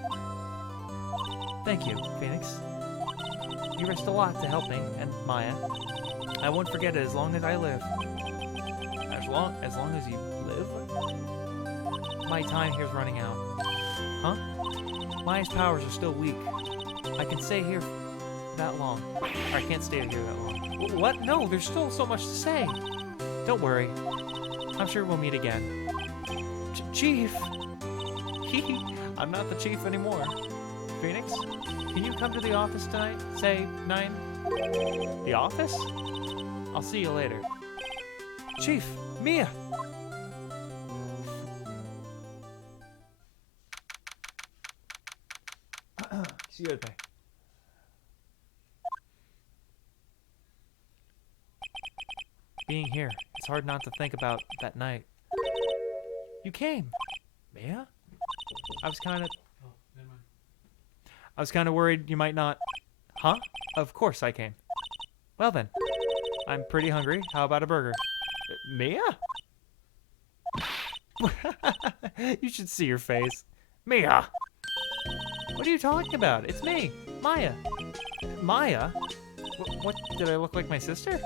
Thank you, Phoenix. You risked a lot to help me and Maya. I won't forget it as long as I live. As long as you live? My time here's running out. Huh? Maya's powers are still weak. I can stay here that long. Or I can't stay here that long. What? No, there's still so much to say. Don't worry. I'm sure we'll meet again. Chief! I'm not the chief anymore. Phoenix, can you come to the office tonight? Say 9? The office? I'll see you later. Chief! Mia! Siete. Being here, it's hard not to think about that night. You came. Mia? I was kind of worried you might not. Huh? Of course I came. Well then, I'm pretty hungry. How about a burger? Mia? You should see your face. Mia! What are you talking about? It's me, Maya. Maya? What, did I look like my sister?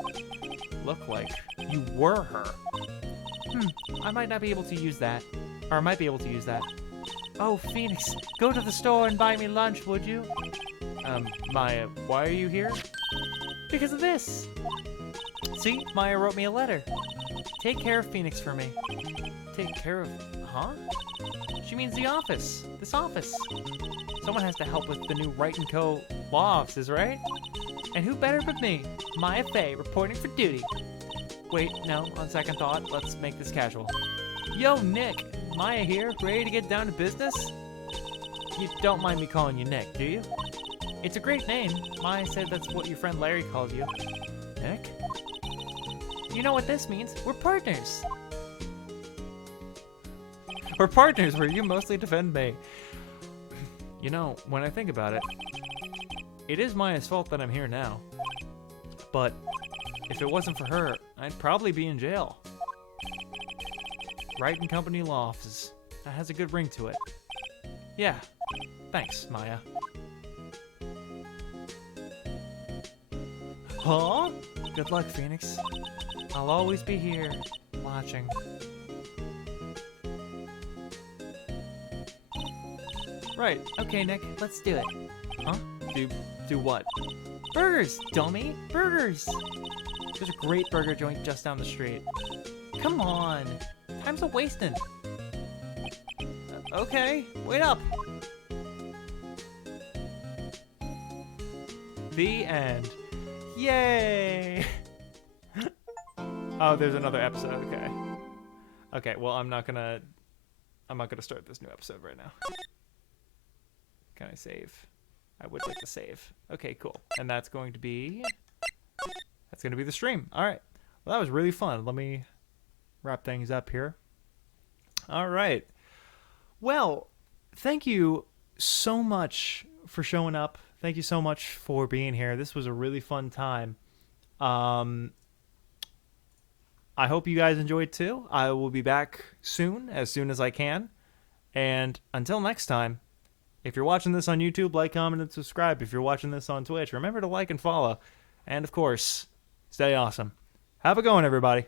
Look like you were her. I might not be able to use that. Or I might be able to use that. Oh, Phoenix, go to the store and buy me lunch, would you? Maya, why are you here? Because of this. See, Maya wrote me a letter. Take care of Phoenix for me. Take care of... Huh? She means the office. This office. Someone has to help with the new Wright & Co. law offices, right? And who better but me? Maya Fey, reporting for duty. Wait, no, on second thought, let's make this casual. Yo, Nick! Maya here, ready to get down to business? You don't mind me calling you Nick, do you? It's a great name. Maya said that's what your friend Larry calls you. Nick? You know what this means? We're partners! We're partners where you mostly defend me. You know, when I think about it, it is Maya's fault that I'm here now. But if it wasn't for her, I'd probably be in jail. Wright & Company law offices. That has a good ring to it. Yeah. Thanks, Maya. Huh? Good luck, Phoenix. I'll always be here, watching. Right. Okay, Nick, let's do it. Huh? Do what? Burgers, dummy! Burgers! There's a great burger joint just down the street. Come on! Time's a-wasting. Okay, wait up! The end. Yay! Oh, there's another episode, okay. Okay, well, I'm not gonna start this new episode right now. Can I save? I would like to save. Okay, cool. And that's going to be the stream. All right. Well, that was really fun. Let me wrap things up here. All right. Well, thank you so much for showing up. Thank you so much for being here. This was a really fun time. I hope you guys enjoyed too. I will be back soon as I can. And until next time, if you're watching this on YouTube, like, comment, and subscribe. If you're watching this on Twitch, remember to like and follow. And of course, stay awesome. Have a good one, everybody.